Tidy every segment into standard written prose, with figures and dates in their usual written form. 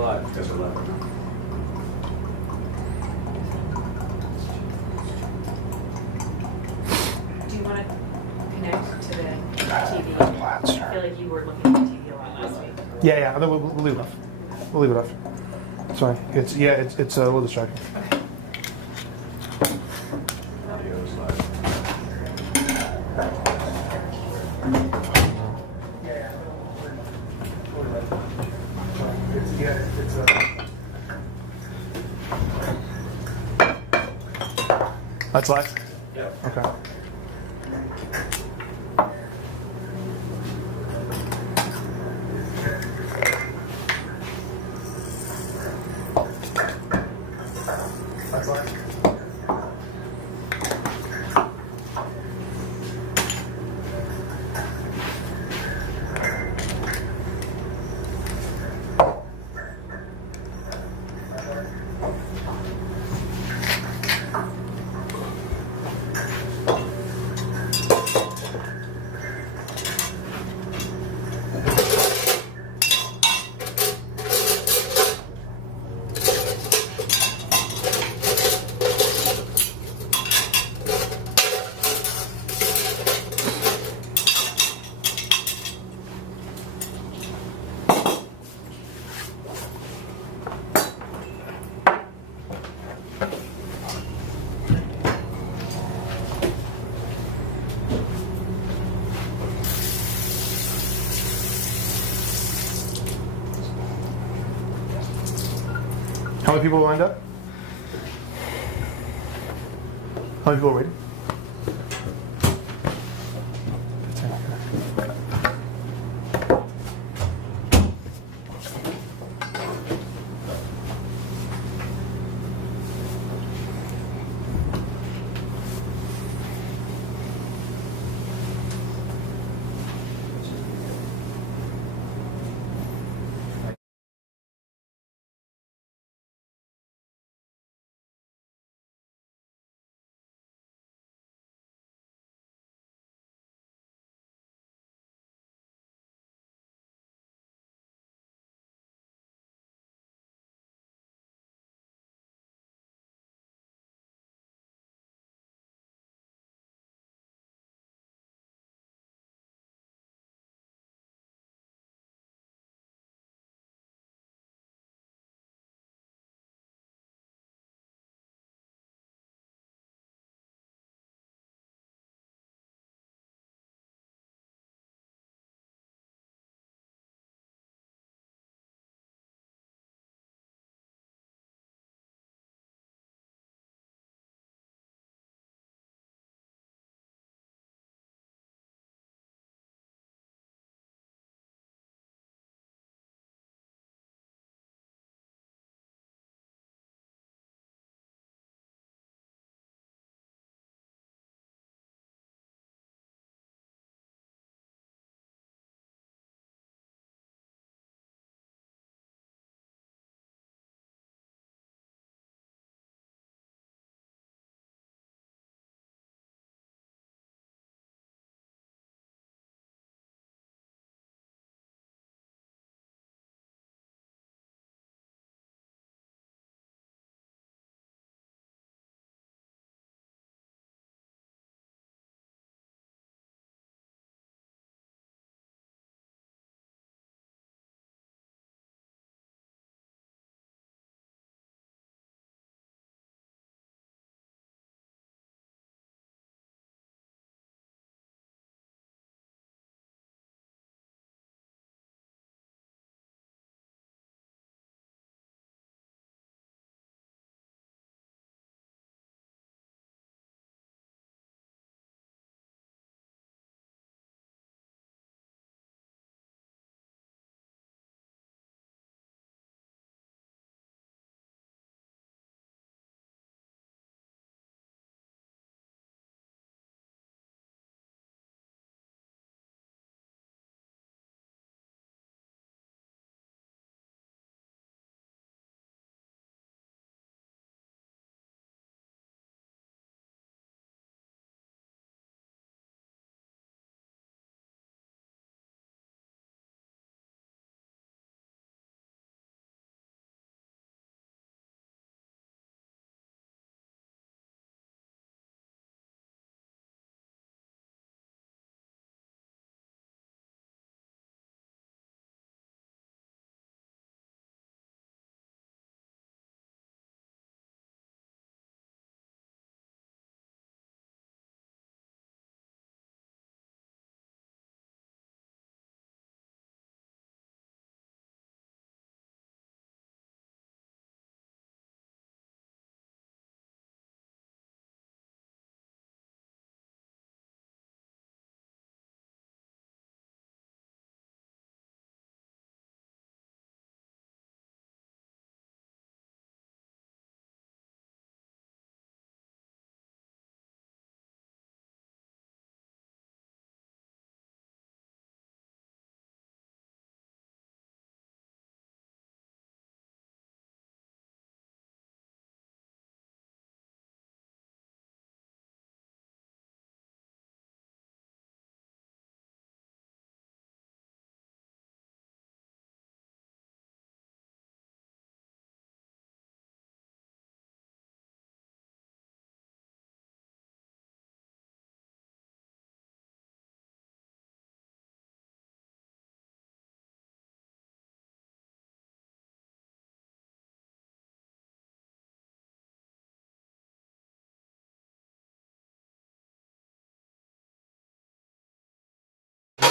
live. Yes, we're live. Do you want to connect to the TV? I feel like you were looking at the TV a lot last week. Yeah. We'll leave it off. We'll leave it off. Sorry. It's a little distracting. Okay. Audio is live. That's live? Yep. Okay. That's live? How many people lined up? How many people are waiting?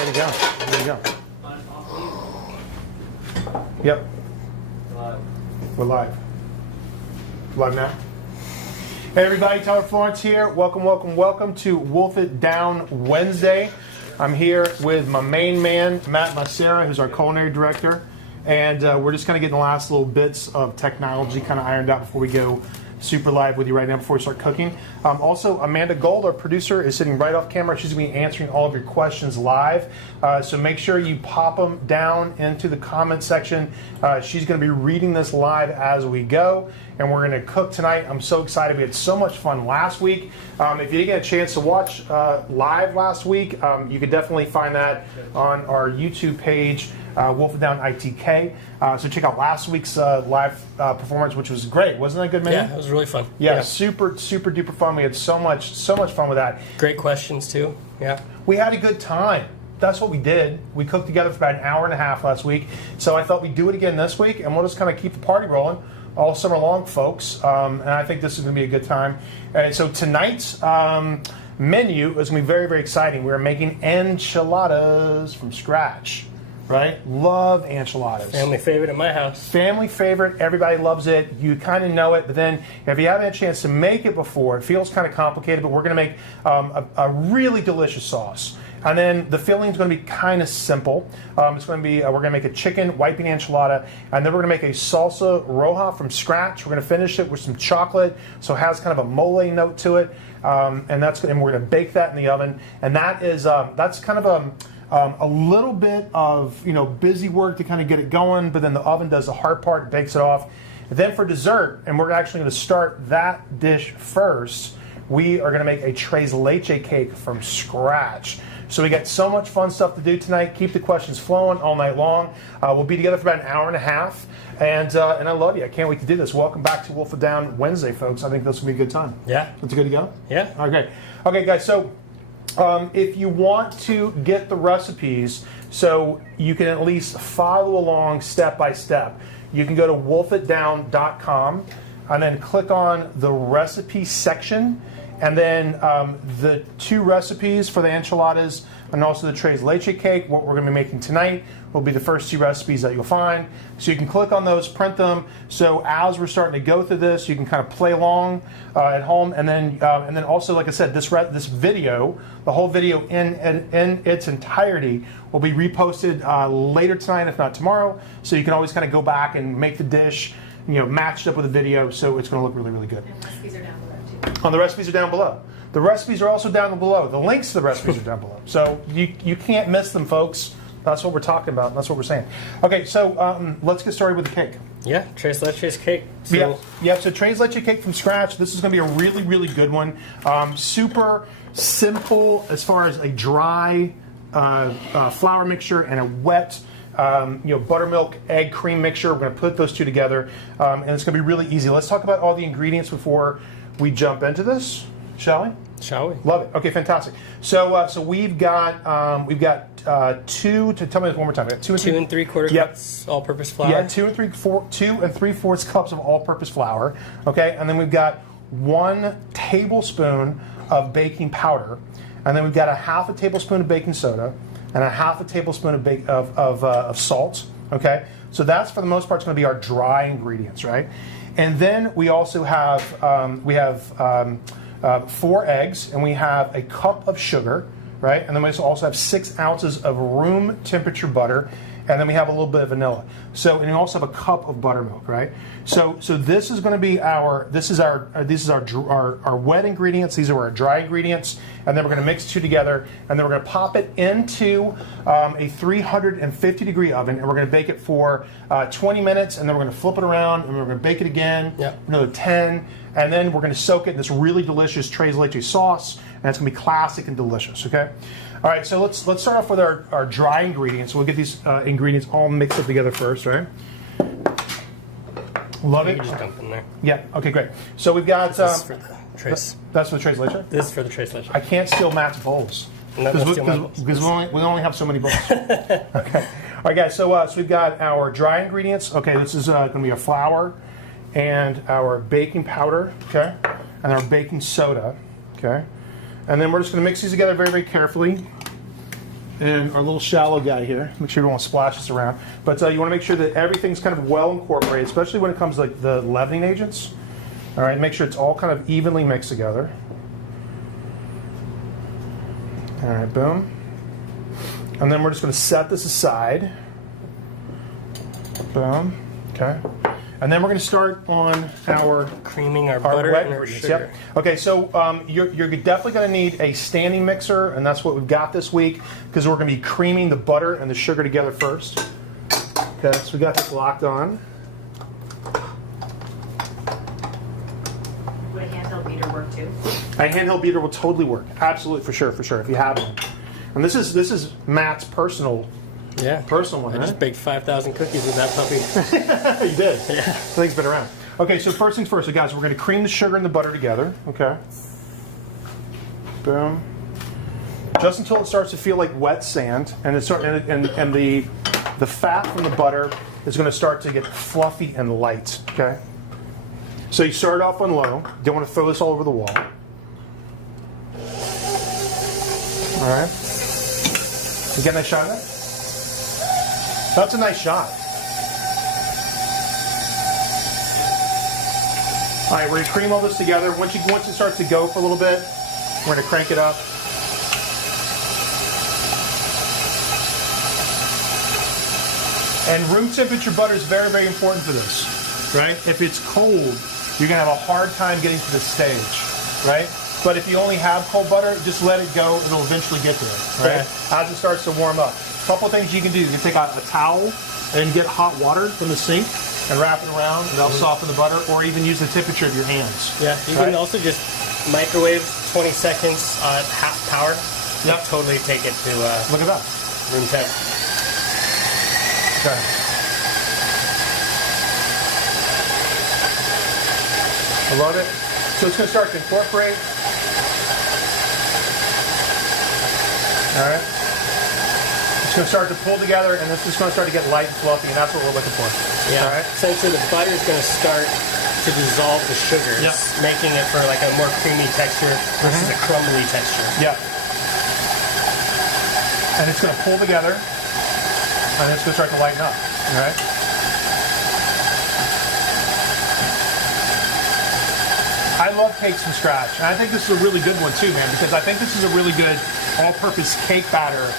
ready to go. Ready to go. Yep. We're live. Live now. Hey everybody, Florence here. Welcome to Wolf It Down Wednesday. I'm here with my main man, Matt Macera, who's our culinary director. And we're just kind of getting the last little bits of technology kind of ironed out before we go super live with you right now before we start cooking. Also, Amanda Gold, our producer, is sitting right off camera. She's going to be answering all of your questions live. So make sure you pop them down into the comment section. She's going to be reading this live as we go. And we're going to cook tonight. I'm so excited. We had so much fun last week. If you didn't get a chance to watch live last week, you could definitely find that on our YouTube page, Wolf It Down ITK. So check out last week's live performance, which was great. Wasn't that good, man? Yeah, it was really fun. Yeah, super duper fun. We had so much fun with that. Great questions too. Yeah. We had a good time. That's what we did. We cooked together for about an hour and a half last week. So I thought we'd do it again this week, and we'll just kind of keep the party rolling all summer long, folks. And I think this is going to be a good time. And so tonight's menu is going to be very, very exciting. We're making enchiladas from scratch. Right? Love enchiladas. Family favorite at my house. Family favorite. Everybody loves it. You kind of know it, but then if you haven't had a chance to make it before, it feels kind of complicated, but we're going to make a really delicious sauce. And then the filling is going to be kind of simple. It's going to be, we're going to make a chicken wiping enchilada, and then we're going to make a salsa roja from scratch. We're going to finish it with some chocolate, so it has kind of a mole note to it. And we're going to bake that in the oven. And that's kind of a little bit of busy work to kind of get it going, but then the oven does the hard part, bakes it off. And then for dessert, and we're actually going to start that dish first, we are going to make a tres leche cake from scratch. So we got so much fun stuff to do tonight. Keep the questions flowing all night long. We'll be together for about an hour and a half, and I love you. I can't wait to do this. Welcome back to Wolf It Down Wednesday, folks. I think this will be a good time. Yeah. It's good to go? Yeah. Okay, guys, so if you want to get the recipes so you can at least follow along step by step, you can go to wolfitdown.com and then click on the recipe section, and then the two recipes for the enchiladas and also the tres leche cake, what we're going to be making tonight, will be the first two recipes that you'll find. So you can click on those, print them. So as we're starting to go through this, you can kind of play along at home. And then also, like I said, this video, the whole video in its entirety, will be reposted later tonight, if not tomorrow. So you can always kind of go back and make the dish, matched up with the video. So it's going to look really, really good. And recipes are down below too. The recipes are down below. The recipes are also down below. The links to the recipes are down below. So you can't miss them, folks. That's what we're talking about. That's what we're saying. Okay, so let's get started with the cake. Yeah, tres leches cake. So So tres leche cake from scratch. This is going to be a really, really good one. Super simple as far as a dry flour mixture and a wet buttermilk egg cream mixture. We're going to put those two together, and it's going to be really easy. Let's talk about all the ingredients before we jump into this, shall we? Shall we? Love it. Okay, fantastic. So we've got two. Tell me this one more time. We got 2 3/4 cups all-purpose flour. Yeah, 2 3/4 cups of all-purpose flour. Okay, and then we've got 1 tablespoon of baking powder, and then we've got a 1/2 tablespoon of baking soda, and a 1/2 tablespoon of salt. Okay, so that's for the most part going to be our dry ingredients, right? And then we also have 4 eggs, and we have a cup of sugar, right? And then we also have 6 ounces of room temperature butter, and then we have a little bit of vanilla. So, and we also have a cup of buttermilk, right? So this is going to be our wet ingredients. These are our dry ingredients, and then we're going to mix 2 together, and then we're going to pop it into a 350 degree oven, and we're going to bake it for 20 minutes, and then we're going to flip it around, and we're going to bake it again, another 10, and then we're going to soak it in this really delicious tres leche sauce, and it's going to be classic and delicious. Okay. All right, so let's start off with our dry ingredients. We'll get these ingredients all mixed up together first, right? Love it. You just dump in there. Yeah. Okay, great. So we've got. This is for the tres. That's for the tres leche. This is for the tres leche. I can't steal Matt's bowls because we only have so many bowls. Okay. All right, guys. So we've got our dry ingredients. Okay, this is going to be our flour and our baking powder. Okay, and our baking soda. Okay. And then we're just going to mix these together very, very carefully. and our little shallow guy here. Make sure you don't want to splash this around. But you want to make sure that everything's kind of well incorporated, especially when it comes to like the leavening agents. All right, make sure it's all kind of evenly mixed together. All right, boom. And then we're just going to set this aside. Boom. Okay. And then we're going to start on our Creaming our butter wet and our ingredients. sugar. Yep. Okay, so you're definitely going to need a standing mixer, and that's what we've got this week because we're going to be creaming the butter and the sugar together first. Okay, so we got this locked on. Would a handheld beater work too? A handheld beater will totally work. Absolutely, for sure, if you have one. And this is Matt's personal Yeah. one. I just Right? baked 5,000 cookies with that puppy. You did. Yeah. Thing's been around. Okay, so first things first, so guys, we're going to cream the sugar and the butter together. Okay. Boom. Just until it starts to feel like wet sand, and the fat from the butter is going to start to get fluffy and light. Okay. So you start off on low. Don't want to throw this all over the wall. All right. You get a nice shot of that? That's a nice shot. All right, we're gonna cream all this together. Once it starts to go for a little bit, we're gonna crank it up. And room temperature butter is very, very important for this, right? If it's cold, you're gonna have a hard time getting to this stage, right? But if you only have cold butter, just let it go. It'll eventually get there, right? As it starts to warm up. A couple things you can do. You can take out a towel and get hot water from the sink and wrap it around, and that'll soften the butter, or even use the temperature of your hands. Yeah, you can also just microwave 20 seconds at half power. Yep. Totally take it to Look at that. room temp. Okay. I love it. So it's going to start to incorporate. All right. It's going to start to pull together, and it's just going to start to get light and fluffy, and that's what we're looking for. Yeah. All right. Essentially, the butter is going to start to dissolve the sugars, Yep. making it for like a more creamy texture versus a crumbly texture. Yeah. And it's going to pull together, and it's going to start to lighten up. All right. I love cakes from scratch, and I think this is a really good one too, man, because I think this is a really good all-purpose cake batter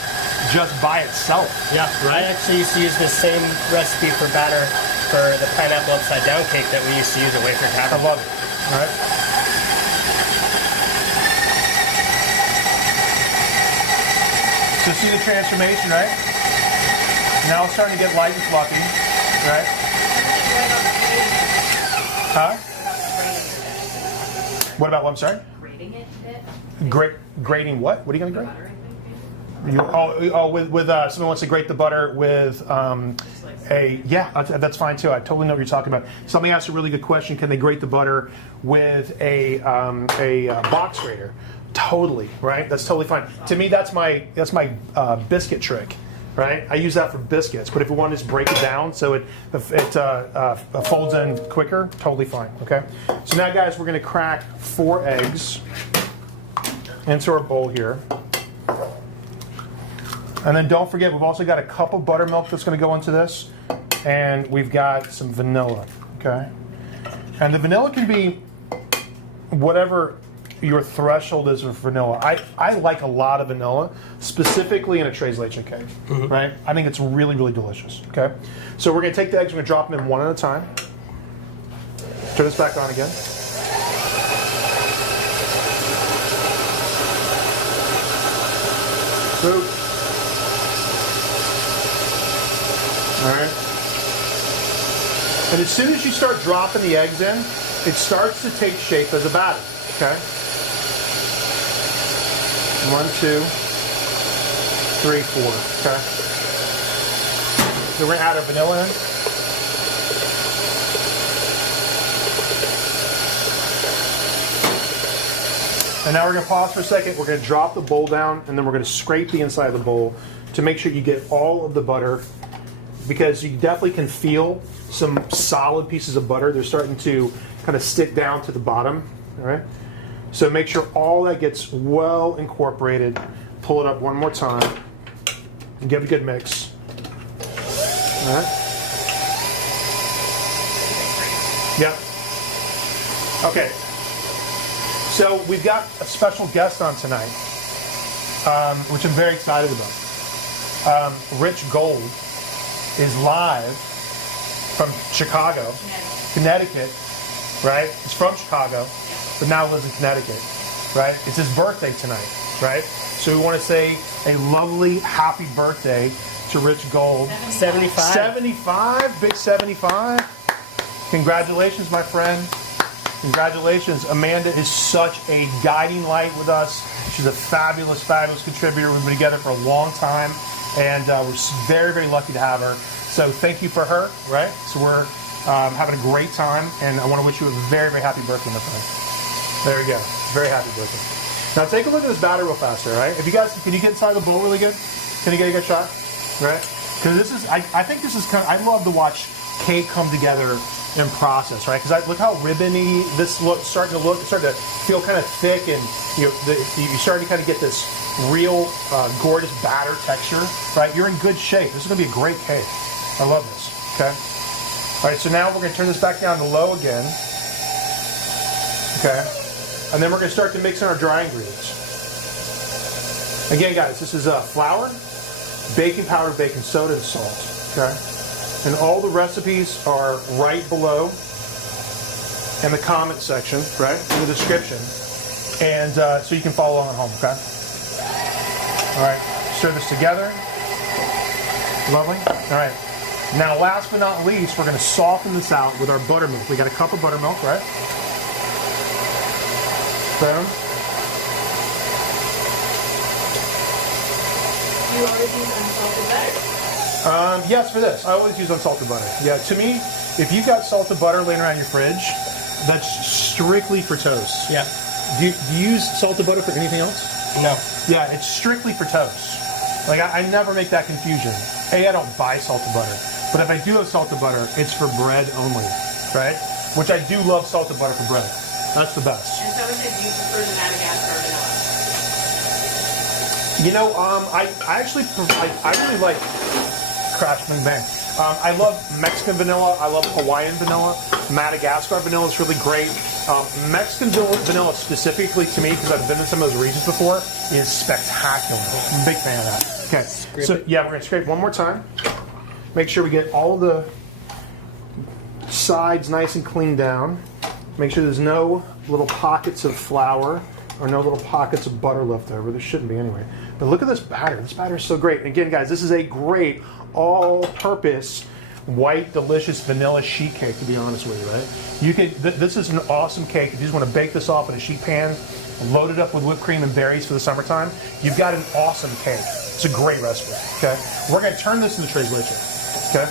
just by itself. Yeah, I actually used to use the same recipe for batter for the pineapple upside down cake that we used to use at Wafer I Tavern. love it. All right. So see the transformation, right? Now it's starting to get light and fluffy, right? Huh? What about what? I'm sorry? Grating it a bit? Grating what? What are you going to grate? Butter, I think, With someone wants to grate the butter with that's fine too. I totally know what you're talking about. Somebody asked a really good question. Can they grate the butter with a box grater? Totally, right? That's totally fine. To me, that's my biscuit trick, right? I use that for biscuits. But if you want to just break it down so it folds in quicker, totally fine. Okay. So now, guys, we're going to crack 4 eggs into our bowl here. And then don't forget, we've also got a cup of buttermilk that's going to go into this. And we've got some vanilla, okay? And the vanilla can be whatever your threshold is for vanilla. I like a lot of vanilla, specifically in a tres leche cake, right? I think it's really, really delicious, okay? So we're going to take the eggs, we're going to drop them in one at a time. Turn this back on again. Boop. All right. And as soon as you start dropping the eggs in, it starts to take shape as a batter. Okay. 1, 2, 3, 4. Okay. Then we're gonna add our vanilla in. And now we're gonna pause for a second. We're gonna drop the bowl down, and then we're gonna scrape the inside of the bowl to make sure you get all of the butter, because you definitely can feel some solid pieces of butter. They're starting to kind of stick down to the bottom, all right? So make sure all that gets well incorporated. Pull it up one more time. and give it a good mix. All right. Yep. Okay. So we've got a special guest on tonight, which I'm very excited about. Rich Gold is live from Chicago, Connecticut, right? He's from Chicago, but now lives in Connecticut, right? It's his birthday tonight, right? So we want to say a lovely, happy birthday to Rich Gold. 75. 75, big 75. Congratulations, my friend. Congratulations. Amanda is such a guiding light with us. She's a fabulous, fabulous contributor. We've been together for a long time, and we're very, very lucky to have her. So thank you for her, right? So we're having a great time, and I want to wish you a very, very happy birthday, my friend. There you go. Very happy birthday. Now take a look at this batter real fast there, right? If you guys, can you get inside the bowl really good? Can you get a good shot? Right? Because this is, I think this is kind of, I love to watch cake come together in process, right? Because look how ribbony this looks, starting to look. It's starting to feel kind of thick, and you're starting to kind of get this real gorgeous batter texture, right? You're in good shape. This is going to be a great cake. I love this. Okay. All right. So now we're going to turn this back down to low again. Okay. And then we're going to start to mix in our dry ingredients. Again, guys, this is flour, baking powder, baking soda, and salt. Okay. And all the recipes are right below in the comment section, right, in the description. And so you can follow along at home, okay? All right, stir this together. Lovely. All right. Now, last but not least, we're going to soften this out with our buttermilk. We got a cup of buttermilk, right? Boom. You always use unsalted butter. Yes, for this. I always use unsalted butter. Yeah, to me, if you've got salted butter laying around your fridge, that's strictly for toast. Yeah. Do you use salted butter for anything else? No. Yeah, it's strictly for toast. Like, I never make that confusion. I don't buy salted butter. But if I do have salted butter, it's for bread only, right? Which I do love salted butter for bread. That's the best. And so is it, do you prefer the Madagascar vanilla? You know, I really like Crash Bang Bang. I love Mexican vanilla. I love Hawaiian vanilla. Madagascar vanilla is really great. Mexican vanilla specifically to me, because I've been in some of those regions before, is spectacular. I'm a big fan of that. Okay, so yeah, we're going to scrape one more time. Make sure we get all the sides nice and clean down. Make sure there's no little pockets of flour or no little pockets of butter left over. There shouldn't be anyway. But look at this batter. This batter is so great. Again, guys, this is a great all-purpose white, delicious vanilla sheet cake, to be honest with you, right? You can. This is an awesome cake. If you just want to bake this off in a sheet pan, load it up with whipped cream and berries for the summertime, you've got an awesome cake. It's a great recipe, okay? We're going to turn this into tres leche, okay?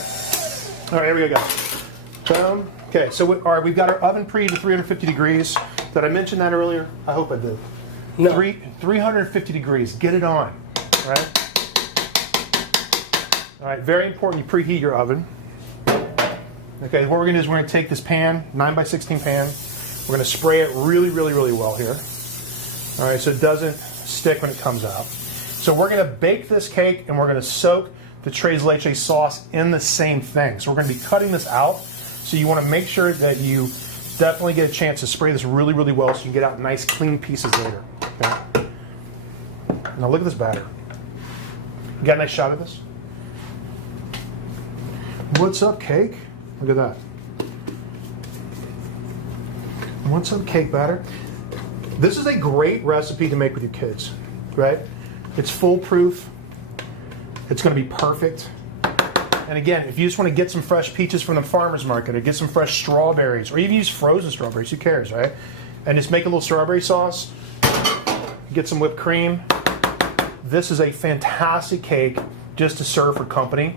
All right, here we go, guys. Boom. Okay, so all right, we've got our oven preheated to 350 degrees. Did I mention that earlier? I hope I did. No. 350 degrees. Get it on, all right? All right, very important you preheat your oven. Okay, what we're going to do is we're going to take this pan, 9x16 pan. We're going to spray it really, really, really well here. All right, so it doesn't stick when it comes out. So we're going to bake this cake, and we're going to soak the tres leche sauce in the same thing. So we're going to be cutting this out. So you want to make sure that you definitely get a chance to spray this really, really well so you can get out nice, clean pieces later. Okay? Now look at this batter. You got a nice shot of this? What's up, cake? Look at that. What's up, cake batter? This is a great recipe to make with your kids, right? It's foolproof. It's going to be perfect. And again, if you just want to get some fresh peaches from the farmer's market or get some fresh strawberries or even use frozen strawberries, who cares, right? And just make a little strawberry sauce, get some whipped cream. This is a fantastic cake just to serve for company.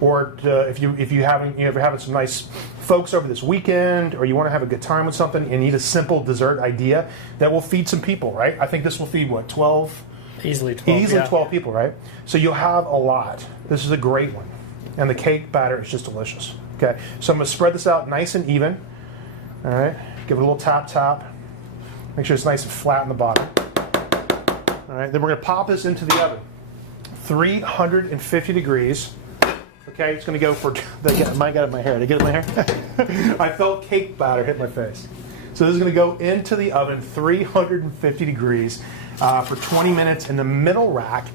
Or if you're having some nice folks over this weekend, or you want to have a good time with something and need a simple dessert idea that will feed some people, right? I think this will feed, what, 12? Easily 12. Easily yeah. 12 people, right? So you'll have a lot. This is a great one. And the cake batter is just delicious. Okay, so I'm going to spread this out nice and even. All right, give it a little tap. Make sure it's nice and flat in the bottom. All right, then we're going to pop this into the oven. 350 degrees. Okay, it's going to go for, I might got it in my hair. Did I get it in my hair? I felt cake batter hit my face. So this is going to go into the oven, 350 degrees for 20 minutes in the middle rack.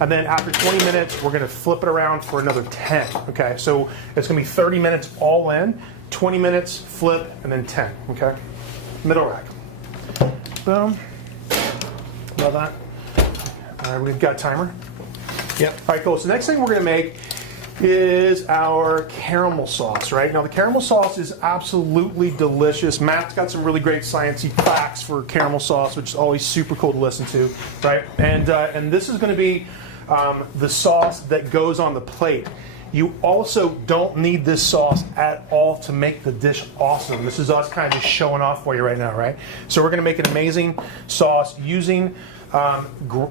And then after 20 minutes, we're going to flip it around for another 10. Okay, so it's going to be 30 minutes all in, 20 minutes, flip, and then 10. Okay, middle rack. Boom. Love that. All right, we've got a timer. Yep. All right, cool. So the next thing we're going to make is our caramel sauce, right? Now, the caramel sauce is absolutely delicious. Matt's got some really great sciencey facts for caramel sauce, which is always super cool to listen to, right? And this is going to be the sauce that goes on the plate. You also don't need this sauce at all to make the dish awesome. This is us kind of just showing off for you right now, right? So we're going to make an amazing sauce using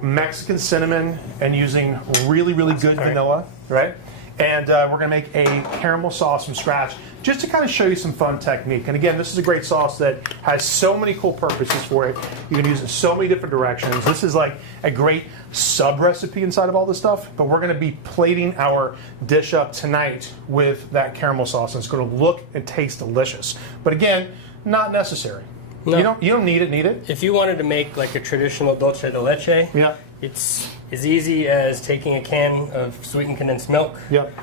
Mexican cinnamon and using really, really good vanilla, right? And we're going to make a caramel sauce from scratch just to kind of show you some fun technique. And again, this is a great sauce that has so many cool purposes for it. You can use it in so many different directions. This is like a great sub-recipe inside of all this stuff, but we're going to be plating our dish up tonight with that caramel sauce, and it's going to look and taste delicious. But again, not necessary. No. You don't need it. If you wanted to make like a traditional dulce de leche, Yeah. it's as easy as taking a can of sweetened condensed milk, Yep.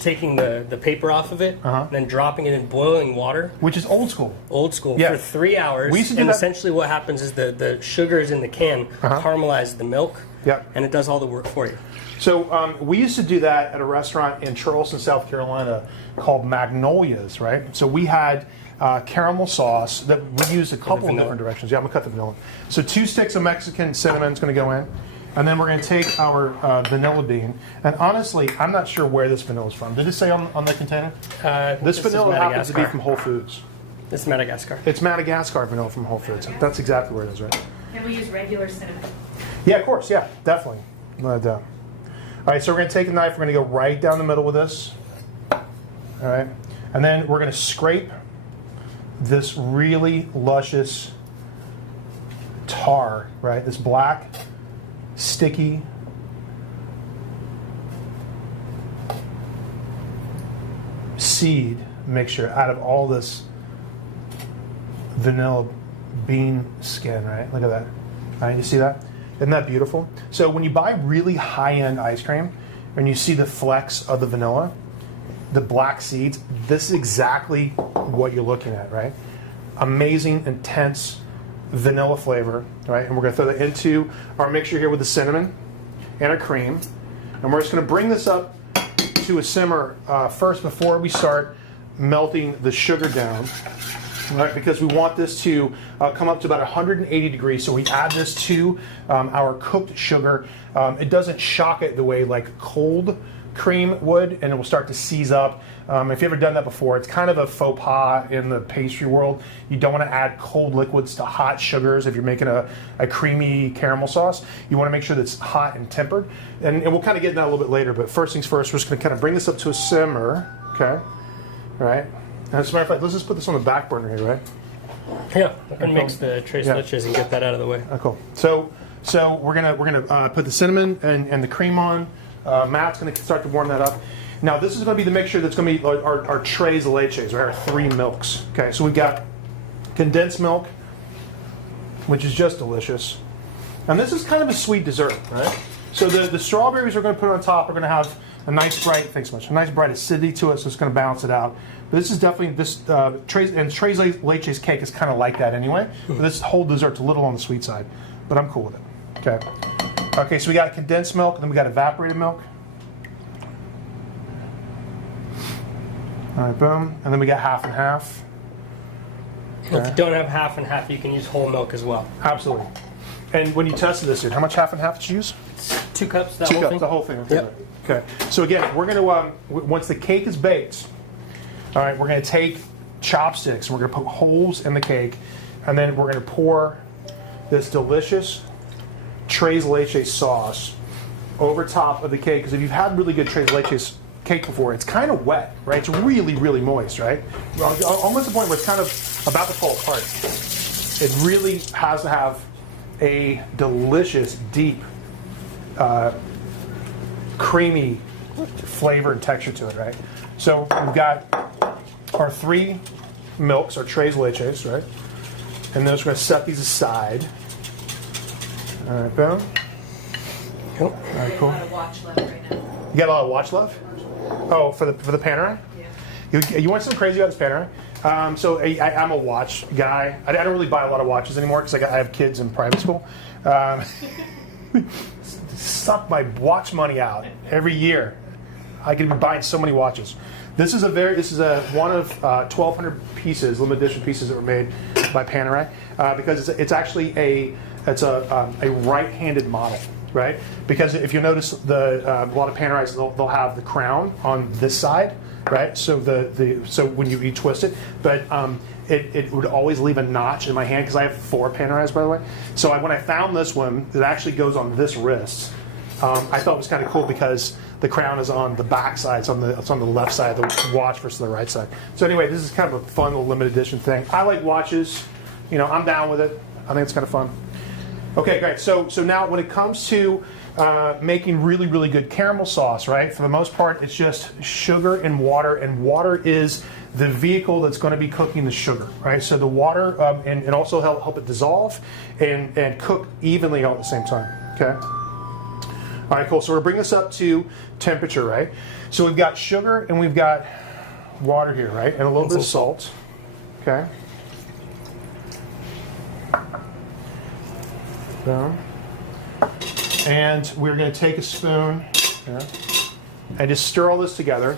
taking the paper off of it, and then dropping it in boiling water. Which is old school. Old school, Yeah. for 3 hours. We used to do and that- essentially what happens is the sugars in the can caramelize the milk, Yep. and it does all the work for you. So we used to do that at a restaurant in Charleston, South Carolina called Magnolia's, right? So we had caramel sauce that we used a couple of vanilla. different directions. Yeah, I'm going to cut the vanilla. So 2 sticks of Mexican cinnamon is going to go in. And then we're going to take our vanilla bean. And honestly, I'm not sure where this vanilla is from. Did it say on the container? This This is vanilla happens to be Madagascar. from Whole Foods. It's Madagascar. It's Madagascar vanilla from Whole Foods. That's exactly where it is, right? Can we use regular cinnamon? Yeah, of course. Yeah, definitely. No doubt. All right, so we're going to take a knife. We're going to go right down the middle with this. All right. And then we're going to scrape this really luscious tar, right? This black, sticky, seed mixture out of all this vanilla bean skin, right? Look at that. All right, you see that? Isn't that beautiful? So when you buy really high-end ice cream and you see the flecks of the vanilla, the black seeds, this is exactly what you're looking at, right? Amazing, intense vanilla flavor, right? And we're going to throw that into our mixture here with the cinnamon and our cream. And we're just going to bring this up to a simmer first before we start melting the sugar down, right? Because we want this to come up to about 180 degrees. So we add this to our cooked sugar. It doesn't shock it the way like cold cream would, and it will start to seize up. If you've ever done that before, it's kind of a faux pas in the pastry world. You don't want to add cold liquids to hot sugars if you're making a creamy caramel sauce. You want to make sure that it's hot and tempered. And we'll kind of get into that a little bit later, but first things first, we're just going to kind of bring this up to a simmer, okay? All right? And as a matter of fact, let's just put this on the back burner here, right? Yeah, I can mix the tres leches and get that out of the way. Oh, cool. So we're gonna put the cinnamon and the cream on. Matt's going to start to warm that up. Now, this is going to be the mixture that's going to be our tres leches, right? Our 3 milks. Okay, so we've got condensed milk, which is just delicious. And this is kind of a sweet dessert, right? So the strawberries we're going to put on top are going to have a nice bright, thanks so much, a nice bright acidity to it, so it's going to balance it out. But this is definitely, tres leches cake is kind of like that anyway. But this whole dessert's a little on the sweet side, but I'm cool with it. Okay. Okay, so we got condensed milk, and then we got evaporated milk. All right, boom. And then we got half and half. Okay. If you don't have half and half, you can use whole milk as well. Absolutely. And when you tested this, dude, how much half and half did you use? 2 cups, that 2 whole cups, thing? the whole thing. Yep. Okay. So again, we're going to, once the cake is baked, all right, we're going to take chopsticks, and we're going to put holes in the cake, and then we're going to pour this delicious tres leches sauce over top of the cake. Because if you've had really good tres leches cake before, it's kind of wet, right? It's really, really moist, right? Almost to the point where it's kind of about to fall apart. It really has to have a delicious, deep creamy flavor and texture to it, right? So we've got our 3 milks, our tres leches, right? And then we're going to set these aside. All right, boom. Cool. All right, cool. A lot of watch left right now. You got a lot of watch left? Oh, for the Panerai? Yeah. You want something crazy about this Panerai? So I'm a watch guy. I don't really buy a lot of watches anymore because I have kids in private school. Suck my watch money out every year. I could be buying so many watches. This is one of 1,200 pieces, limited edition pieces that were made by Panerai because it's actually a right-handed model, right? Because if you notice, a lot of Panerais they'll have the crown on this side, right? So so when you twist it, but it would always leave a notch in my hand because I have 4 Panerais, by the way. So when I found this one, it actually goes on this wrist. I thought it was kind of cool because the crown is on the back side, it's on the left side of the watch versus the right side. So anyway, this is kind of a fun little limited edition thing. I like watches. I'm down with it. I think it's kind of fun. Okay, great. So now when it comes to making really, really good caramel sauce, right? For the most part, it's just sugar and water is the vehicle that's going to be cooking the sugar, right? So the water and also help it dissolve and cook evenly all at the same time, okay? All right, cool. So we're bringing this up to temperature, right? So we've got sugar and we've got water here, right? And a little bit of salt, okay? Boom. And we're going to take a spoon and just stir all this together.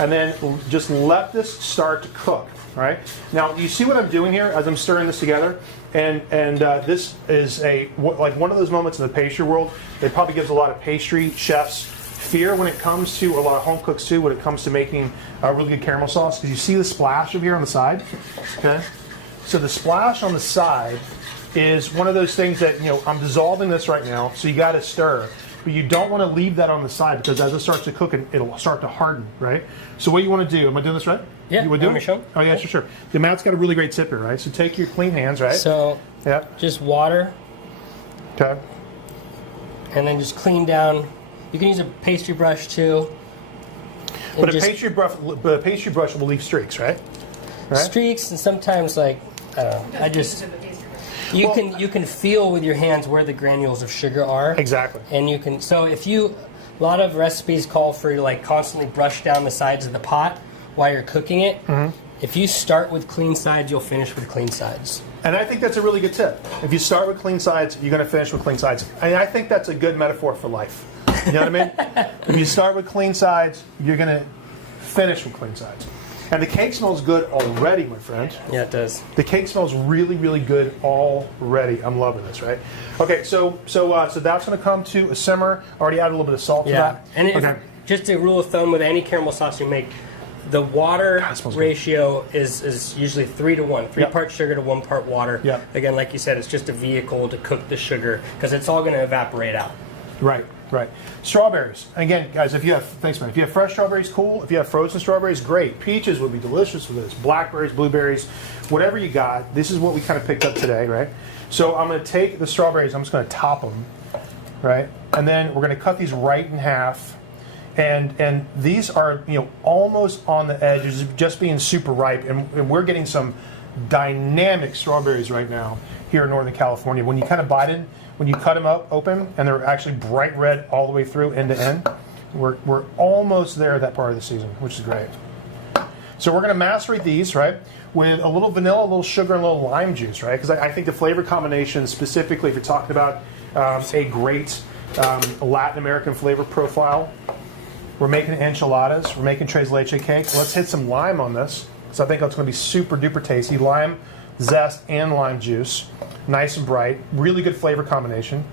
And then just let this start to cook, all right? Now, you see what I'm doing here as I'm stirring this together? And this is like one of those moments in the pastry world that probably gives a lot of pastry chefs fear when it comes to, a lot of home cooks too, when it comes to making a really good caramel sauce. Because you see the splash over here on the side, okay? So the splash on the side is one of those things that, I'm dissolving this right now, so you got to stir. But you don't want to leave that on the side because as it starts to cook, it'll start to harden, right? So what you want to do, am I doing this right? Yeah, you would do want me to show? Oh yeah, sure. The Matt's got a really great tip here, right? So take your clean hands, right? So just water. Okay. And then just clean down. You can use a pastry brush too. But a pastry brush will leave streaks, right? Streaks and sometimes I don't know. You can feel with your hands where the granules of sugar are. Exactly. And you can a lot of recipes call for you to constantly brush down the sides of the pot while you're cooking it. Mm-hmm. If you start with clean sides, you'll finish with clean sides. And I think that's a really good tip. If you start with clean sides, you're going to finish with clean sides. And I think that's a good metaphor for life. You know what I mean? If you start with clean sides, you're going to finish with clean sides. And the cake smells good already, my friend. Yeah, it does. The cake smells really, really good already. I'm loving this, right? Okay, so that's going to come to a simmer. Already added a little bit of salt to that. And just a rule of thumb with any caramel sauce you make, the water ratio is usually 3 to 1. 3 parts sugar to 1 part water. Yep. Again, like you said, it's just a vehicle to cook the sugar because it's all going to evaporate out. Right. Strawberries. Again, guys, if you have fresh strawberries, cool. If you have frozen strawberries, great. Peaches would be delicious with this. Blackberries, blueberries, whatever you got. This is what we kind of picked up today, right? So I'm going to take the strawberries. I'm just going to top them, right? And then we're going to cut these right in half. And these are almost on the edge of just being super ripe. And we're getting some dynamic strawberries right now here in Northern California. When you kind of bite it, when you cut them up open, and they're actually bright red all the way through end to end, we're almost there that part of the season, which is great. So we're going to macerate these, right, with a little vanilla, a little sugar, and a little lime juice, right? Because I think the flavor combination, specifically if you're talking about a great Latin American flavor profile, we're making enchiladas, we're making tres leche cake. Let's hit some lime on this, because I think that's going to be super duper tasty. Lime zest and lime juice. Nice and bright, really good flavor combination.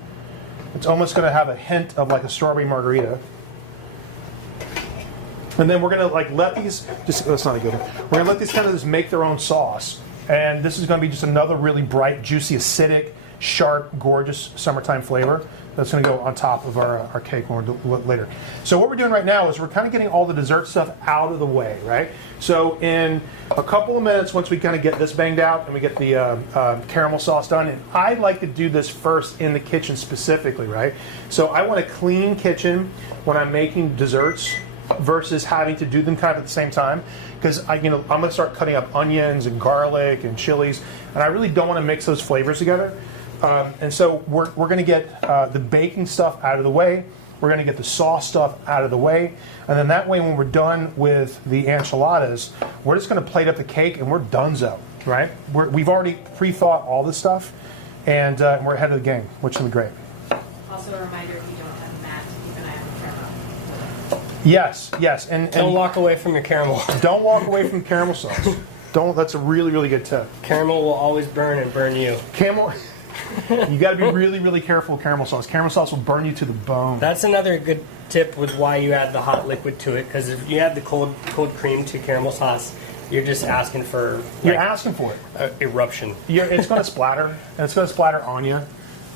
It's almost going to have a hint of like a strawberry margarita. And then we're going to let these, that's not a good one. We're going to let these kind of just make their own sauce. And this is going to be just another really bright, juicy, acidic, sharp, gorgeous summertime flavor. That's going to go on top of our cake when we're later. So what we're doing right now is we're kind of getting all the dessert stuff out of the way, right? So in a couple of minutes, once we kind of get this banged out and we get the caramel sauce done, and I like to do this first in the kitchen specifically, right? So I want a clean kitchen when I'm making desserts versus having to do them kind of at the same time, because I'm going to start cutting up onions and garlic and chilies, and I really don't want to mix those flavors together. And so we're going to get the baking stuff out of the way. We're going to get the sauce stuff out of the way. And then that way, when we're done with the enchiladas, we're just going to plate up the cake and we're donezo, right? We've already pre-thought all this stuff, and we're ahead of the game, which will be great. Also a reminder, if you don't have a mat, keep an eye on the camera. Yes. And Don't walk away from your caramel. don't walk away from caramel sauce. That's a really, really good tip. Caramel will always burn and burn you. You got to be really, really careful with caramel sauce. Caramel sauce will burn you to the bone. That's another good tip with why you add the hot liquid to it, because if you add the cold cream to caramel sauce, you're just asking for You're asking for it. Eruption. It's going to splatter, and it's going to splatter on you,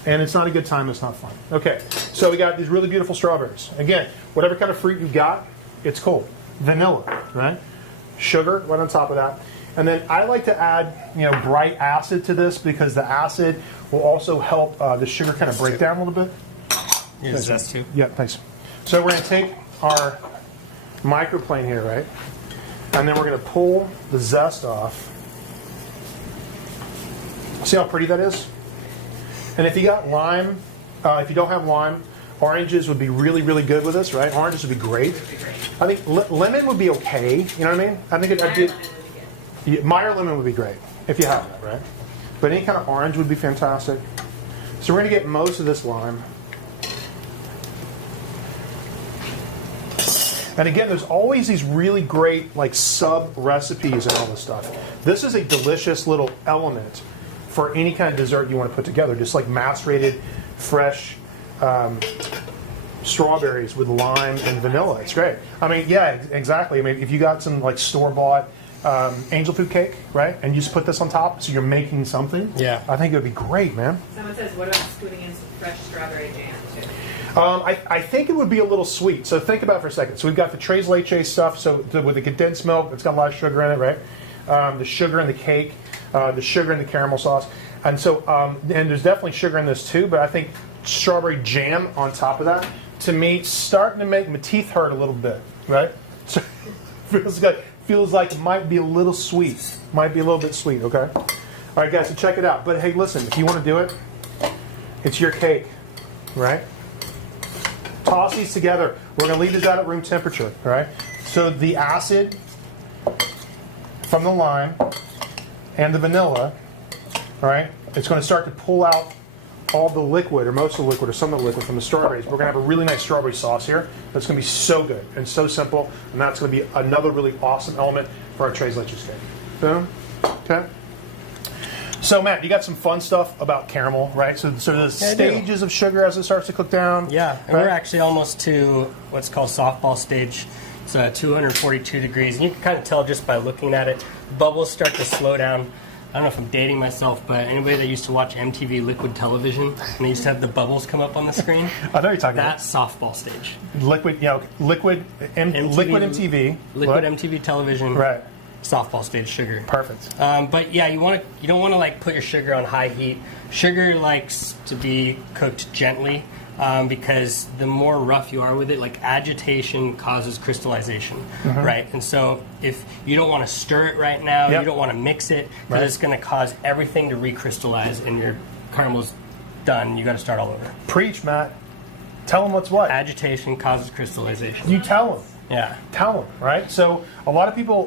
and it's not a good time. It's not fun. Okay, so we got these really beautiful strawberries. Again, whatever kind of fruit you got, it's cool. Vanilla, right? Sugar right on top of that. And then I like to add, bright acid to this because the acid will also help the sugar kind of break down a little bit. Your zest too. Yeah, thanks. So we're going to take our microplane here, right? And then we're going to pull the zest off. See how pretty that is? And if you got lime, if you don't have lime, oranges would be really, really good with this, right? Oranges would be great. I think lemon would be okay. You know what I mean? I think I'd do. Meyer lemon would be great if you have that, right? But any kind of orange would be fantastic. So we're going to get most of this lime. And again, there's always these really great sub recipes and all this stuff. This is a delicious little element for any kind of dessert you want to put together. Just like macerated, fresh strawberries with lime and vanilla. It's great. I mean, yeah, exactly. I mean, if you got some store-bought angel food cake, right? And you just put this on top, so you're making something. Yeah. I think it would be great, man. Someone says, what about scooting in some fresh strawberry jam, too? I think it would be a little sweet. So think about it for a second. So we've got the tres leche stuff. So with the condensed milk, it's got a lot of sugar in it, right? The sugar in the cake, the sugar in the caramel sauce. And so, and there's definitely sugar in this too, but I think strawberry jam on top of that, to me, starting to make my teeth hurt a little bit, right? So feels good. Feels like it might be a little sweet. Might be a little bit sweet, okay? All right, guys, so check it out. But hey, listen, if you want to do it, it's your cake, right? Toss these together. We're going to leave these out at room temperature, all right? So the acid from the lime and the vanilla, all right, it's going to start to pull out all the liquid, or most of the liquid, or some of the liquid from the strawberries. We're going to have a really nice strawberry sauce here that's going to be so good and so simple, and that's going to be another really awesome element for our tres leches cake. Boom. Okay. So, Matt, you got some fun stuff about caramel, right? So the stages of sugar as it starts to cook down. Yeah, and we're actually almost to what's called softball stage. It's 242 degrees, and you can kind of tell just by looking at it. Bubbles start to slow down. I don't know if I'm dating myself, but anybody that used to watch MTV Liquid Television, and they used to have the bubbles come up on the screen, I know you're talking that's softball stage. Liquid MTV. Liquid MTV Television. Right. Softball stage sugar. Perfect. But yeah, you don't want to put your sugar on high heat. Sugar likes to be cooked gently because the more rough you are with it, agitation causes crystallization, right? And so if you don't want to stir it right now, you don't want to mix it, because it's going to cause everything to recrystallize, and your caramel's done. You got to start all over. Preach, Matt. Tell them what's what. Agitation causes crystallization. You tell them. Yeah. Tell them, right? So a lot of people,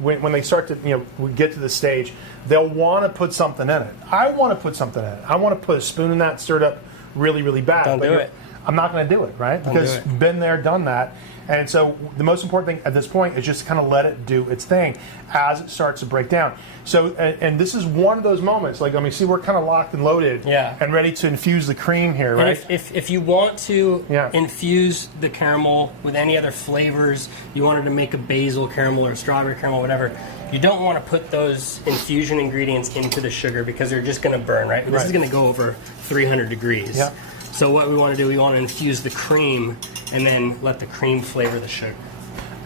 when they start to get to the stage, they'll want to put something in it. I want to put something in it. I want to put a spoon in that, stir it up really, really bad. Don't do it. I'm not going to do it, right? Because been there, done that. And so the most important thing at this point is just to kind of let it do its thing as it starts to break down. So, and this is one of those moments. See, we're kind of locked and loaded and ready to infuse the cream here, right? And if you want to infuse the caramel with any other flavors, you wanted to make a basil caramel or a strawberry caramel, whatever, you don't want to put those infusion ingredients into the sugar because they're just going to burn, right? This is going to go over 300 degrees. Yeah. So what we want to do, we want to infuse the cream and then let the cream flavor the sugar.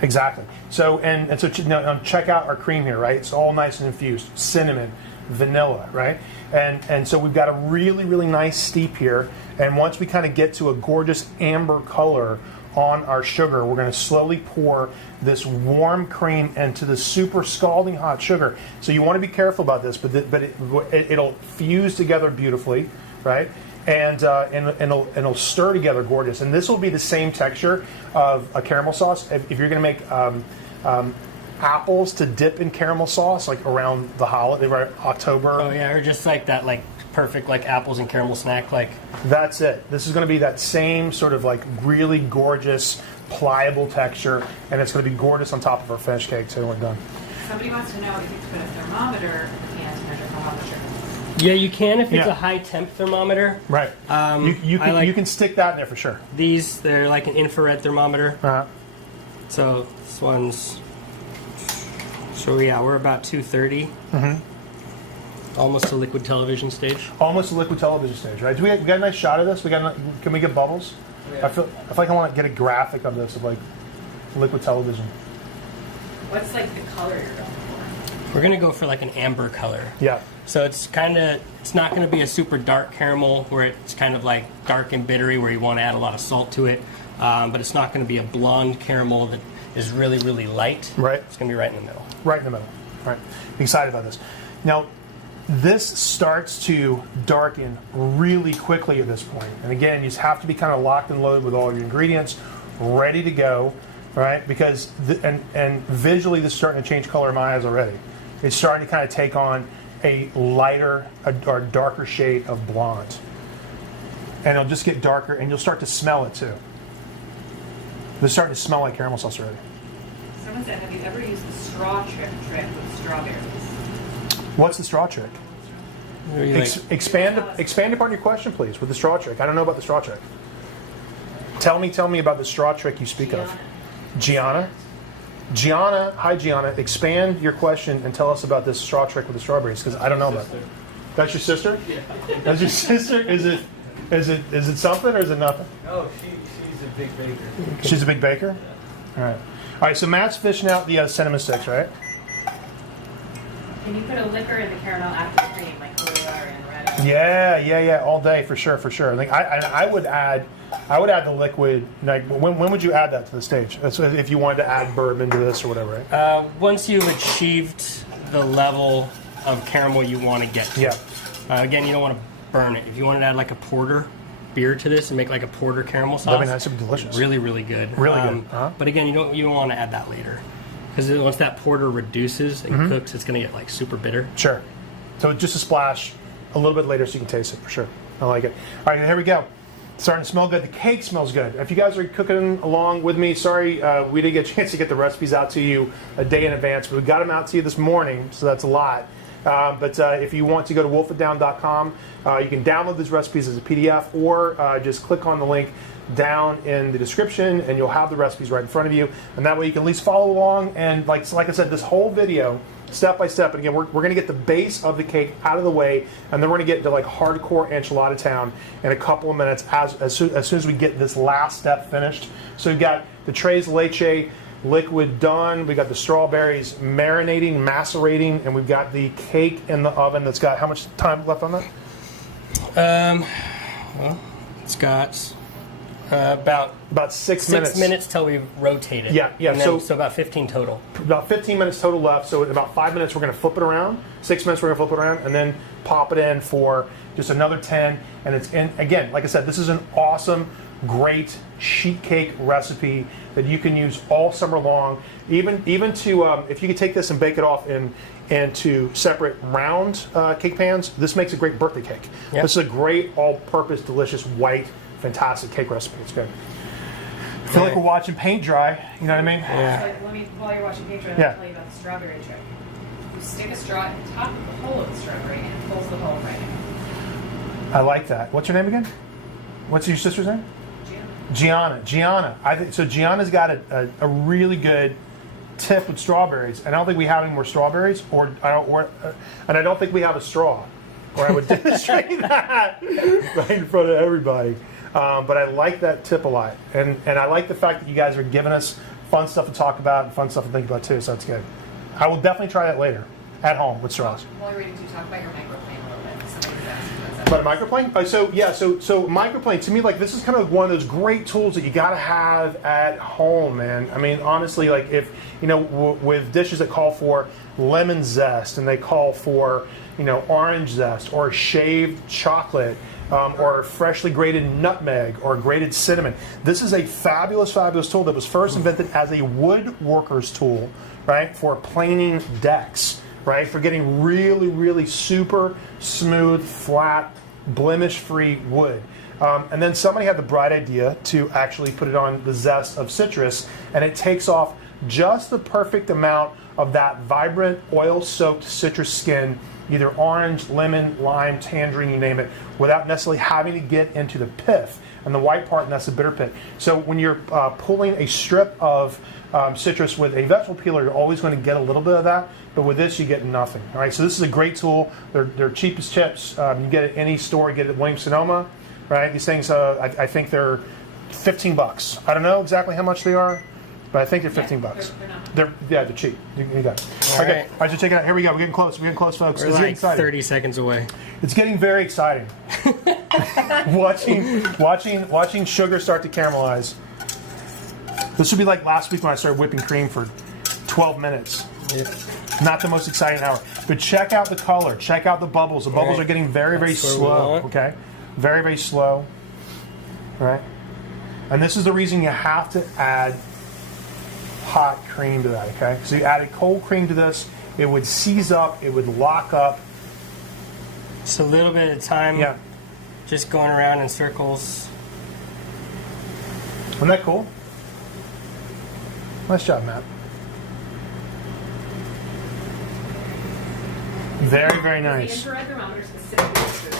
Exactly. So so now check out our cream here, right? It's all nice and infused. Cinnamon, vanilla, right? And so we've got a really, really nice steep here. And once we kind of get to a gorgeous amber color on our sugar, we're going to slowly pour this warm cream into the super scalding hot sugar. So you want to be careful about this, but it'll fuse together beautifully, right? And it'll stir together gorgeous. And this will be the same texture of a caramel sauce. If you're going to make apples to dip in caramel sauce, like around the holiday, right? October. Oh yeah, or just like that, like perfect like apples and caramel snack, like. That's it. This is going to be that same sort of like really gorgeous, pliable texture, and it's going to be gorgeous on top of our finished cake too when we're done. Somebody wants to know if you can put a thermometer in the can to measure how hot the sugar is. Yeah, you can if it's Yeah. a high temp thermometer. Right. You can stick that in there for sure. They're like an infrared thermometer. Uh-huh. So this one's. So yeah, we're about 230. Mm-hmm. Almost to liquid television stage. Almost a liquid television stage, right? We got a nice shot of this? Can we get bubbles? Yeah. I feel like I want to get a graphic of this of like liquid television. What's like the color you're going for? We're gonna go for like an amber color. Yeah. So it's not gonna be a super dark caramel where it's kind of like dark and bittery where you want to add a lot of salt to it, but it's not gonna be a blonde caramel that is really, really light. Right. It's gonna be right in the middle. Right in the middle. All right. I'm excited about this. Now, this starts to darken really quickly at this point. And again, you just have to be kind of locked and loaded with all your ingredients, ready to go, right? Because, and visually this is starting to change color in my eyes already. It's starting to kind of take on a lighter or darker shade of blonde. And it'll just get darker, and you'll start to smell it too. It's starting to smell like caramel sauce already. Someone said, have you ever used the straw trick with strawberries? What's the straw trick? Where you Expand upon your question, please, with the straw trick. I don't know about the straw trick. Tell me about the straw trick you speak of. Gianna, hi Gianna. Expand your question and tell us about this straw trick with the strawberries, because I don't know about that. That's your sister? Yeah. That's your sister? Is it something or is it nothing? No, she's a big baker. She's a big baker? All right, so Matt's fishing out the cinnamon sticks, right? Can you put a liquor in the caramel after the cream, like L'Oreal and Red? Yeah, all day for sure. Like I would add the liquid. Like when would you add that to the stage? That's if you wanted to add bourbon to this or whatever, right? Once you've achieved the level of caramel you want to get to. Yeah. Again, you don't want to burn it. If you want to add like a porter beer to this and make like a porter caramel sauce, That'd be nice. It'd be delicious. Really, really good. Really good. Uh-huh. But again, you don't want to add that later, because once that porter reduces and cooks, it's going to get like super bitter. Sure. So just a splash a little bit later so you can taste it for sure. I like it. All right, here we go. It's starting to smell good. The cake smells good. If you guys are cooking along with me, sorry we didn't get a chance to get the recipes out to you a day in advance, but we got them out to you this morning, so that's a lot. But if you want to go to wolfitdown.com, you can download these recipes as a PDF, or just click on the link down in the description and you'll have the recipes right in front of you, and that way you can at least follow along. And like I said, this whole video step by step, and again we're going to get the base of the cake out of the way, and then we're going to get into like hardcore enchilada town in a couple of minutes as soon as we get this last step finished. So we've got the tres leche liquid done, we got the strawberries marinating, macerating, and we've got the cake in the oven that's got how much time left on that? Well, it's got about 6 minutes. 6 minutes till we rotate it. Yeah. And then, so about 15 total. About 15 minutes total left. So in about 5 minutes we're going to flip it around. 6 minutes we're going to flip it around, and then pop it in for just another 10. And it's in again. Like I said, this is an awesome, great sheet cake recipe that you can use all summer long. Even to if you could take this and bake it off into separate round cake pans, this makes a great birthday cake. Yep. This is a great all-purpose, delicious, white, fantastic cake recipe. It's good. I feel like we're watching paint dry. You know what I mean? Yeah. So while you're watching paint dry, Yeah. I'll tell you about the strawberry trick. You stick a straw at the top of the hole of the strawberry, and it pulls the hole right in. I like that. What's your name again? What's your sister's name? Gianna. I think so. Gianna's got a really good tip with strawberries, and I don't think we have any more strawberries, and I don't think we have a straw, or I would demonstrate that right in front of everybody. But I like that tip a lot. And I like the fact that you guys are giving us fun stuff to talk about and fun stuff to think about too, so that's good. I will definitely try that later at home with straws. While you're reading, do talk about your microplane a little bit. Somebody was asking about that. About a microplane? So microplane, to me, like, this is kind of one of those great tools that you got to have at home, man. I mean, honestly, like, if, you know, with dishes that call for lemon zest and they call for, you know, orange zest or shaved chocolate, or freshly grated nutmeg or grated cinnamon. This is a fabulous, fabulous tool that was first invented as a woodworker's tool, right, for planing decks, right, for getting really, really super smooth, flat, blemish-free wood. And then somebody had the bright idea to actually put it on the zest of citrus, and it takes off just the perfect amount of that vibrant, oil-soaked citrus skin, either orange, lemon, lime, tangerine, you name it, without necessarily having to get into the pith and the white part, and that's the bitter pit. So when you're pulling a strip of citrus with a vegetable peeler, you're always going to get a little bit of that, but with this you get nothing. All right, so this is a great tool. They're cheap as chips. You get it at any store. You get it at Williams-Sonoma, right? These things, I think they're $15. I don't know exactly how much they are, but I think they're $15. They're cheap. You got it. Okay, all right, so check it out. Here we go. We're getting close. We're getting close, folks. We're like 30 seconds away. It's getting very exciting. watching sugar start to caramelize. This would be like last week when I started whipping cream for 12 minutes. Yeah. Not the most exciting hour. But check out the color. Check out the bubbles. The bubbles are getting very, very slow. Okay? Very, very slow. All right? And this is the reason you have to add hot cream to that, okay? So you added cold cream to this, it would seize up, it would lock up. Just a little bit of time. Yeah. Just going around in circles. Isn't that cool? Nice job, Matt. Very, very nice. Is the infrared thermometer specifically for food?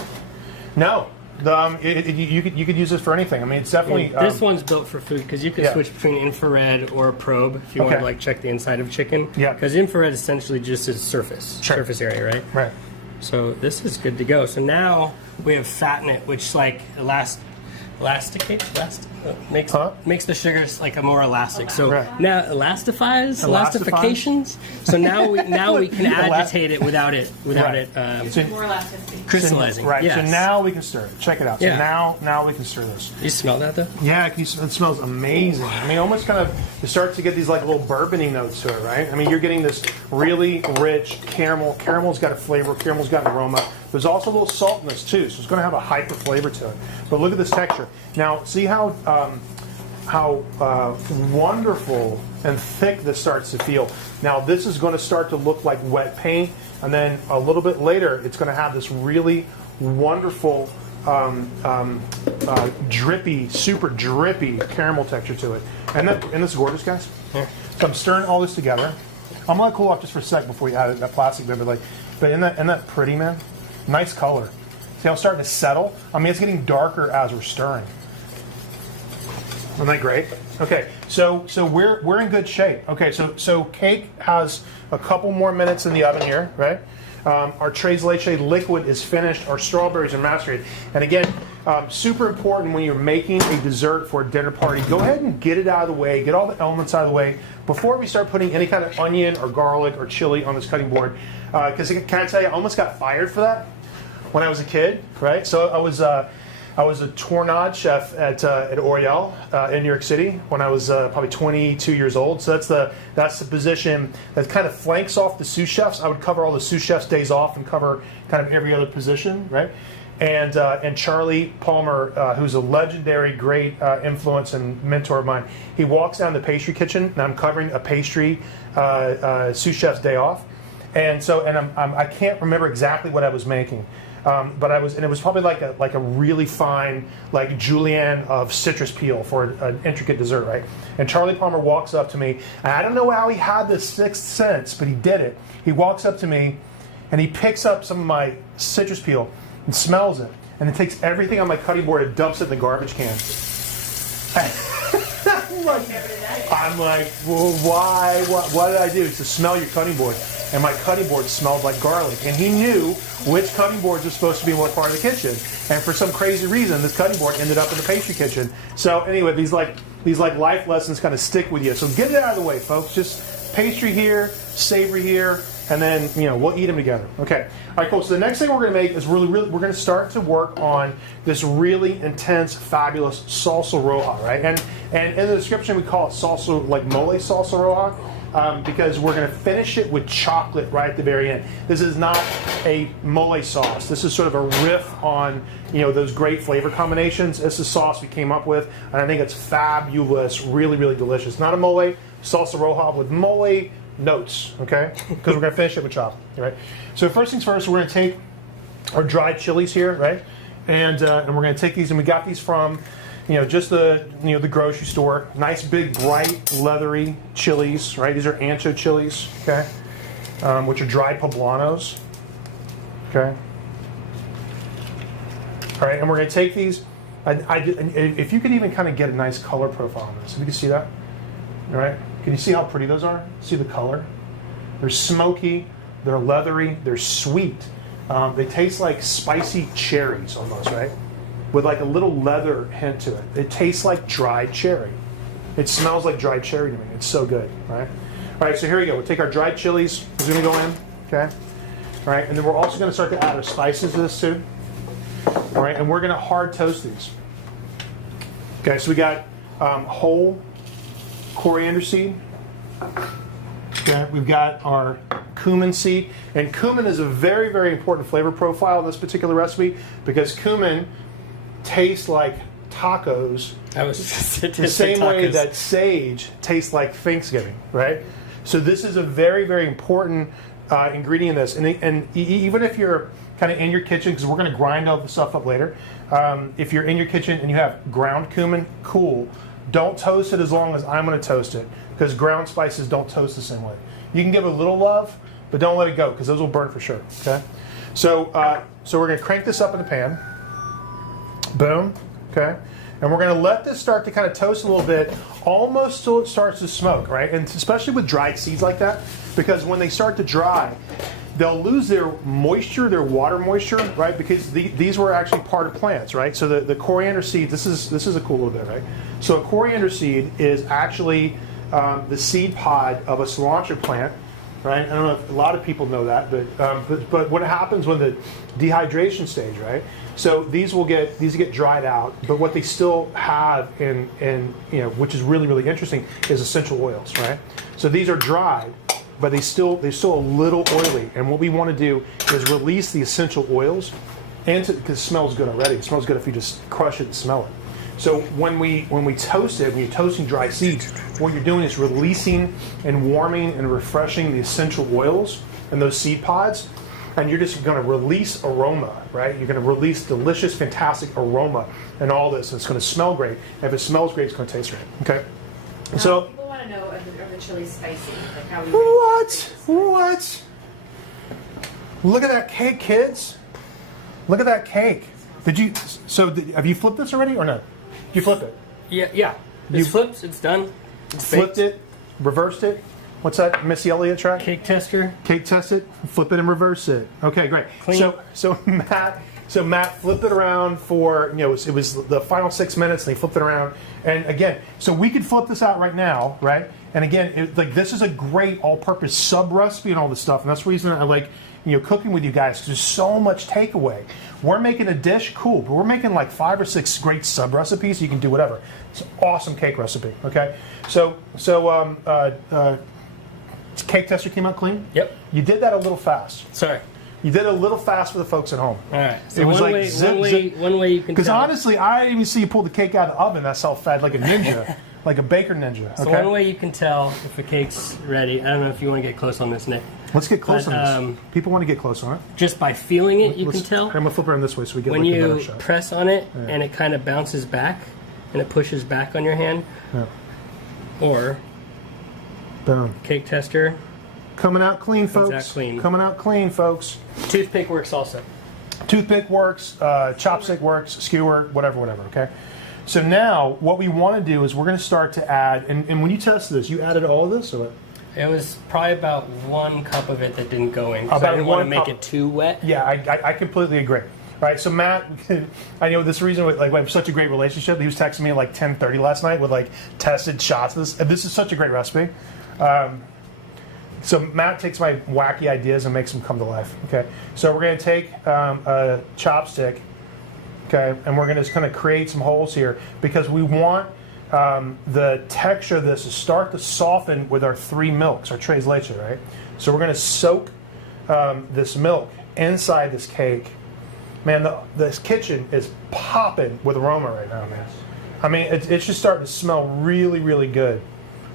No. You could use this for anything. I mean, it's definitely... this one's built for food because you can switch between infrared or probe if you want to like check the inside of chicken. Yeah. Because infrared essentially just is surface area, right? Right. So this is good to go. So now we have fatten it, which like makes the sugars like a more elastic. So now elastifications. So now we can agitate it without it More elasticity. crystallizing. Right. Yes. So now we can stir it. Check it out. So Yeah. now we can stir this. You smell that though? Yeah, it smells amazing. I mean, almost kind of, you start to get these like little bourbony notes to it, right? I mean, you're getting this really rich caramel. Caramel's got a flavor. Caramel's got an aroma. There's also a little salt in this too, so it's going to have a hyper flavor to it. But look at this texture. Now, see how wonderful and thick this starts to feel. Now, this is going to start to look like wet paint, and then a little bit later, it's going to have this really wonderful drippy, super drippy caramel texture to it. And this is gorgeous, guys. Yeah. So I'm stirring all this together. I'm gonna cool off just for a sec before you add that plastic bit, but isn't that pretty, man? Nice color. See how it's starting to settle? I mean, it's getting darker as we're stirring. Isn't that great? Okay, so we're in good shape. Okay, so cake has a couple more minutes in the oven here, right? Our tres leche liquid is finished. Our strawberries are macerated. And again, super important when you're making a dessert for a dinner party, go ahead and get it out of the way, get all the elements out of the way before we start putting any kind of onion or garlic or chili on this cutting board. Because can I tell you, I almost got fired for that when I was a kid, right? So I was a tournade chef at Oriel in New York City when I was probably 22 years old. So that's the position that kind of flanks off the sous chefs. I would cover all the sous chefs' days off and cover kind of every other position, right? And Charlie Palmer, who's a legendary, great influence and mentor of mine, he walks down the pastry kitchen, and I'm covering a pastry sous chef's day off, and I can't remember exactly what I was making. But it was probably like a really fine, like julienne of citrus peel for an intricate dessert, right? And Charlie Palmer walks up to me, and I don't know how he had this sixth sense, but he did it. He walks up to me, and he picks up some of my citrus peel and smells it, and then takes everything on my cutting board and dumps it in the garbage can. I'm like, well, why? What did I do to smell your cutting board? and my cutting board smelled like garlic. And he knew which cutting boards were supposed to be in what part of the kitchen. And for some crazy reason, this cutting board ended up in the pastry kitchen. So anyway, these life lessons kind of stick with you. So get it out of the way, folks. Just pastry here, savory here, and then we'll eat them together. Okay. All right, cool. So the next thing we're going to make is we're going to start to work on this really intense, fabulous salsa roja, right? And in the description we call it salsa, like mole salsa roja, because we're going to finish it with chocolate right at the very end. This is not a mole sauce. This is sort of a riff on those great flavor combinations. This is sauce we came up with, and I think it's fabulous, really, really delicious. Not a mole salsa roja with mole notes, okay? Because we're going to finish it with chocolate, right? So first things first, we're going to take our dried chilies here, right? And we're going to take these, and we got these from, just the grocery store. Nice big bright leathery chilies, right? These are ancho chilies, okay? Which are dried poblanos, okay? All right, and we're going to take these. If you could even kind of get a nice color profile on this, if you can see that, all right? Can you see how pretty those are? See the color? They're smoky, they're leathery, they're sweet. They taste like spicy cherries almost, right? With like a little leather hint to it. It tastes like dried cherry. It smells like dried cherry to me. It's so good, right? All right, so here we go. We'll take our dried chilies. It's going to go in, okay? All right, and then we're also going to start to add our spices to this too. All right, and we're going to hard toast these. Okay, so we got whole coriander seed. Okay, we've got our cumin seed, and cumin is a very, very important flavor profile in this particular recipe because cumin tastes like tacos the same way that sage tastes like Thanksgiving, right? So this is a very, very important ingredient in this, and even if you're kind of in your kitchen, because we're going to grind all the stuff up later, if you're in your kitchen and you have ground cumin, cool. Don't toast it as long as I'm going to toast it, because ground spices don't toast the same way. You can give it a little love, but don't let it go, because those will burn for sure. Okay, so we're going to crank this up in the pan. Boom. Okay, and we're going to let this start to kind of toast a little bit, almost till it starts to smoke, right? And especially with dried seeds like that, because when they start to dry, they'll lose their moisture, their water moisture, right? Because these were actually part of plants, right? So the coriander seed, this is a cool little bit, right? So a coriander seed is actually the seed pod of a cilantro plant, right? I don't know if a lot of people know that, but what happens when the dehydration stage, right? So these get dried out, but what they still have in which is really, really interesting, is essential oils, right? So these are dried, but they're still a little oily, and what we want to do is release the essential oils because it smells good already. It smells good if you just crush it and smell it. So when we toast it, when you're toasting dry seeds, what you're doing is releasing and warming and refreshing the essential oils in those seed pods, and you're just going to release aroma, right? You're going to release delicious, fantastic aroma and all this, and it's going to smell great. And if it smells great, it's going to taste great. Okay. Now, so people want to know are the chilies spicy? Like how we What? Look at that cake, kids. Look at that cake. Have you flipped this already or no? You flip it. Yeah. It's flipped. It's done. It's flipped baked. it, reversed it. What's that Missy Elliott track? Cake tester. Cake test it, flip it and reverse it. Okay, great. Clean. So Matt flipped it around for it was the final 6 minutes, and he flipped it around. And again, so we could flip this out right now, right? And again, this is a great all-purpose sub recipe and all this stuff, and that's the reason I like cooking with you guys, because there's so much takeaway. We're making a dish, cool, but we're making like 5 or 6 great sub recipes. You can do whatever. It's an awesome cake recipe. Okay, cake tester came out clean. Yep. You did that a little fast. Sorry. You did it a little fast for the folks at home. All right. So it was one like way you can. Because honestly, I didn't even see you pull the cake out of the oven. That's how fat, like a ninja, like a baker ninja. So okay? one way you can tell if a cake's ready. I don't know if you want to get close on this, Nick. Let's get close on this. People want to get close on it. Just by feeling it, you can tell. I'm gonna flip around this way so we get when like a better you shot. press on it and it kind of bounces back and it pushes back on your hand. Yeah. Or boom. Cake tester. Coming out clean, folks. Exact clean. Coming out clean, folks. Toothpick works also. Toothpick works, chopstick works, skewer, whatever, okay? So now what we want to do is we're going to start to add, and when you tested this, you added all of this or what? It was probably about 1 cup of it that didn't go in. 'Cause About I didn't want to 1 make cup. it too wet. Yeah, I completely agree. Right, so Matt, I know this reason, like, we have such a great relationship. He was texting me at like 10:30 last night with like tested shots of this. And this is such a great recipe. So Matt takes my wacky ideas and makes them come to life. Okay, so we're going to take a chopstick, okay, and we're going to just kind of create some holes here because we want the texture of this to start to soften with our 3 milks, our tres leche, right? So we're going to soak this milk inside this cake. Man, this kitchen is popping with aroma right now, man. I mean, it's just starting to smell really, really good.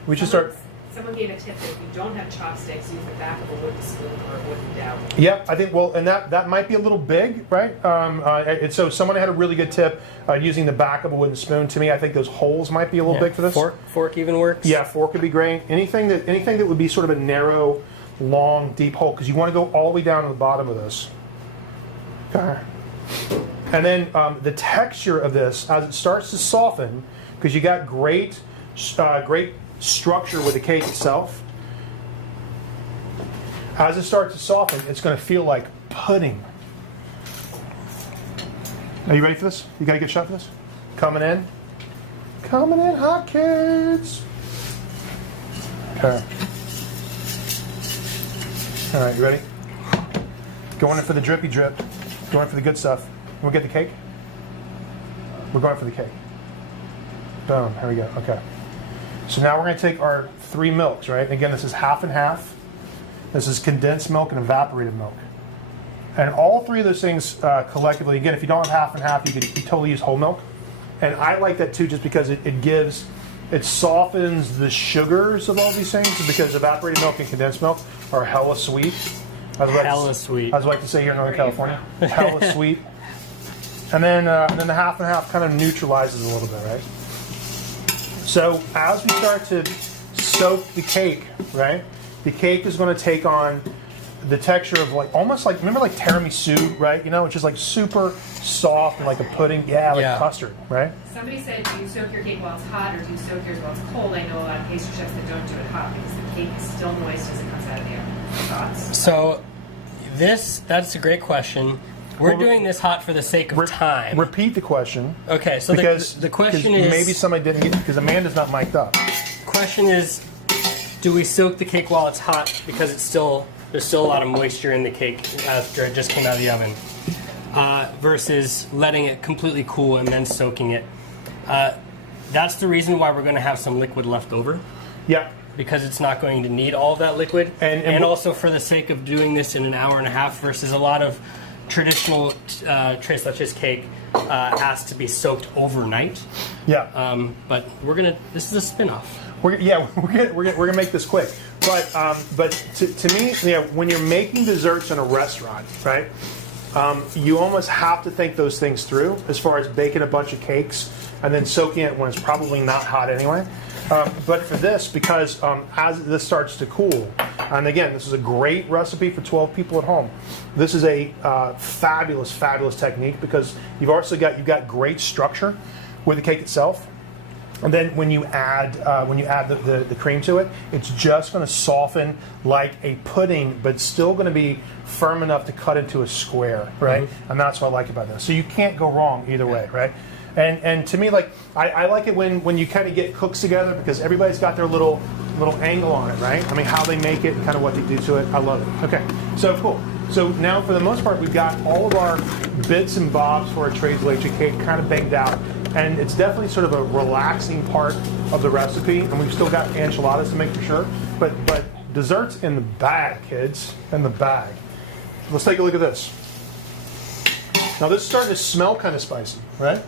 We should start. Someone gave a tip that if you don't have chopsticks, use the back of a wooden spoon or a wooden dowel. Yep, I think, well, and that might be a little big, right? And so someone had a really good tip using the back of a wooden spoon. To me, I think those holes might be a little big for this. Fork even works. Yeah, fork would be great. Anything that would be sort of a narrow, long, deep hole, because you want to go all the way down to the bottom of this. Okay. And then the texture of this, as it starts to soften, because you got great structure with the cake itself. As it starts to soften, it's going to feel like pudding. Are you ready for this? You got to get shot for this? Coming in, hot kids. Okay. All right, you ready? Going in for the drippy drip. Going for the good stuff. We'll get the cake. We're going for the cake. Boom. Here we go. Okay. So now we're going to take our 3 milks, right? Again, this is half and half. This is condensed milk and evaporated milk. And all 3 of those things collectively, again, if you don't have half and half, you could totally use whole milk. And I like that too just because it softens the sugars of all these things because evaporated milk and condensed milk are hella sweet. Hella sweet. As I like to say here in Northern California. Hella sweet. And then the half and half kind of neutralizes a little bit, right? So as we start to soak the cake, right? The cake is going to take on the texture of almost like, remember like tiramisu, right? You know, it's just like super soft and like a pudding. Yeah, like custard, right? Somebody said, do you soak your cake while it's hot or do you soak yours while it's cold? I know a lot of pastry chefs that don't do it hot because the cake is still moist as it comes out of the oven. Thoughts? So that's a great question. We're doing this hot for the sake of time. Repeat the question. Okay, so the question is... Maybe somebody didn't get... Because Amanda's not mic'd up. Question is, do we soak the cake while it's hot because there's still a lot of moisture in the cake after it just came out of the oven, versus letting it completely cool and then soaking it? That's the reason why we're going to have some liquid left over. Yeah. Because it's not going to need all of that liquid. And also for the sake of doing this in an hour and a half versus a lot of traditional tres leches cake has to be soaked overnight. Yeah. But this is a spin-off. We're gonna make this quick. But to me, when you're making desserts in a restaurant, right? You almost have to think those things through as far as baking a bunch of cakes and then soaking it when it's probably not hot anyway. But for this, because as this starts to cool, and again, this is a great recipe for 12 people at home. This is a fabulous, fabulous technique because you've got great structure with the cake itself, and then when you add the cream to it, it's just going to soften like a pudding, but still going to be firm enough to cut into a square, right? Mm-hmm. And that's what I like about this. So you can't go wrong either way, right? And to me, like I like it when you kind of get cooks together because everybody's got their little angle on it, right? I mean, how they make it and kind of what they do to it. I love it. Okay, so cool. So now, for the most part, we've got all of our bits and bobs for our tres leche cake kind of baked out, and it's definitely sort of a relaxing part of the recipe. And we've still got enchiladas to make for sure, but desserts in the bag, kids, in the bag. Let's take a look at this. Now this is starting to smell kind of spicy, right?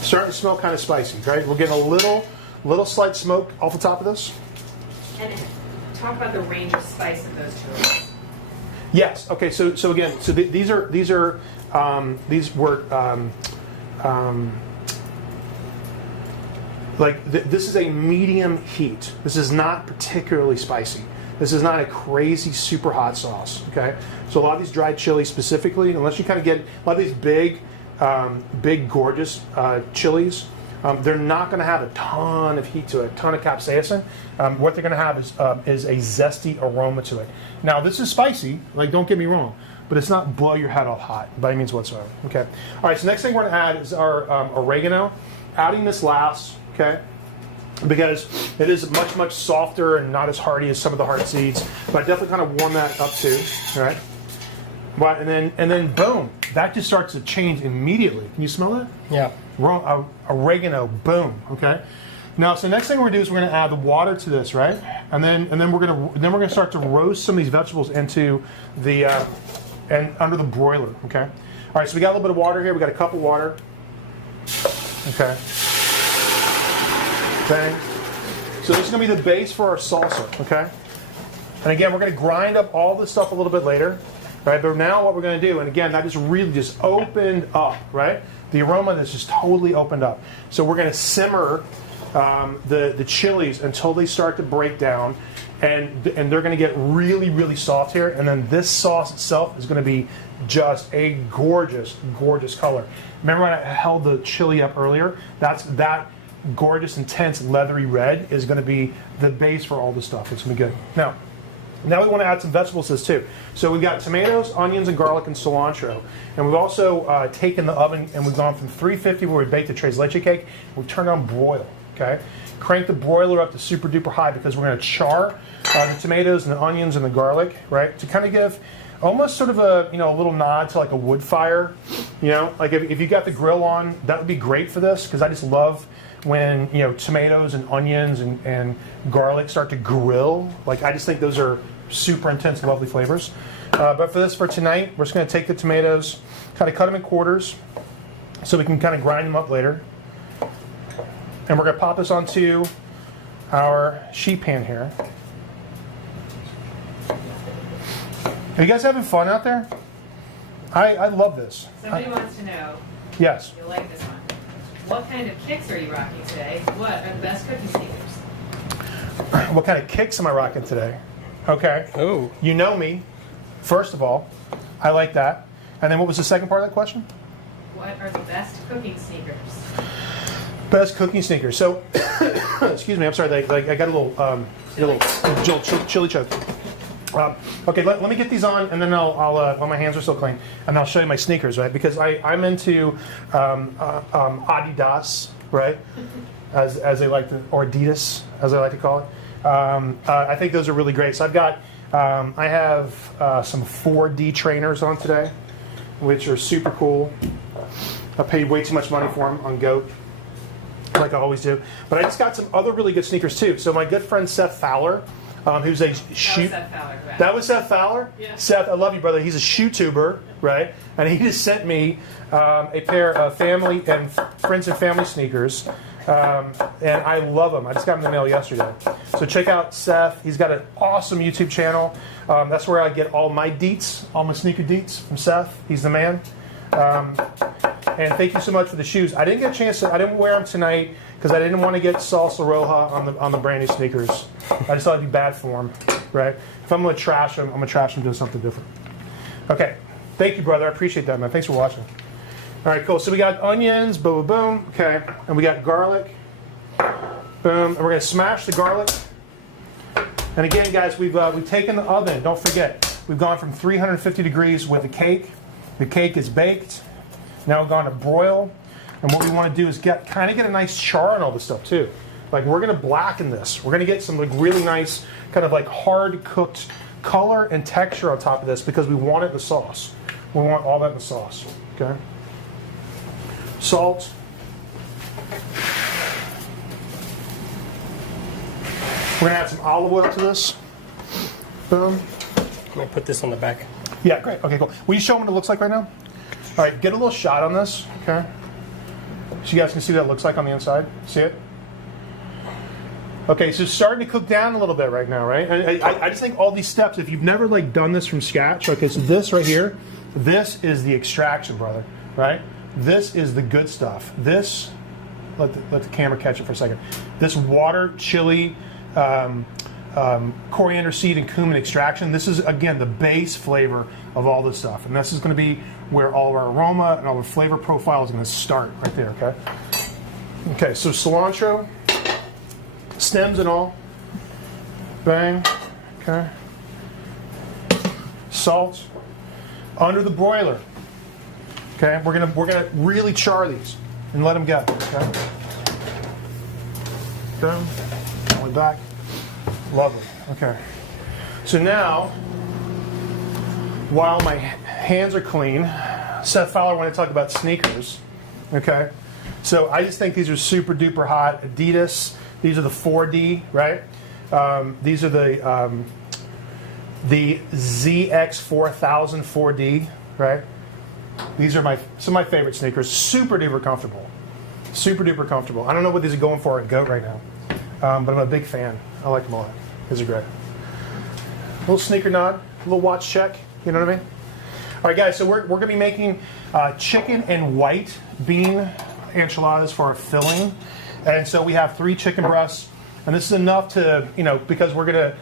Starting to smell kind of spicy, right? We're getting a little slight smoke off the top of this. And talk about the range of spice of those two herbs. Yes. Okay. So again, these were this is a medium heat. This is not particularly spicy. This is not a crazy super hot sauce. Okay. So a lot of these dried chilies specifically, unless you kind of get a lot of these big gorgeous chilies, they're not going to have a ton of heat to it, a ton of capsaicin. What they're going to have is a zesty aroma to it. Now, this is spicy, like don't get me wrong, but it's not blow your head off hot by any means whatsoever. Okay. All right. So next thing we're going to add is our oregano. Adding this last, okay, because it is much softer and not as hearty as some of the heart seeds. But I definitely kind of warm that up too. All right. But and then boom, that just starts to change immediately. Can you smell that? Yeah. Oregano, boom. Okay. Now, so the next thing we're gonna do is we're gonna add the water to this, right? And then we're gonna start to roast some of these vegetables into the and under the broiler. Okay. All right. So we got a little bit of water here. We got a cup of water. Okay. Bang. So this is gonna be the base for our salsa. Okay. And again, we're gonna grind up all this stuff a little bit later. Right, but now what we're going to do, and again, that just really just opened up, right? The aroma that's just totally opened up. So we're going to simmer the chilies until they start to break down, and they're going to get really soft here. And then this sauce itself is going to be just a gorgeous color. Remember when I held the chili up earlier? That gorgeous, intense, leathery red is going to be the base for all the stuff. It's going to be good. Now we want to add some vegetables to this too. So we've got tomatoes, onions, and garlic, and cilantro. And we've also taken the oven and we've gone from 350 where we baked the tres leche cake. We've turned on broil. Okay, crank the broiler up to super duper high because we're going to char the tomatoes and the onions and the garlic, right? To kind of give almost sort of a a little nod to like a wood fire. Like if you got the grill on, that would be great for this because I just love when tomatoes and onions and garlic start to grill. Like I just think those are super intense, lovely flavors. But for tonight, we're just going to take the tomatoes, kind of cut them in quarters, so we can kind of grind them up later. And we're going to pop this onto our sheet pan here. Are you guys having fun out there? I love this. Somebody wants to know. Yes. You'll like this one. What kind of kicks are you rocking today? What are the best cookie sneakers? What kind of kicks am I rocking today? Okay. Oh. You know me. First of all, I like that. And then what was the second part of that question? What are the best cooking sneakers? Best cooking sneakers. So, excuse me. I'm sorry. I got a little chili choke. Okay, let me get these on, and then while my hands are still clean, and I'll show you my sneakers, right? Because I'm into Adidas, right? As they like to, or Adidas, as I like to call it. I think those are really great. So I have some 4D trainers on today, which are super cool. I paid way too much money for them on Goat, like I always do. But I just got some other really good sneakers too. So my good friend Seth Fowler, who's a shoe. That was Seth Fowler, right? That was Seth Fowler? Yeah. Seth, I love you, brother. He's a shoe tuber, right? And he just sent me a pair of family and friends and family sneakers. And I love them. I just got them in the mail yesterday. So check out Seth. He's got an awesome YouTube channel. That's where I get all my deets, all my sneaker deets from Seth. He's the man. And thank you so much for the shoes. I didn't get a chance to, I didn't wear them tonight because I didn't want to get salsa roja on the brand new sneakers. I just thought it'd be bad for them, right? If I'm going to trash them, I'm going to trash them doing something different. Okay. Thank you, brother. I appreciate that, man. Thanks for watching. All right, cool. So we got onions, boom, boom, boom. Okay. And we got garlic. Boom. And we're going to smash the garlic. And again, guys, we've taken the oven. Don't forget, we've gone from 350 degrees with the cake. The cake is baked. Now we're going to broil. And what we want to do is kind of get a nice char on all this stuff too. Like we're going to blacken this. We're going to get some like really nice kind of like hard cooked color and texture on top of this because we want it in the sauce. We want all that in the sauce. Okay. Salt. We're going to add some olive oil to this. Boom. I'm going to put this on the back. Yeah, great. Okay, cool. Will you show them what it looks like right now? All right, get a little shot on this. Okay. So you guys can see what it looks like on the inside. See it? Okay, so it's starting to cook down a little bit right now, right? I just think all these steps, if you've never like done this from scratch, okay, so this right here, this is the extraction, brother, right? This is the good stuff. This, let the camera catch it for a second. This water, chili, coriander seed, and cumin extraction, this is, again, the base flavor of all this stuff. And this is going to be where all our aroma and all the flavor profile is going to start right there, okay? Okay, so cilantro, stems and all. Bang. Okay. Salt under the broiler. Okay, we're gonna really char these and let them go. Okay. Boom. All the way back. Lovely. Okay. So now, while my hands are clean, Seth Fowler wanted to talk about sneakers. Okay. So I just think these are super duper hot. Adidas. These are the 4D, right? These are the ZX4000 4D, right? These are some of my favorite sneakers. Super duper comfortable. Super duper comfortable. I don't know what these are going for at GOAT right now, but I'm a big fan. I like them a lot. These are great. A little sneaker nod, a little watch check. You know what I mean? All right, guys. So we're going to be making chicken and white bean enchiladas for our filling, and so we have 3 chicken breasts, and this is enough to, because we're going to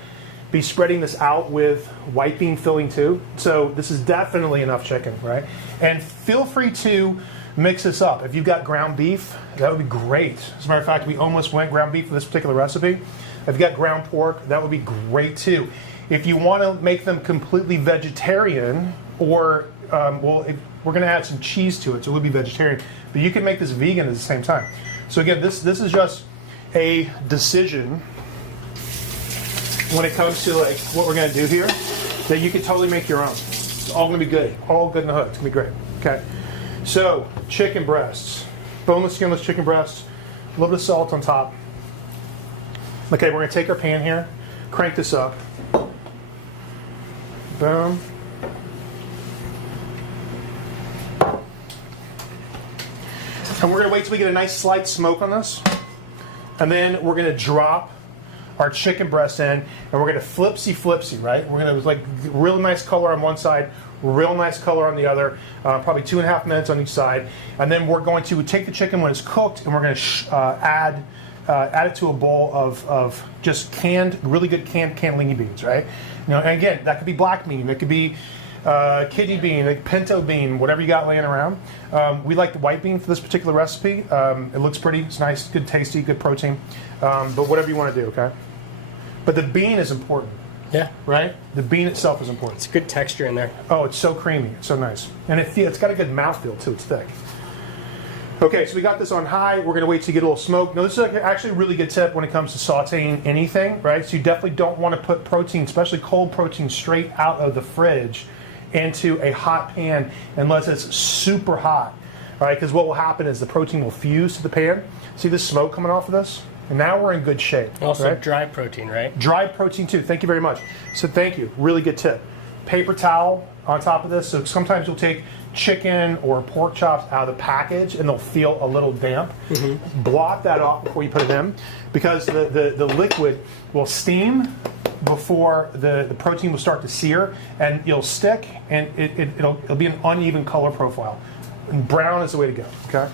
be spreading this out with white bean filling too. So this is definitely enough chicken, right? And feel free to mix this up. If you've got ground beef, that would be great. As a matter of fact, we almost went ground beef for this particular recipe. If you've got ground pork, that would be great too. If you want to make them completely vegetarian, or we're going to add some cheese to it, so it will be vegetarian. But you can make this vegan at the same time. So again, this is just a decision when it comes to like what we're going to do here, that you can totally make your own. It's all going to be good. All good in the hood. It's going to be great. Okay. So chicken breasts, boneless, skinless chicken breasts, a little bit of salt on top. Okay, we're going to take our pan here, crank this up. Boom. And we're going to wait till we get a nice slight smoke on this. And then we're going to drop our chicken breast in, and we're going to flipsy, right? We're going to like real nice color on one side, real nice color on the other, probably 2.5 minutes on each side. And then we're going to take the chicken when it's cooked, and we're going to add it to a bowl of just really good canned cannellini beans, right? And again, that could be black bean, that could be kidney bean, like pinto bean, whatever you got laying around. We like the white bean for this particular recipe. It looks pretty, it's nice, good tasty, good protein. But whatever you want to do, okay? But the bean is important. Yeah. Right? The bean itself is important. It's good texture in there. Oh, it's so creamy. It's so nice. And it's got a good mouthfeel, too. It's thick. Okay, so we got this on high. We're going to wait till you get a little smoke. Now, this is actually a really good tip when it comes to sauteing anything, right? So you definitely don't want to put protein, especially cold protein, straight out of the fridge into a hot pan unless it's super hot, right? Because what will happen is the protein will fuse to the pan. See the smoke coming off of this? And now we're in good shape. Also right? dry protein, right? Dry protein too. Thank you very much. So thank you. Really good tip. Paper towel on top of this. So sometimes you'll take chicken or pork chops out of the package and they'll feel a little damp. Mm-hmm. Blot that off before you put it in, because the liquid will steam before the protein will start to sear, and it'll stick, and it'll be an uneven color profile. And brown is the way to go. Okay. All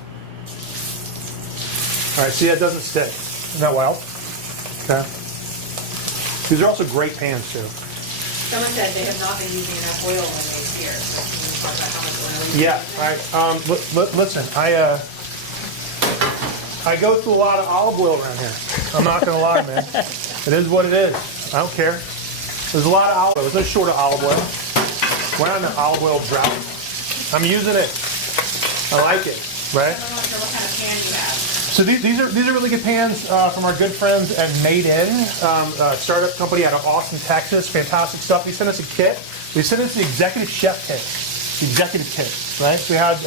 right. See, that doesn't stick. Isn't that wild? Okay. These are also great pans too. Someone said they have not been using enough oil when they sear. So can you talk about how much oil you use? Yeah. All right. Listen, I go through a lot of olive oil around here. I'm not going to lie, man. It is what it is. I don't care. There's a lot of olive oil. There's no short of olive oil. We're on an olive oil drought. I'm using it. I like it. Right? I'm not sure what kind of pan you have. So these are really good pans from our good friends at Made In, startup company out of Austin, Texas. Fantastic stuff. They sent us a kit. They sent us the executive chef kit. The executive kit, right? So we had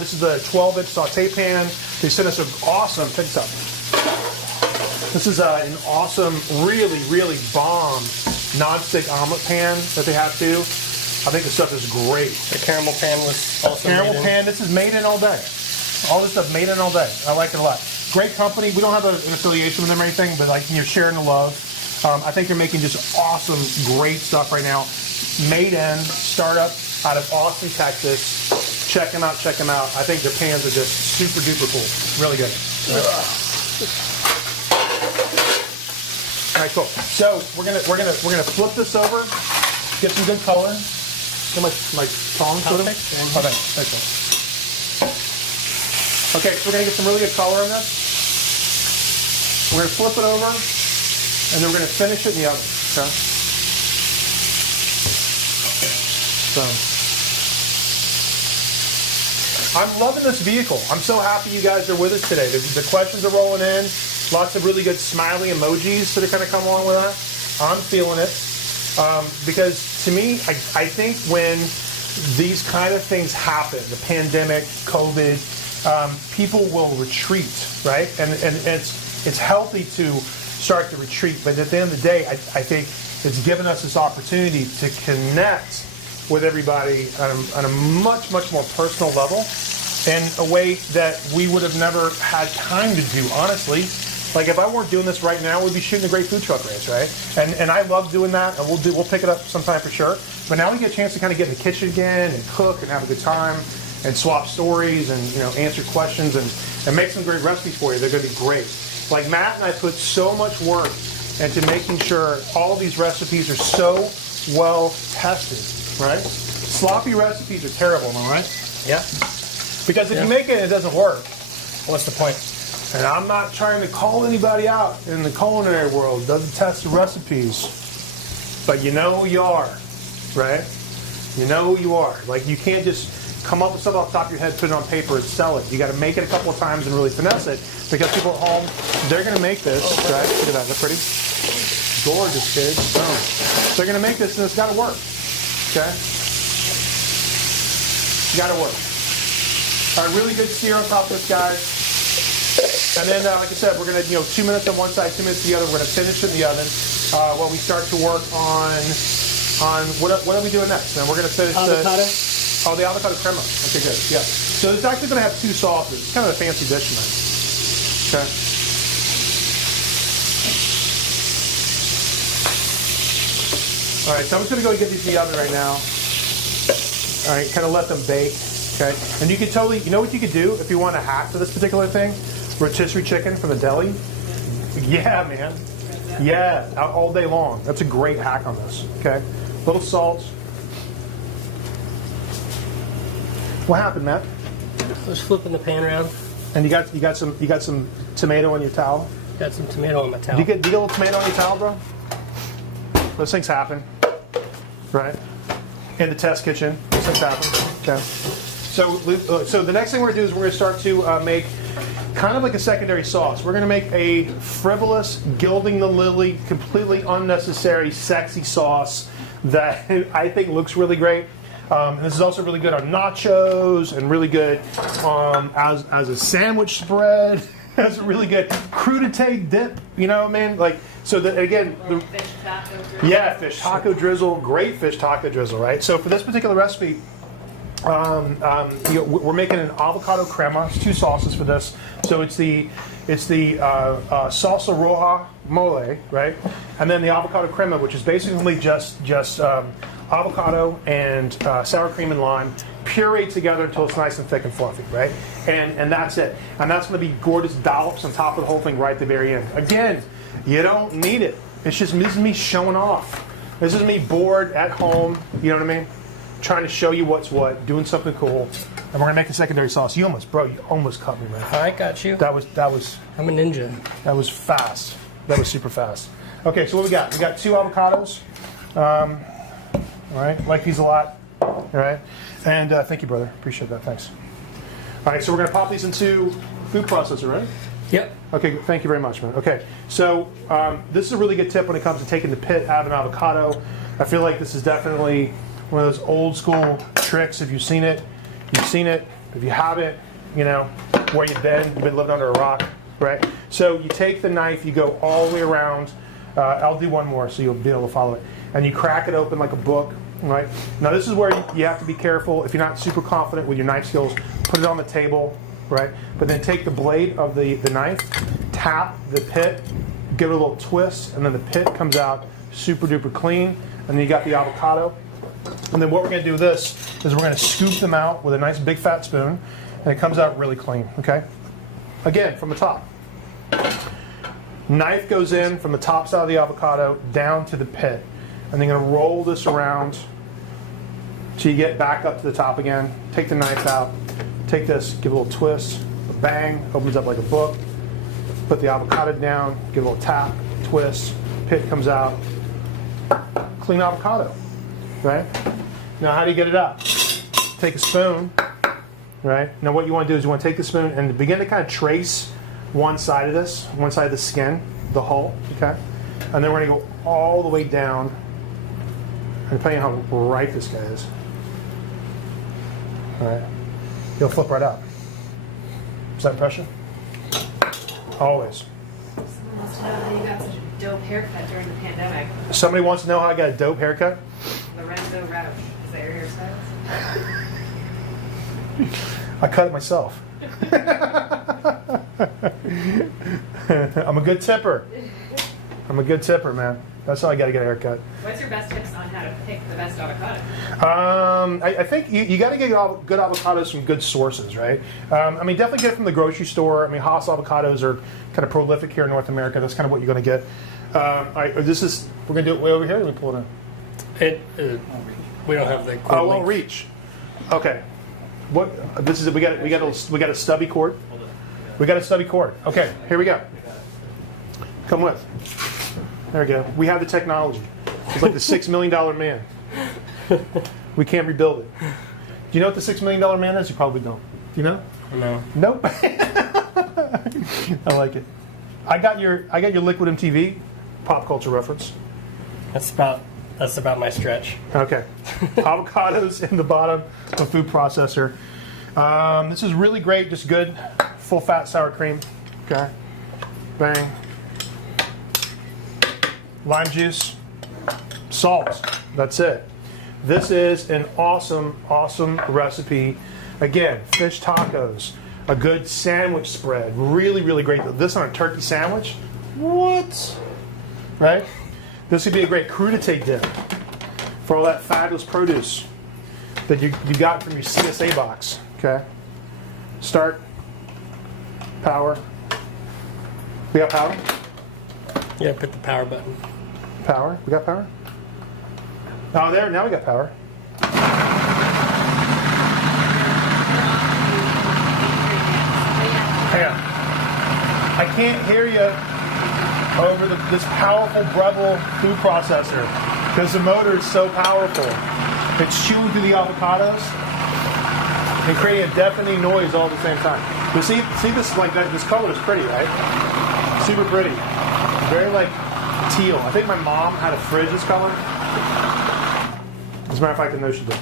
this is a 12-inch saute pan. They sent us an awesome. Check this out. This is an awesome, really, really bomb non-stick omelet pan that they have too. I think the stuff is great. The caramel pan was also caramel made in. pan. This is made in all day. All this stuff made in all day. I like it a lot. Great company. We don't have an affiliation with them or anything, but like you're sharing the love. I think they're making just awesome, great stuff right now. Made in, startup out of Austin, Texas. Check them out. Check them out. I think their pans are just super duper cool. Really good. All right, cool. So we're gonna flip this over. Get some good color. Get my tongs with them. Perfect. Oh, thanks. Okay, so we're going to get some really good color in this. We're going to flip it over, and then we're going to finish it in the oven. Okay? So, I'm loving this vehicle. I'm so happy you guys are with us today. The questions are rolling in. Lots of really good smiley emojis that are kind of come along with that. I'm feeling it. Because to me, I think when these kind of things happen, the pandemic, COVID, people will retreat, right? And it's healthy to start to retreat. But at the end of the day, I think it's given us this opportunity to connect with everybody on a much, much more personal level in a way that we would have never had time to do, honestly. Like if I weren't doing this right now, we'd be shooting a great food truck race, right? And I love doing that, and we'll pick it up sometime for sure. But now we get a chance to kind of get in the kitchen again and cook and have a good time and swap stories and answer questions and make some great recipes for you. They're going to be great. Like Matt and I put so much work into making sure all these recipes are so well tested, right? Sloppy recipes are terrible, am I right? Yeah. Because if you make it and it doesn't work, What's the point? and I'm not trying to call anybody out in the culinary world, doesn't test the recipes, but you know you are, right? You know you are. Like you can't just come up with something off the top of your head, put it on paper, and sell it. You got to make it a couple of times and really finesse it, because people at home, they're going to make this, right? Look at that, isn't that pretty? Gorgeous, kids. Oh. They're going to make this, and it's got to work, okay? Got to work. All right, really good sear on top of this, guys. And then, like I said, we're going to, 2 minutes on one side, 2 minutes on the other. We're going to finish it in the oven while we start to work on what are we doing next? And we're going to finish Avocado? the avocado crema. Okay, good. Yeah. So it's actually going to have two sauces. It's kind of a fancy dish tonight. Okay. All right, so I'm just going to go and get these in the oven right now. All right, kind of let them bake. Okay, and you could totally, what you could do if you want a hack for this particular thing? Rotisserie chicken from the deli. Yeah, man. Yeah, all day long. That's a great hack on this. Okay, little salt. What happened, Matt? Just flipping the pan around. And you got some tomato on your towel. Got some tomato on my towel. Do you get a little tomato on your towel, bro? Those things happen, right? In the test kitchen, those things happen. Okay. So the next thing we're going to do is we're going to start to make kind of like a secondary sauce. We're going to make a frivolous, gilding the lily, completely unnecessary, sexy sauce that I think looks really great. And this is also really good on nachos and really good as a sandwich spread. That's a really good crudité dip. You know what I mean? Like, so that again, Fish taco drizzle. yeah, fish taco drizzle, great fish taco drizzle, right? So for this particular recipe, we're making an avocado crema. It's two sauces for this. So it's the salsa roja mole, right? And then the avocado crema, which is basically just avocado and sour cream and lime pureed together until it's nice and thick and fluffy, right? And that's it. And that's going to be gorgeous dollops on top of the whole thing right at the very end. Again, you don't need it. It's just this is me showing off. This is me bored at home. You know what I mean? Trying to show you what's what, doing something cool. And we're going to make a secondary sauce. You almost cut me, man. I got you. That was I'm a ninja. That was fast. That was super fast. Okay, so what we got? We got 2 avocados. All right, like these a lot. All right, and thank you, brother. Appreciate that. Thanks. All right, so we're going to pop these into food processor, right? Yep. Okay, thank you very much, man. Okay, so this is a really good tip when it comes to taking the pit out of an avocado. I feel like this is definitely one of those old school tricks. If you've seen it, you've seen it. If you haven't, where you've been living under a rock, right? So you take the knife, you go all the way around. I'll do one more so you'll be able to follow it. And you crack it open like a book, right? Now this is where you have to be careful. If you're not super confident with your knife skills, put it on the table, right? But then take the blade of the knife, tap the pit, give it a little twist, and then the pit comes out super duper clean. And then you got the avocado. And then what we're going to do with this is we're going to scoop them out with a nice big fat spoon, and it comes out really clean, okay? Again, from the top. Knife goes in from the top side of the avocado down to the pit. And then you're going to roll this around till you get back up to the top again. Take the knife out. Take this, give it a little twist, bang, opens up like a book. Put the avocado down, give it a little tap, twist, pit comes out. Clean avocado, right? Now how do you get it out? Take a spoon, right? Now what you want to do is you want to take the spoon and begin to kind of trace one side of this, one side of the skin, the hull, okay? And then we're going to go all the way down, and depending on how ripe this guy is, all right, he'll flip right up. Is that impression? Always. Someone wants to know how you got such a dope haircut during the pandemic. Somebody wants to know how I got a dope haircut? Lorenzo Rauch. Is that your hairstylist? I cut it myself. I'm a good tipper. I'm a good tipper, man. That's how I got to get a haircut. What's your best tips on how to pick the best avocado? I think you got to get good avocados from good sources, right? I mean, definitely get it from the grocery store. I mean, Haas avocados are kind of prolific here in North America. That's kind of what you're going to get. All right, we're going to do it way over here. Let me pull it in. We don't have the cord Oh, won't length. reach. Okay. What? This is it. We got a stubby cord. We got a stubby cord. Okay, here we go. Come with. There we go. We have the technology. It's like the $6 million man. We can't rebuild it. Do you know what the $6 million man is? You probably don't. Do you know? No. Nope. I like it. I got your Liquid MTV pop culture reference. That's about my stretch. Okay. Avocados in the bottom of a food processor. This is really great, just good, full fat sour cream. Okay. Bang. Lime juice. Salt. That's it. This is an awesome, awesome recipe. Again, fish tacos. A good sandwich spread. Really, really great. This on a turkey sandwich? What? Right? This would be a great crudité dip for all that fabulous produce that you got from your CSA box. Okay. Start. Power. We got power? Yeah, put the power button. Power. We got power? Oh, there. Now we got power. Hang on. I can't hear you over this powerful Breville food processor because the motor is so powerful. It's chewing through the avocados and creating a deafening noise all at the same time. You see this like that? This color is pretty, right? Super pretty. Very like teal. I think my mom had a fridge this color. As a matter of fact, I know she did.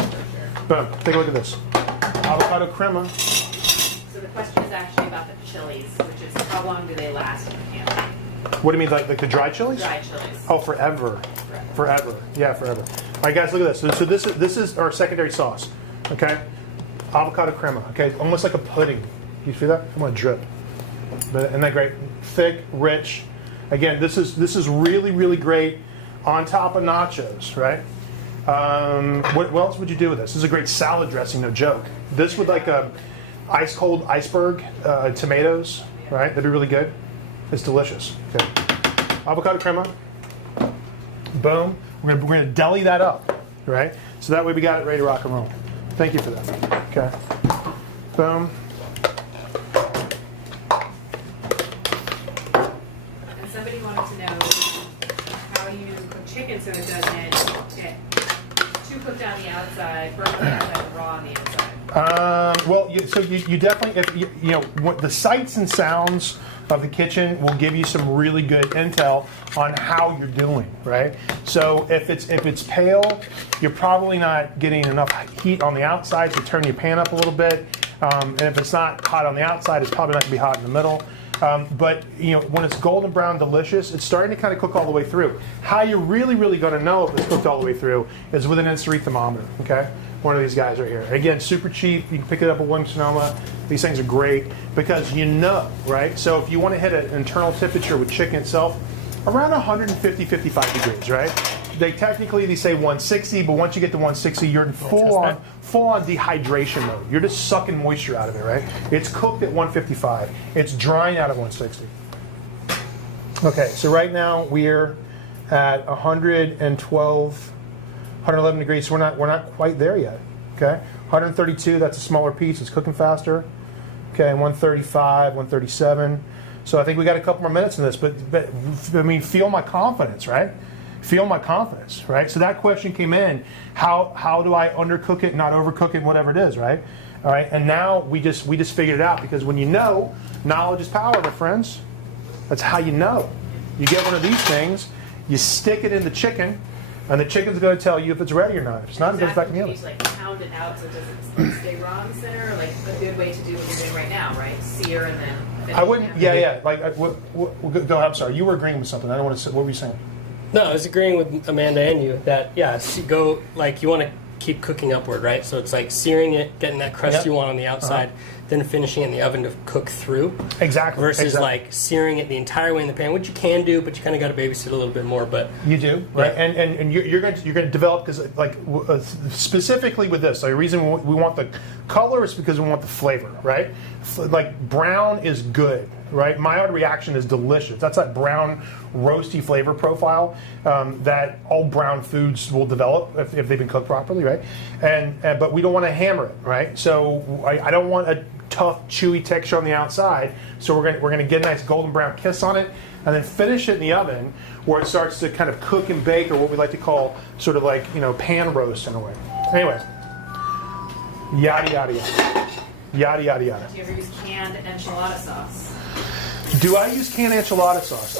Boom. Take a look at this. Avocado crema. So the question is actually about the chilies, which is how long do they last in the can? What do you mean, like the dry chilies? Dry chilies. Oh, forever. Forever. Yeah, forever. All right, guys, look at this. So this is our secondary sauce. Okay, avocado crema. Okay, almost like a pudding. You see that? I'm gonna drip. But isn't that great? Thick, rich. Again, this is really, really great on top of nachos, right? What else would you do with this? This is a great salad dressing, no joke. This with like a ice cold iceberg tomatoes, right? That'd be really good. It's delicious. Okay. Avocado crema. Boom. We're gonna deli that up, right? So that way we got it ready to rock and roll. Thank you for that. Okay. Boom. And somebody wanted to know how you cook chicken so it doesn't get too cooked on the outside, burnt on the outside, and raw on the inside. Well, you definitely, if you know, what the sights and sounds of the kitchen will give you some really good intel on how you're doing, right? So if it's pale, you're probably not getting enough heat on the outside to turn your pan up a little bit. And if it's not hot on the outside, it's probably not going to be hot in the middle. But you know, when it's golden brown, delicious, it's starting to kind of cook all the way through. How you're really, really going to know if it's cooked all the way through is with an instant thermometer. Okay, one of these guys right here. Again, super cheap. You can pick it up at one Sonoma. These things are great because you know, right? So if you want to hit an internal temperature with chicken itself, around 150, 55 degrees, right? They say 160, but once you get to 160, you're in full on dehydration mode. You're just sucking moisture out of it, right? It's cooked at 155. It's drying out at 160. Okay, so right now we're at 112, 111 degrees. So we're not quite there yet. Okay, 132. That's a smaller piece. It's cooking faster. Okay, 135, 137. So I think we got a couple more minutes in this, but I mean, feel my confidence, right? Feel my confidence, right? So that question came in, how do I undercook it, not overcook it, whatever it is, right? All right, and now we just figured it out, because when you know, knowledge is power, my friends. That's how you know. You get one of these things, you stick it in the chicken, and the chicken's going to tell you if it's ready or not. If it's not, it goes back in the oven. You like pound it out so it doesn't stay raw in the center, or like a good way to do what you're doing right now, right? Sear and then finish. I wouldn't. Yeah. Like, go. I'm sorry. You were agreeing with something. I don't want to say. What were you saying? No, I was agreeing with Amanda and you that, go, like, you want to keep cooking upward, right? So it's like searing it, getting that crust you want on the outside, then finishing in the oven to cook through. Exactly. Versus like searing it the entire way in the pan, which you can do, but you kind of got to babysit a little bit more. But you do, right? Yeah. And you're going to develop, because specifically with this, the reason we want the color is because we want the flavor, right? Like brown is good, right? Maillard reaction is delicious. That's that brown roasty flavor profile that all brown foods will develop if they've been cooked properly, right? But we don't want to hammer it, right? So I don't want a tough, chewy texture on the outside. So we're gonna get a nice golden brown kiss on it, and then finish it in the oven where it starts to kind of cook and bake, or what we like to call sort of like, pan roast in a way. Anyway, yada yada yada, yada yada yada. Do you ever use canned enchilada sauce? Do I use canned enchilada sauce?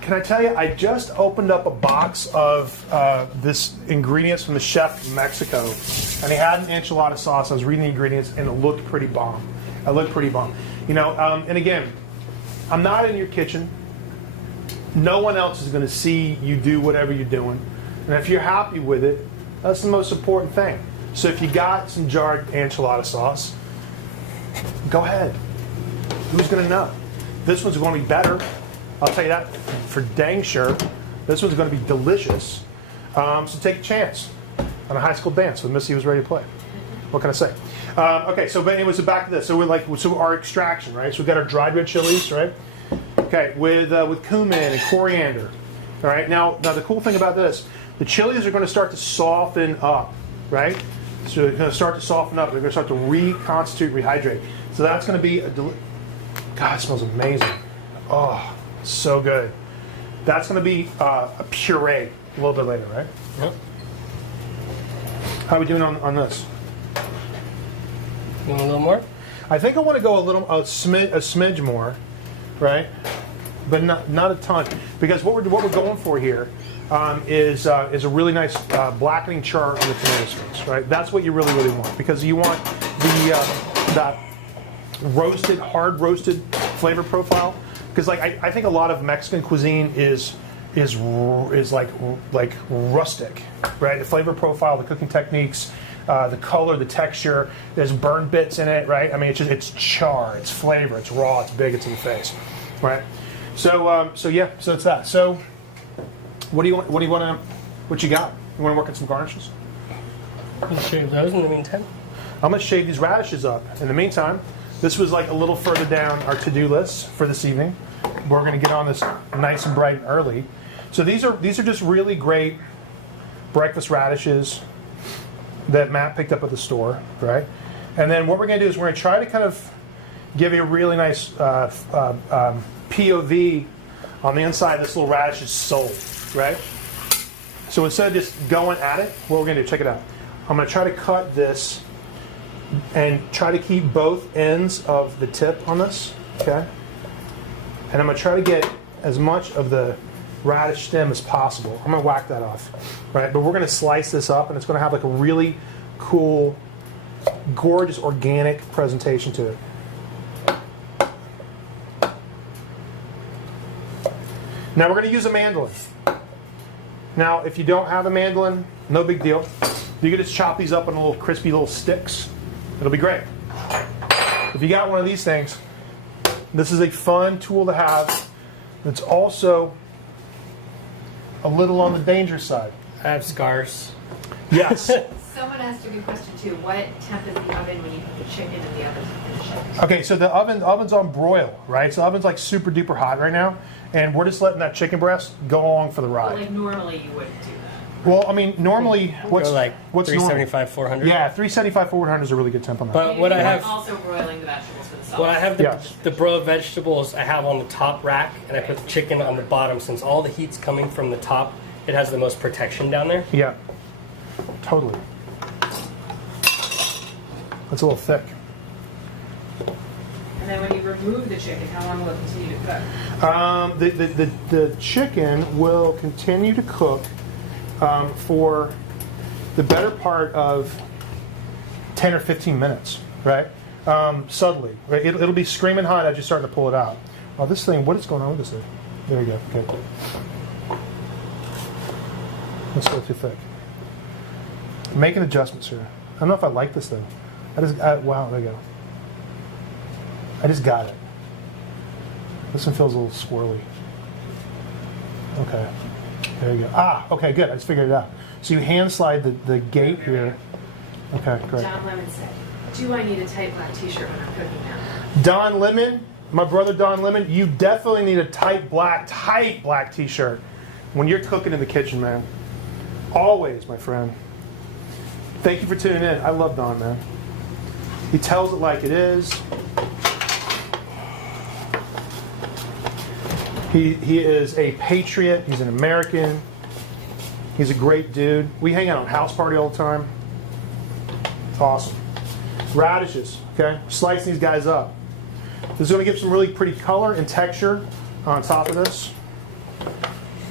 Can I tell you, I just opened up a box of this ingredients from the chef from Mexico, and he had an enchilada sauce. I was reading the ingredients, and it looked pretty bomb. And again, I'm not in your kitchen. No one else is going to see you do whatever you're doing. And if you're happy with it, that's the most important thing. So if you got some jarred enchilada sauce, go ahead. Who's going to know? This one's going to be better. I'll tell you that for dang sure. This one's going to be delicious. So take a chance on a high school dance when Missy was ready to play. What can I say? Okay, so but anyways, so back to this. So our extraction, right? So we've got our dried red chilies, right? Okay, with cumin and coriander. All right. Now the cool thing about this, the chilies are going to start to soften up, right? So they're going to start to soften up. They're going to start to reconstitute, rehydrate. So that's going to be God, it smells amazing. Oh, so good. That's going to be a puree a little bit later, right? Yep. How are we doing on this? You want a little more? I think I want to go a smidge more, right? But not a ton, because what we're going for here is a really nice blackening char on the tomato skins, right? That's what you really want, because you want that hard roasted flavor profile. Because I think a lot of Mexican cuisine is like rustic, right? The flavor profile, the cooking techniques, the color, the texture. There's burn bits in it, right? I mean, it's char, it's flavor, it's raw, it's big, it's in the face, right? So it's that. So what you got? You want to work on some garnishes? You shave those in the meantime. I'm going to shave these radishes up. In the meantime, this was like a little further down our to-do list for this evening. We're going to get on this nice and bright and early. So these are just really great breakfast radishes that Matt picked up at the store, right? And then what we're going to do is we're going to try to kind of give you a really nice POV on the inside of this little radish's soul, right? So instead of just going at it, what we're going to do, check it out. I'm going to try to cut this and try to keep both ends of the tip on this, okay? And I'm going to try to get as much of the radish stem as possible. I'm going to whack that off, right? But we're going to slice this up, and it's going to have like a really cool, gorgeous, organic presentation to it. Now we're going to use a mandolin. Now, if you don't have a mandolin, no big deal. You can just chop these up in little crispy little sticks. It'll be great. If you got one of these things, this is a fun tool to have. It's also a little on the dangerous side. I have scars. Yes. Someone asked a good question too. What temp is the oven when you put the chicken in the oven to finish it? Okay, so the oven's on broil, right? So the oven's like super duper hot right now, and we're just letting that chicken breast go along for the ride. Like normally you wouldn't do Well, I mean, normally, what's Go like what's 375, 400. Yeah, 375, 400 is a really good temp on that. But what I have, also broiling the vegetables for the sauce. well, I have Yes. the broiled vegetables I have on the top rack, and I put the chicken on the bottom. Since all the heat's coming from the top, it has the most protection down there. Yeah, totally. That's a little thick. And then when you remove the chicken, how long will it continue to cook? The chicken will continue to cook for the better part of 10 or 15 minutes, right? Subtly. Right? It'll be screaming hot as you're starting to pull it out. Oh, this thing, what is going on with this thing? There we go. Good. That's a little too thick. I'm making adjustments here. I don't know if I like this thing. Wow, there you go. I just got it. This one feels a little swirly. Okay. There you go. Ah, okay, good. I just figured it out. So you hand slide the gate here. Okay, great. Don Lemon said, do I need a tight black t-shirt when I'm cooking now? Don Lemon, my brother Don Lemon, you definitely need a tight black t-shirt when you're cooking in the kitchen, man. Always, my friend. Thank you for tuning in. I love Don, man. He tells it like it is. He is a patriot. He's an American. He's a great dude. We hang out on house party all the time. It's awesome. Radishes, okay? Slicing these guys up. This is going to give some really pretty color and texture on top of this.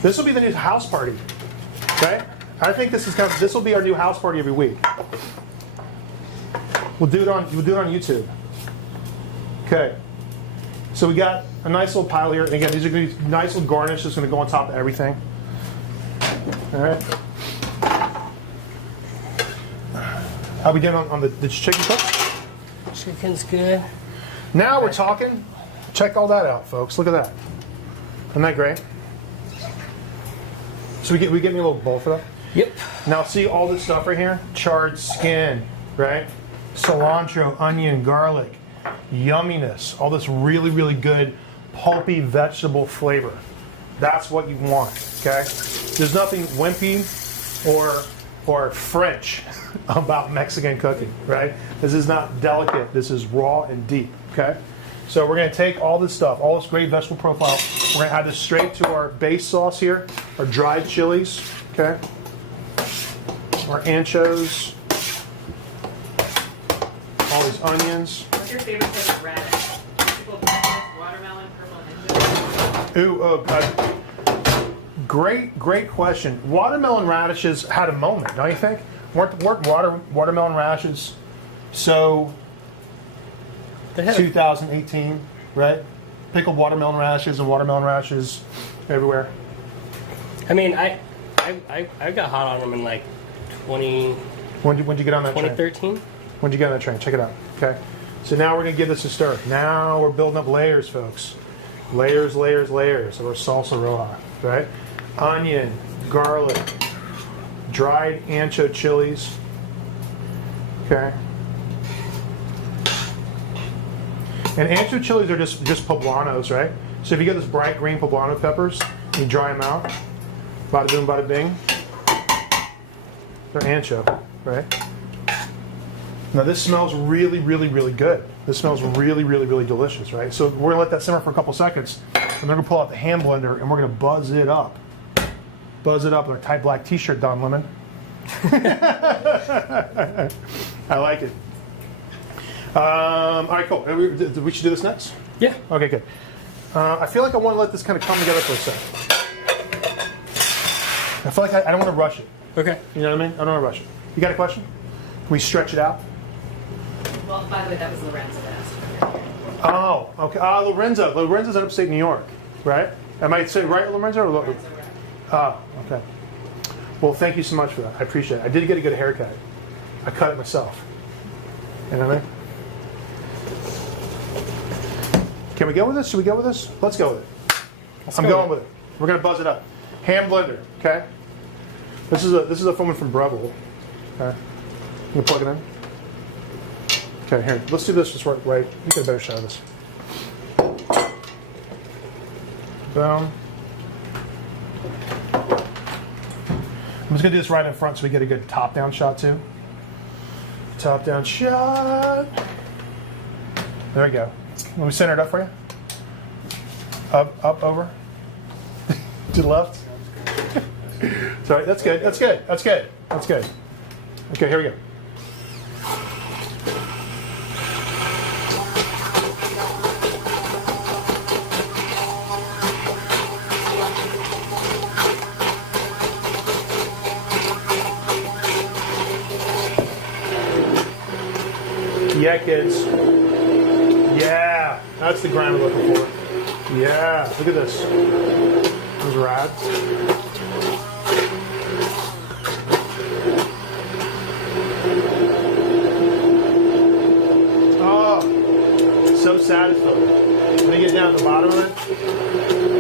This will be the new house party, okay? I think this will be our new house party every week. We'll do it on YouTube. Okay. So we got a nice little pile here. And again, these are going to be nice little garnish that's going to go on top of everything. All right. How we doing on the chicken cook? Chicken's good. Now we're talking. Check all that out, folks. Look at that. Isn't that great? So we get me a little bowl for that. Yep. Now see all this stuff right here? Charred skin, right? Cilantro, onion, garlic, yumminess. All this really, really good pulpy vegetable flavor. That's what you want, okay? There's nothing wimpy or French about Mexican cooking, right? This is not delicate. This is raw and deep, okay? So we're going to take all this stuff, all this great vegetable profile. We're going to add this straight to our base sauce here, our dried chilies, okay? Our anchovies, all these onions. What's your favorite type of radish? Typical radish, watermelon, purple, and Great question. Watermelon radishes had a moment, don't you think? Weren't watermelon radishes so 2018, right? Pickled watermelon radishes and watermelon radishes everywhere. I mean, I got hot on them in like 20. When'd you get on that train? 2013. When'd you get on that train? Check it out. Okay. So now we're going to give this a stir. Now we're building up layers, folks. Layers, layers, layers of our salsa roja, right? Onion, garlic, dried ancho chilies. Okay. And ancho chilies are just poblanos, right? So if you get this bright green poblano peppers, you dry them out. Bada boom, bada bing. They're ancho, right? Now this smells really, really, really good. This smells really, really, really delicious, right? So we're gonna let that simmer for a couple seconds, and we're gonna pull out the hand blender and we're gonna buzz it up. Buzz it up with our tight black t-shirt, Don Lemon. I like it. All right, cool. We should do this next? Yeah. Okay, good. I feel like I want to let this kind of come together for a second. I feel like I don't want to rush it. Okay. You know what I mean? I don't want to rush it. You got a question? Can we stretch it out? Well, by the way, that was Lorenzo that asked. Oh, okay. Lorenzo. Lorenzo's in upstate New York, right? Am I saying right, Lorenzo? Or Lorenzo, right. Oh, okay. Well, thank you so much for that. I appreciate it. I did get a good haircut. I cut it myself. You know what I mean? Can we go with this? Should we go with this? Let's go with it. I'm going with it. We're going to buzz it up. Hand blender, okay? This is a foaming from Breville. Okay. You can plug it in. Okay, here. Let's do this just right. You get a better shot of this. Boom. just gonna do this right in front so we get a good top-down shot too. Top-down shot. There we go. Let me center it up for you. Up, over. To the left. Sorry, that's good. That's good. That's good. That's good. Okay, here we go. Yeah, kids. Yeah, that's the grind we're looking for. Yeah, look at this. This is rad. Oh, so satisfying. When you get down to the bottom of it.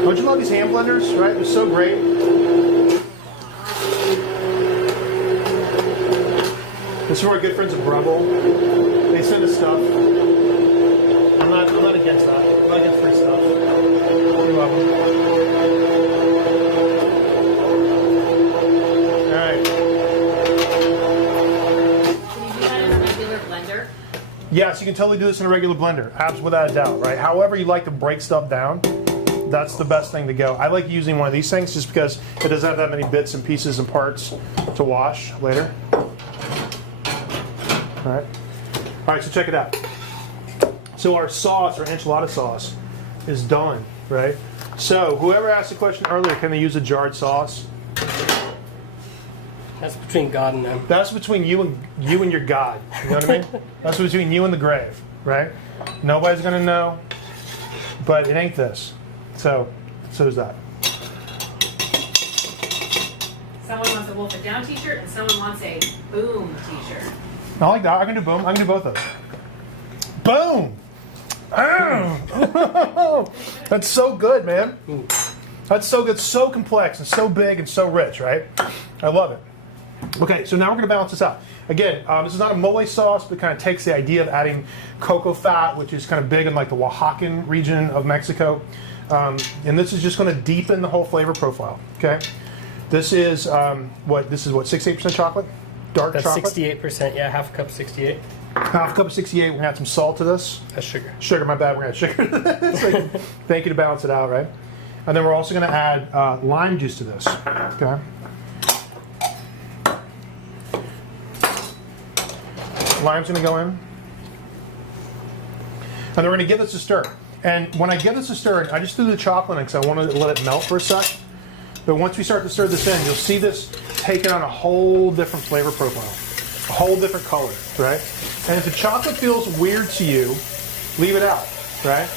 Don't you love these hand blenders, right? They're so great. This is from our good friends at Brubble. They send us stuff. I'm not against that. I'm not against free stuff. You're welcome. All right. Can you do that in a regular blender? Yes, you can totally do this in a regular blender, without a doubt, right? However you like to break stuff down, that's the best thing to go. I like using one of these things just because it doesn't have that many bits and pieces and parts to wash later. All right, so check it out. So our sauce, our enchilada sauce, is done, right? So whoever asked the question earlier, can they use a jarred sauce? That's between God and them. That's between you and your God. You know what I mean? That's between you and the grave, right? Nobody's gonna know, but it ain't this. So there's that. Someone wants a Wolf It Down t-shirt and someone wants a Boom t-shirt. I like that. I can do boom. I can do both of those. Boom! Oh. That's so good, man. That's so good, so complex, and so big, and so rich, right? I love it. Okay, so now we're going to balance this out. Again, this is not a mole sauce, but it kind of takes the idea of adding cocoa fat, which is kind of big in like the Oaxacan region of Mexico. And this is just going to deepen the whole flavor profile, okay? This is, 68% chocolate? Dark That's chocolate? 68%, yeah, half a cup 68. Half a cup of 68. We're going to add some salt to this. That's sugar. Sugar, my bad. We're going to add sugar to this. Thank you to balance it out, right? And then we're also going to add lime juice to this. Okay. Lime's going to go in. And then we're going to give this a stir. And when I give this a stir, I just threw the chocolate in because I want to let it melt for a sec. But once we start to stir this in, you'll see this taking on a whole different flavor profile, a whole different color, right? And if the chocolate feels weird to you, leave it out, right?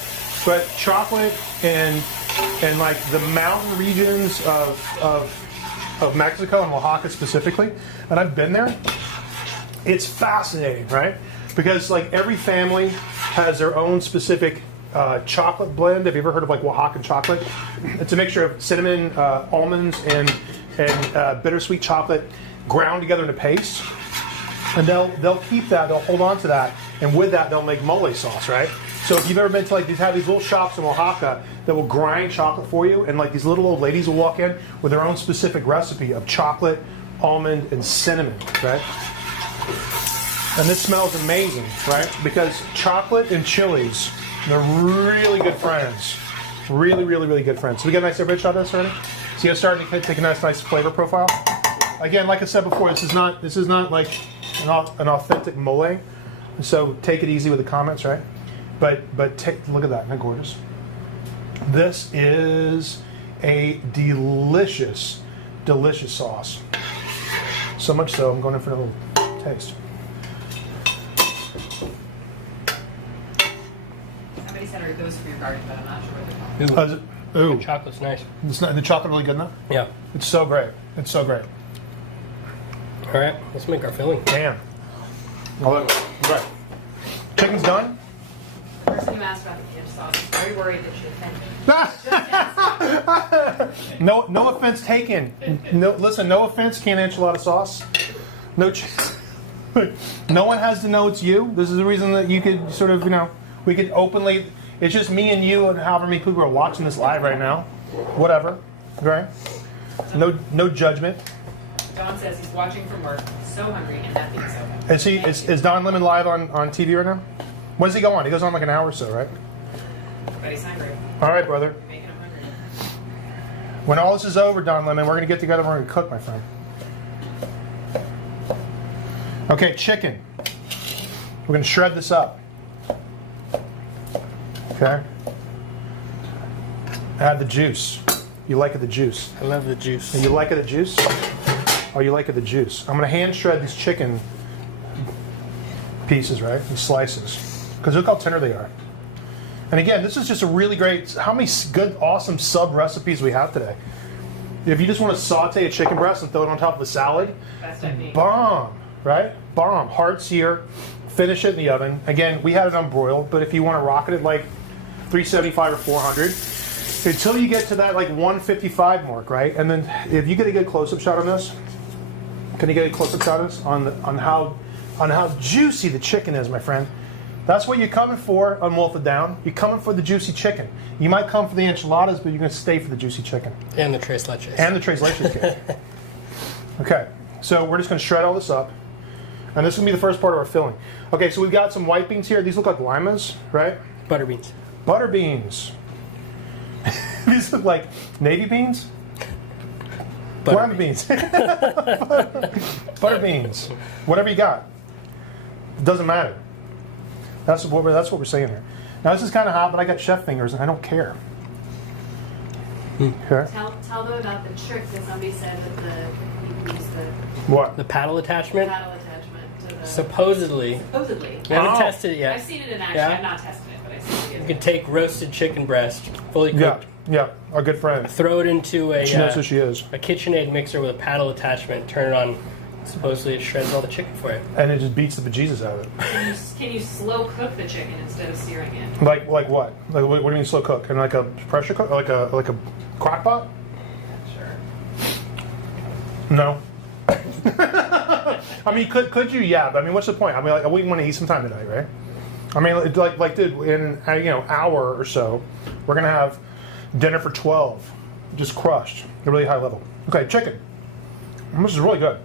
But chocolate and like the mountain regions of Mexico and Oaxaca specifically, and I've been there, it's fascinating, right? Because like every family has their own specific chocolate blend. Have you ever heard of like Oaxacan chocolate? It's a mixture of cinnamon, almonds, and bittersweet chocolate ground together in a paste. And they'll keep that, they'll hold on to that, and with that they'll make mole sauce, right? So if you've ever been to like, these have these little shops in Oaxaca that will grind chocolate for you, and like these little old ladies will walk in with their own specific recipe of chocolate, almond, and cinnamon, right? And this smells amazing, right? Because chocolate and chilies, they're really good friends. Really, really, really good friends. So we got a nice average shot of this already? See how it's starting to take a nice flavor profile? Again, like I said before, this is not like an authentic mole. So take it easy with the comments, right? But look at that, isn't that gorgeous? This is a delicious, delicious sauce. So much so, I'm going in for a little taste. Somebody said, are those for your garden, but I'm not sure what they're called. Ooh. The chocolate's nice. The chocolate really good enough? Yeah. It's so great. It's so great. All right, let's make our filling. Damn. Right. Chicken's done? The person who asked about the camp sauce is very worried that she offended. No offense taken. No offense, canned enchilada sauce. No one has to know it's you. This is the reason that you could sort of, we could openly. It's just me and you and however many people are watching this live right now. Whatever, right? No judgment. Don says he's watching from work, so hungry, and that being so. Is Don Lemon live on TV right now? When does he go on? He goes on like an hour or so, right? But he's hungry. All right, brother. You're making him hungry. When all this is over, Don Lemon, we're going to get together and we're going to cook, my friend. Okay, chicken. We're going to shred this up. Okay. Add the juice. You like it, the juice? I love the juice. You like it, the juice? Oh, you like it, the juice? I'm going to hand shred these chicken pieces, right? These slices. Because look how tender they are. And again, this is just a really great, how many good, awesome sub recipes we have today. If you just want to saute a chicken breast and throw it on top of a salad, Best technique. bomb, right? Bomb. Hard sear. Finish it in the oven. Again, we had it unbroiled, but if you want to rocket it like 375 or 400, until you get to that like 155 mark, right? And then if you get a good close-up shot on this, can you get a close-up shot on this? On how juicy the chicken is, my friend. That's what you're coming for on Wolf It Down. You're coming for the juicy chicken. You might come for the enchiladas, but you're going to stay for the juicy chicken. And the tres leches. And the tres leches. Okay, so we're just going to shred all this up. And this is going to be the first part of our filling. Okay, so we've got some white beans here. These look like limas, right? Butter beans. Butter beans. These look like navy beans? Lima beans. Butter beans. Whatever you got. It doesn't matter. That's what we're saying here. Now this is kind of hot, but I got chef fingers and I don't care. Okay. Tell them about the trick that somebody said with you use the What? The paddle attachment. paddle attachment to the. Supposedly. Supposedly. We haven't Oh. tested it yet. I've seen it in action. Yeah? I've not tested it, but I've seen it. You can take roasted chicken breast, fully Yeah, cooked, yeah. Our good friend. throw it into She knows who she is. a KitchenAid mixer with a paddle attachment, turn it on. Supposedly it shreds all the chicken for you. And it just beats the bejesus out of it. Can you slow cook the chicken instead of searing it? Like what? Like what do you mean slow cook? And like a pressure cook? Like a crock pot? Sure. No. I mean, could you? Yeah. But I mean, what's the point? I mean, like, we want to eat some time tonight, right? I mean, like, dude, in hour or so, we're gonna have dinner for 12, just crushed, a really high level. Okay, chicken. This is really good.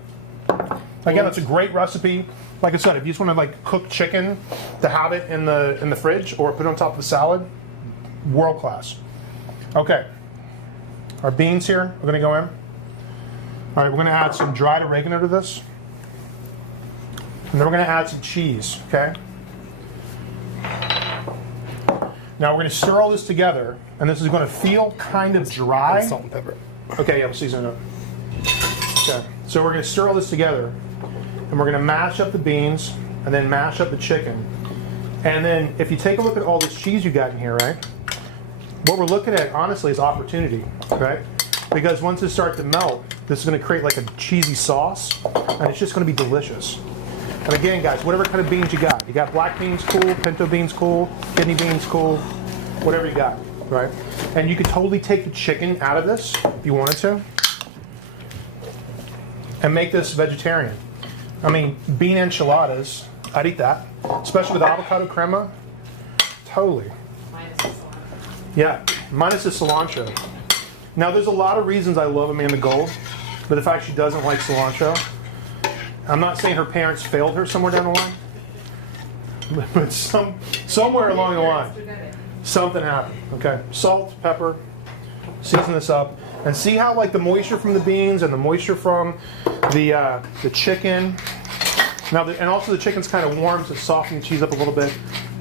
Again, it's a great recipe. Like I said, if you just want to like cook chicken to have it in the fridge or put it on top of the salad, world class. Okay, our beans here. We're gonna go in. All right, we're gonna add some dried oregano to this, and then we're gonna add some cheese. Okay. Now we're going to stir all this together, and this is going to feel kind of dry. Salt and pepper. Okay, yeah, we'll season it up. Okay, so we're going to stir all this together, and we're going to mash up the beans, and then mash up the chicken. And then if you take a look at all this cheese you got in here, right, what we're looking at, honestly, is opportunity, right? Because once it starts to melt, this is going to create like a cheesy sauce, and it's just going to be delicious. And again, guys, whatever kind of beans you got. You got black beans, cool. Pinto beans, cool. Kidney beans, cool. Whatever you got, right? And you could totally take the chicken out of this if you wanted to and make this vegetarian. I mean, bean enchiladas, I'd eat that. Especially with avocado crema. Totally. Minus the cilantro. Yeah, minus the cilantro. Now, there's a lot of reasons I love Amanda Gold, but the fact she doesn't like cilantro, I'm not saying her parents failed her somewhere down the line, but somewhere along the line, something happened. Okay, salt, pepper, season this up, and see how like the moisture from the beans and the moisture from the chicken. Now, and also the chicken's kind of warm, so soften the cheese up a little bit.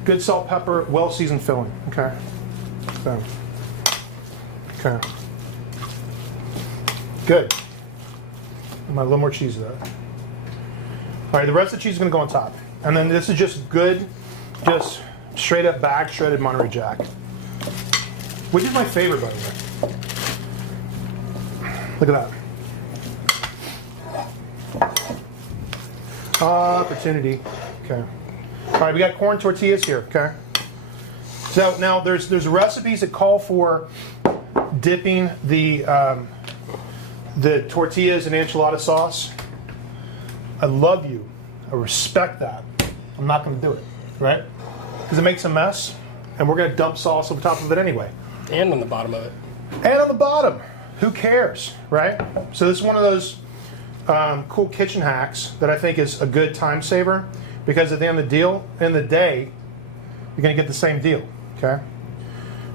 Good salt, pepper, well seasoned filling. Okay, so okay, good. A little more cheese though. All right, the rest of the cheese is going to go on top. And then this is just good, just straight up bag shredded Monterey Jack. Which is my favorite, by the way. Look at that. Opportunity. Okay. All right, we got corn tortillas here, okay? So now there's recipes that call for dipping the tortillas in enchilada sauce. I love you. I respect that. I'm not going to do it, right? Because it makes a mess, and we're going to dump sauce on top of it anyway. And on the bottom of it. And on the bottom. Who cares, right? So this is one of those cool kitchen hacks that I think is a good time saver, because at the end of the day, you're going to get the same deal. Okay.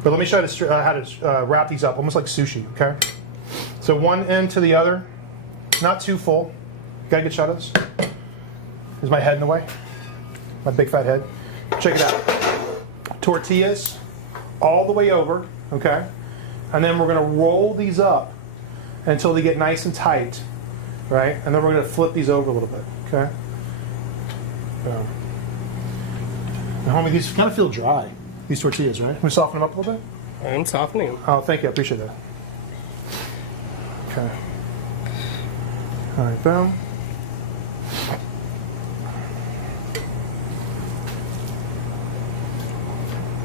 But let me show you how to wrap these up, almost like sushi. Okay. So one end to the other, not too full. You got a good shot of this? Is my head in the way? My big fat head. Check it out. Tortillas all the way over. Okay. And then we're going to roll these up until they get nice and tight, right? And then we're going to flip these over a little bit, okay? Now, homie, these kind of feel dry, these tortillas, right? Can we soften them up a little bit? I'm softening them. Oh, thank you. I appreciate that. Okay. All right, boom.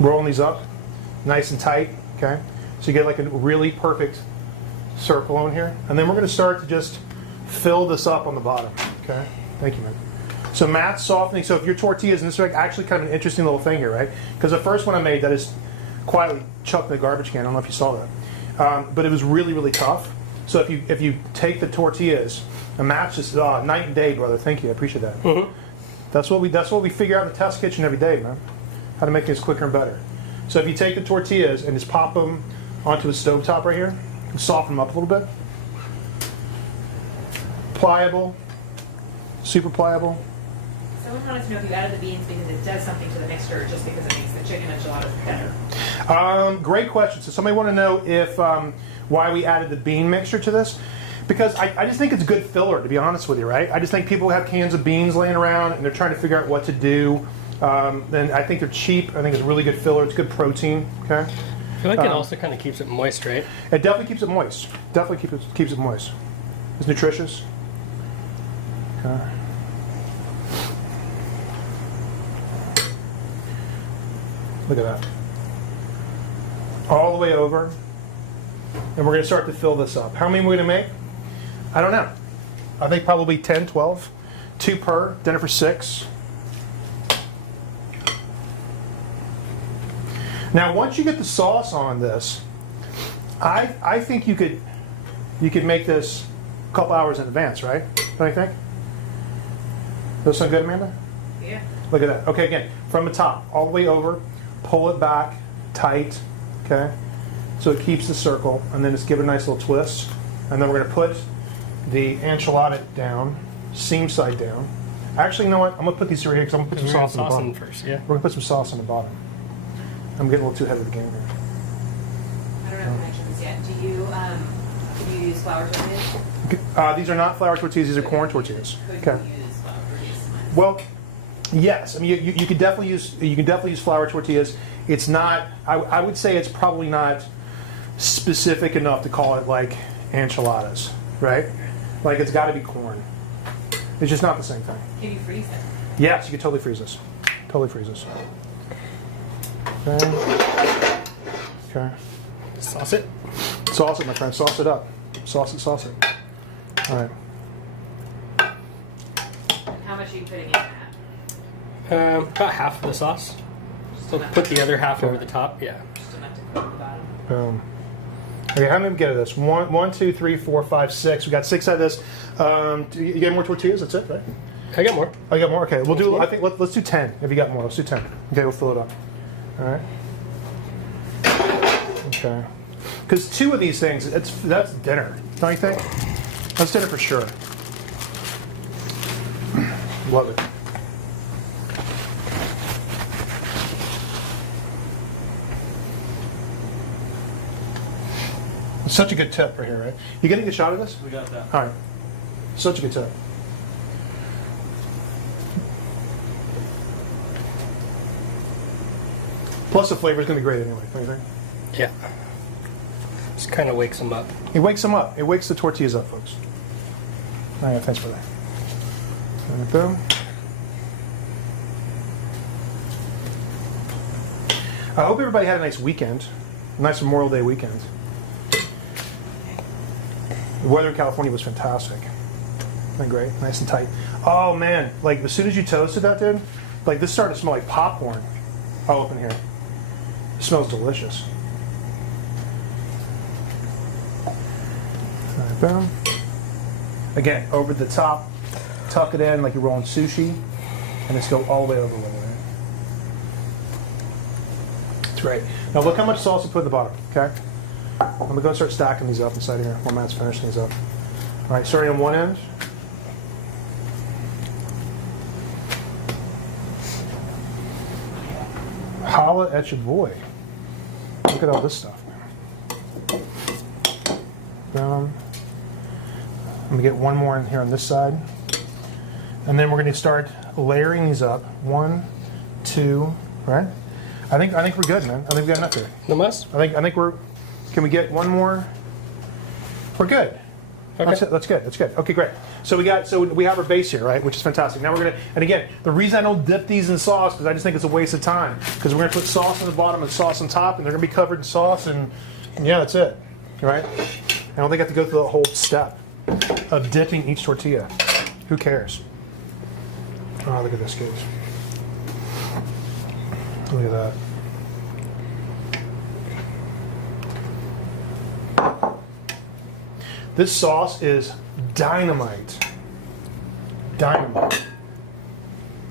Rolling these up nice and tight, okay? So you get like a really perfect circle on here. And then we're going to start to just fill this up on the bottom, okay? Thank you, man. So matte softening. So if your tortillas, and this is actually kind of an interesting little thing here, right? Because the first one I made, that is quietly chucked in the garbage can. I don't know if you saw that. But it was really, really tough. So if you take the tortillas, and matte just night and day, brother. Thank you. I appreciate that. Mm-hmm. That's what we figure out in the test kitchen every day, man. How to make things quicker and better. So if you take the tortillas and just pop them onto a stovetop right here, and soften them up a little bit. Pliable, super pliable. Someone wanted to know if you added the beans because it does something to the mixture, or just because it makes the chicken enchiladas better. Great question. So somebody want to know if why we added the bean mixture to this? Because I just think it's a good filler, to be honest with you, right? I just think people have cans of beans laying around and they're trying to figure out what to do. And I think they're cheap. I think it's a really good filler. It's good protein. Okay. I feel like it also kind of keeps it moist, right? It definitely keeps it moist. Definitely keeps it moist. It's nutritious. Okay. Look at that. All the way over. And we're going to start to fill this up. How many are we going to make? I don't know. I think probably 10, 12. 2 per. Dinner for 6. Now, once you get the sauce on this, I think you could make this a couple hours in advance, right? Don't you think? Does that sound good, Amanda? Yeah. Look at that. Okay, again, from the top, all the way over, pull it back, tight, okay? So it keeps the circle, and then just give it a nice little twist. And then we're going to put the enchilada down, seam side down. Actually, you know what? I'm going to put these right here because I'm going to put some sauce on the bottom. First, yeah. We're going to put some sauce on the bottom. I'm getting a little too ahead of the game here. I don't know if I mentioned this yet. Can you use flour tortillas? These are not flour tortillas. These are corn tortillas. Could Okay. you use flour tortillas? Well, yes. I mean, you could definitely use flour tortillas. It's not. I would say it's probably not specific enough to call it like enchiladas, right? Like it's got to be corn. It's just not the same thing. Can you freeze them? Yes, you can totally freeze this. Totally freeze this. Okay. Okay. Sauce it. Sauce it, my friend. Sauce it up. Sauce it. Sauce it. All right. And how much are you putting in that? About half of the sauce. So enough. put the other half over the top. Yeah. Just enough to coat the bottom. Boom. Okay, how many get of this? 1, 2, 3, 4, 5, 6. We got 6 out of this. You get more tortillas? That's it, right? I got more. Oh, you got more? Okay, we'll do. I think let's do 10. If you got more, let's do 10. Okay, we'll fill it up. All right. Okay. Because 2 of these things, that's dinner, don't you think? That's dinner for sure. Love it. It's such a good tip right here, right? You getting a shot of this? We got that. All right. Such a good tip. Plus the flavor is going to be great anyway, don't you think? Yeah. Just kind of wakes them up. It wakes them up. It wakes the tortillas up, folks. All right, thanks for that. And boom. I hope everybody had a nice weekend, a nice Memorial Day weekend. The weather in California was fantastic. Been great, nice and tight. Oh man, like as soon as you toasted that, dude, like this started to smell like popcorn all up in here. It smells delicious. All right, boom. Again, over the top, tuck it in like you're rolling sushi, and just go all the way over with it. It's great. Now look how much sauce we put at the bottom, okay? I'm going to go start stacking these up inside here while Matt's finishing these up. All right, starting on one end. Holla at your boy. Look at all this stuff. Boom. I'm going to get one more in here on this side. And then we're going to start layering these up. 1, 2, right? I think we're good, man. I think we got enough here. No mess? I think we're. Can we get one more? We're good. Okay. That's good. That's good. Okay, great. So we have our base here, right? Which is fantastic. Now we're gonna. And again, the reason I don't dip these in sauce because I just think it's a waste of time. Because we're gonna put sauce on the bottom and sauce on top, and they're gonna be covered in sauce, and yeah, that's it. Right? I don't think I have to go through the whole step of dipping each tortilla. Who cares? Oh, look at this, guys. Look at that. This sauce is dynamite. Dynamite.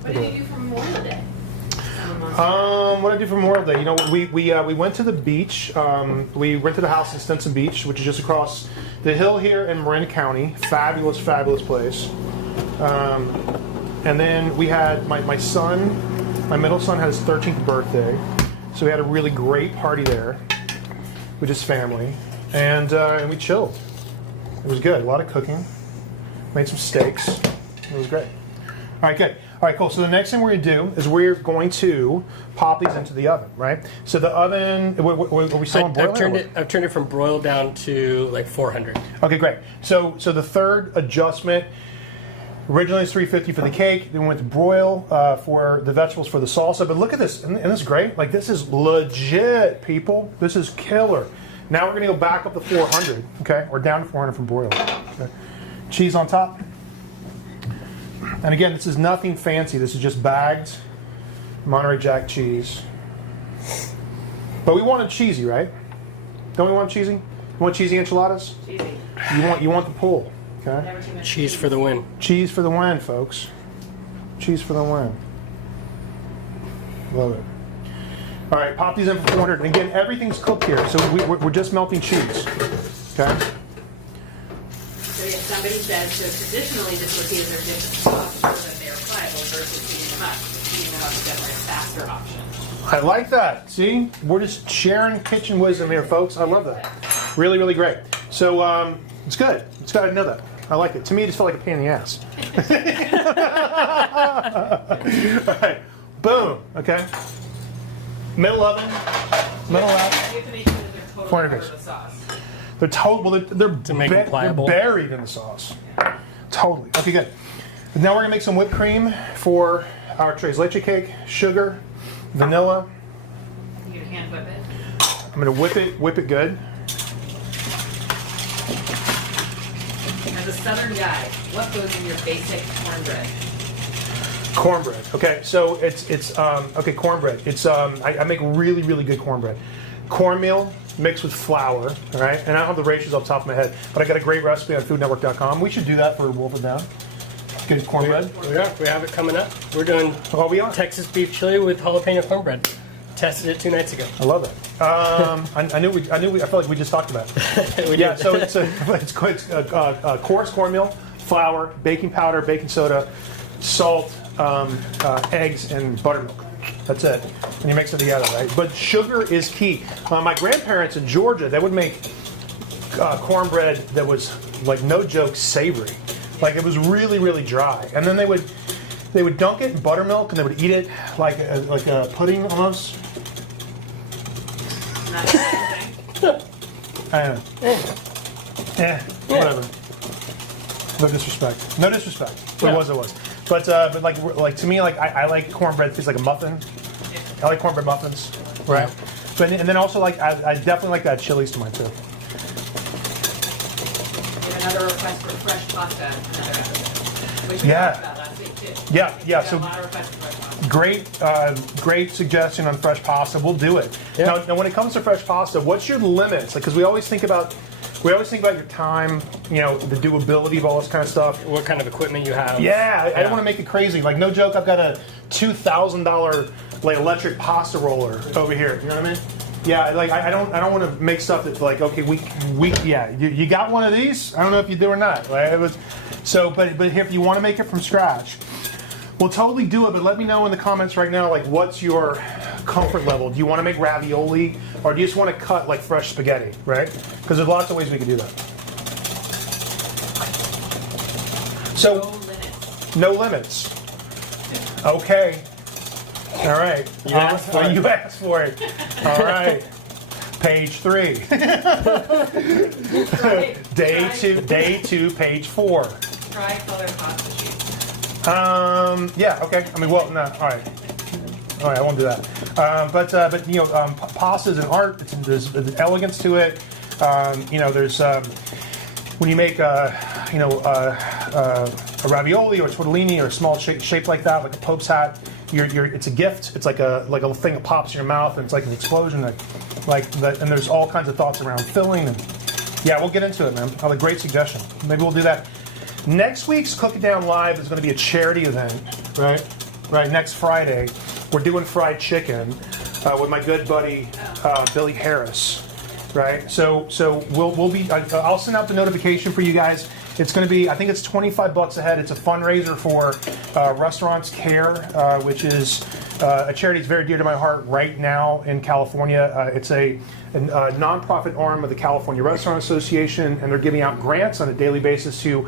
What did you do for Memorial Day? What did I do for Memorial Day? You know, we went to the beach. We rented a house in Stinson Beach, which is just across the hill here in Marin County. Fabulous, fabulous place. And then we had my son, my middle son had his 13th birthday. So we had a really great party there with his family. And we chilled. It was good. A lot of cooking. Made some steaks. It was great. All right, good. All right, cool. So the next thing we're going to do is we're going to pop these into the oven, right? So the oven, are we still on broiler? I've turned it from broil down to like 400. Okay, great. So the third adjustment, originally it's 350 for the cake. Then we went to broil for the vegetables for the salsa. But look at this. Isn't this great? Like, this is legit, people. This is killer. Now we're going to go back up to 400, okay? Or down to 400 from broil. Okay. Cheese on top. And again, this is nothing fancy. This is just bagged Monterey Jack cheese. But we want it cheesy, right? Don't we want cheesy? You want cheesy enchiladas? Cheesy. You want the pull, okay? Never too much Cheese for the win. Cheese for the win, folks. Cheese for the win. Love it. All right, pop these in for 400. And again, everything's cooked here, so we're just melting cheese. Okay? So if somebody says, so traditionally the tortillas are dipped in sauce so that they are pliable versus heating them up. Heating them up is definitely a faster option. I like that. See? We're just sharing kitchen wisdom here, folks. I love that. Really, really great. So it's good. It's good. I know that. I like it. To me, it just felt like a pain in the ass. All right. Boom. Okay. Middle oven. Middle oven. You have to make sure that they're totally 400 covered degrees. with sauce. They're they're To make them pliable. They're buried in the sauce. Totally. Okay, good. Now we're gonna make some whipped cream for our tres leche cake. Sugar, vanilla. You can hand whip it. I'm gonna whip it good. As a southern guy, what goes in your basic cornbread? Cornbread. Okay, so it's okay. Cornbread. It's I make really, really good cornbread. Cornmeal mixed with flour. All right, and I don't have the ratios off the top of my head, but I got a great recipe on foodnetwork.com. We should do that for Wolf It Down. Good cornbread. Yeah, we have it coming up. We're doing We are. Texas beef chili with jalapeno cornbread. Tested it 2 nights ago. I love it. I knew. I feel like we just talked about it. We Yeah. did. So it's coarse cornmeal, flour, baking powder, baking soda, salt, eggs, and buttermilk. That's it. And you mix it together, right? But sugar is key. My grandparents in Georgia, they would make cornbread that was, like, no joke, savory. Like, it was really, really dry. And then they would dunk it in buttermilk and they would eat it like a pudding almost. Not the same thing. I don't know. Whatever. No disrespect. No disrespect. What it was. But like to me, like I like cornbread. It tastes like a muffin. I like cornbread muffins. Right. But and then also like I definitely like that chilies to mine too. We have another request for fresh pasta. Another episode, which we talked about last week too. Yeah. We got So a lot of requests for fresh pasta. great suggestion on fresh pasta. We'll do it. Yeah. Now when it comes to fresh pasta, what's your limits? Like, because we always think about we always think about your time, you know, the doability of all this kind of stuff. What kind of equipment you have. Yeah, I don't want to make it crazy. Like, no joke, I've got a $2,000 like electric pasta roller over here. You know what I mean? Yeah, like I don't want to make stuff that's like, okay, yeah, you got one of these? I don't know if you do or not. Right? It was so, but if you want to make it from scratch, we'll totally do it. But let me know in the comments right now, like, what's your comfort level? Do you want to make ravioli, or do you just want to cut like fresh spaghetti? Right? Because there's lots of ways we can do that. So, no limits. Okay. All right. You asked for it. You asked for it. All right. Page 3. Day 2, page 4. Tri-color pasta sheets. Yeah. Okay. I mean, well, no. All right. I won't do that. But you know, pasta is an art. There's an elegance to it. You know, there's when you make a ravioli or a tortellini or a small shape like that, like a Pope's hat. It's a gift. It's like a thing that pops in your mouth, and it's like an explosion. And there's all kinds of thoughts around filling. And yeah, we'll get into it, man. Oh, a great suggestion. Maybe we'll do that. Next week's Cook It Down Live is going to be a charity event, right? Right. Next Friday, we're doing fried chicken with my good buddy Billy Harris, right? So we'll be. I'll send out the notification for you guys. It's going to be, I think it's $25 a head. It's a fundraiser for Restaurants Care, which is a charity that's very dear to my heart right now in California. It's a nonprofit arm of the California Restaurant Association, and they're giving out grants on a daily basis to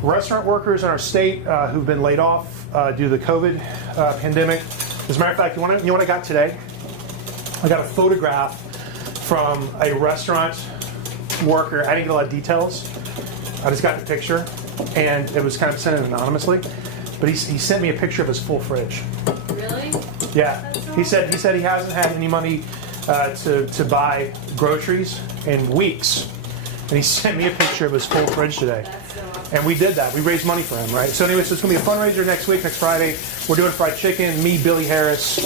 restaurant workers in our state who've been laid off due to the COVID pandemic. As a matter of fact, you know what I got today? I got a photograph from a restaurant worker. I didn't get a lot of details. I just got the picture, and it was kind of sent in anonymously. But he sent me a picture of his full fridge. Really? Yeah. So He said he hasn't had any money to buy groceries in weeks, and he sent me a picture of his full fridge today. That's so awesome. And we did that. We raised money for him, right? So anyway, so it's going to be a fundraiser next week, next Friday. We're doing fried chicken. Me, Billy Harris,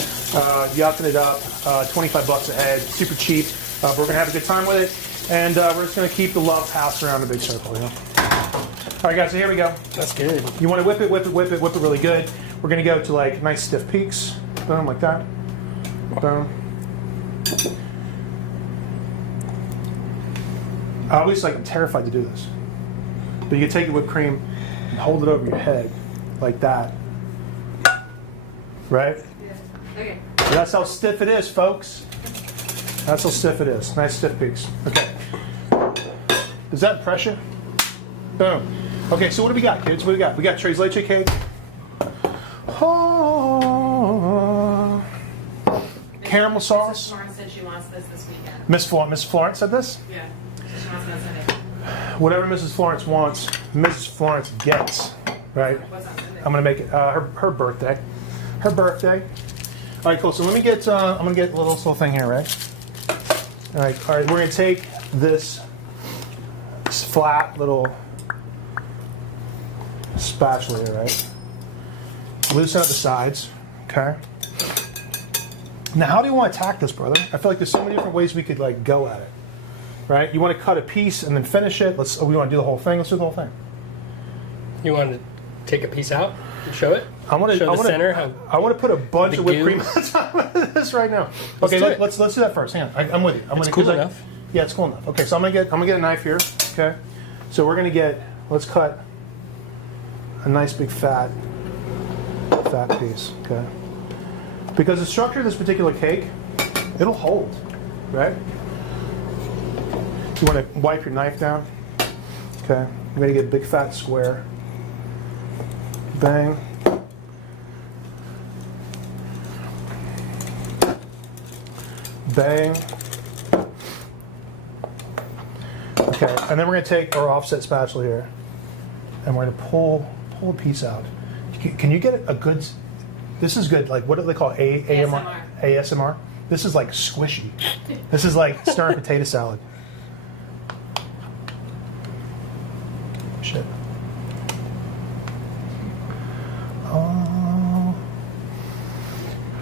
yucking it up. $25 a head, super cheap. But we're going to have a good time with it. And we're just going to keep the love passed around a big circle, you know? All right, guys, so here we go. That's good. You want to whip it really good. We're going to go to, like, nice stiff peaks. Boom, like that. Boom. I always, like, I'm terrified to do this. But you can take your whipped cream and hold it over your head like that. Right? Yeah. Okay. That's how stiff it is, folks. That's how stiff it is. Nice stiff peaks. Okay. Does that impress you? Boom. Okay, so what do we got, kids? What do we got? We got Tres Leche cake. Oh. Caramel sauce. Mrs. Florence said she wants this weekend. Miss Florence said this? Yeah. So she wants it on Sunday. Whatever Mrs. Florence wants, Mrs. Florence gets. Right? What's on Sunday? I'm gonna make it her birthday. Her birthday. All right, cool. So let me get. I'm gonna get a little thing here, right? All right. We're gonna take this flat little spatula here, right? Loosen up the sides. Okay. Now, how do you want to attack this, brother? I feel like there's so many different ways we could like go at it. Right? You want to cut a piece and then finish it. We want to do the whole thing. Let's do the whole thing. You want to take a piece out and show it? I want to show the center. I want to put a bunch the of whipped goo. cream on top of this right now. Okay, do it. let's do that first. Hang on, I'm with you. It's cool enough. Yeah, it's cool enough. Okay, so I'm gonna get a knife here. Okay, so we're gonna get. Let's cut a nice big fat piece. Okay, because the structure of this particular cake, it'll hold, right? You want to wipe your knife down. Okay, I'm gonna get a big fat square. Bang. Bang. Okay, and then we're going to take our offset spatula here, and we're going to pull a piece out. Can you get a good? This is good. Like, what do they call it? AMR? ASMR. This is like squishy. This is like stirring potato salad. Shit.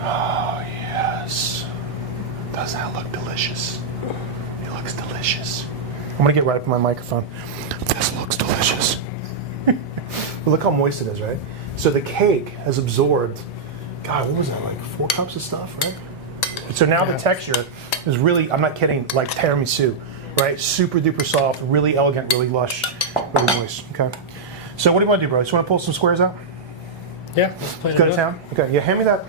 Oh, yes. Doesn't that look delicious? It looks delicious. I'm gonna get right up to my microphone. This looks delicious. Look how moist it is, right? So the cake has absorbed, God, what was that, like 4 cups of stuff, right? So now the texture is really, I'm not kidding, like tiramisu, right? Super duper soft, really elegant, really lush, really moist, okay? So what do you want to do, bro? You want to pull some squares out? Yeah, let's play Go to town? Okay, yeah, hand me that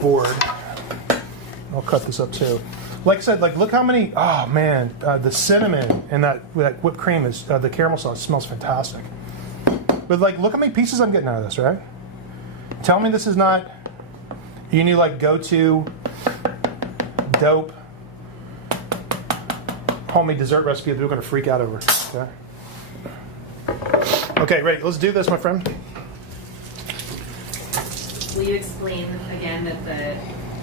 board. I'll cut this up too. Like I said, like look how many, oh man, the cinnamon and that whipped cream is, the caramel sauce smells fantastic. But like, look how many pieces I'm getting out of this, right? Tell me this is not your new like go-to dope homemade dessert recipe that we're going to freak out over. Okay, ready? Let's do this, my friend. Will you explain again that the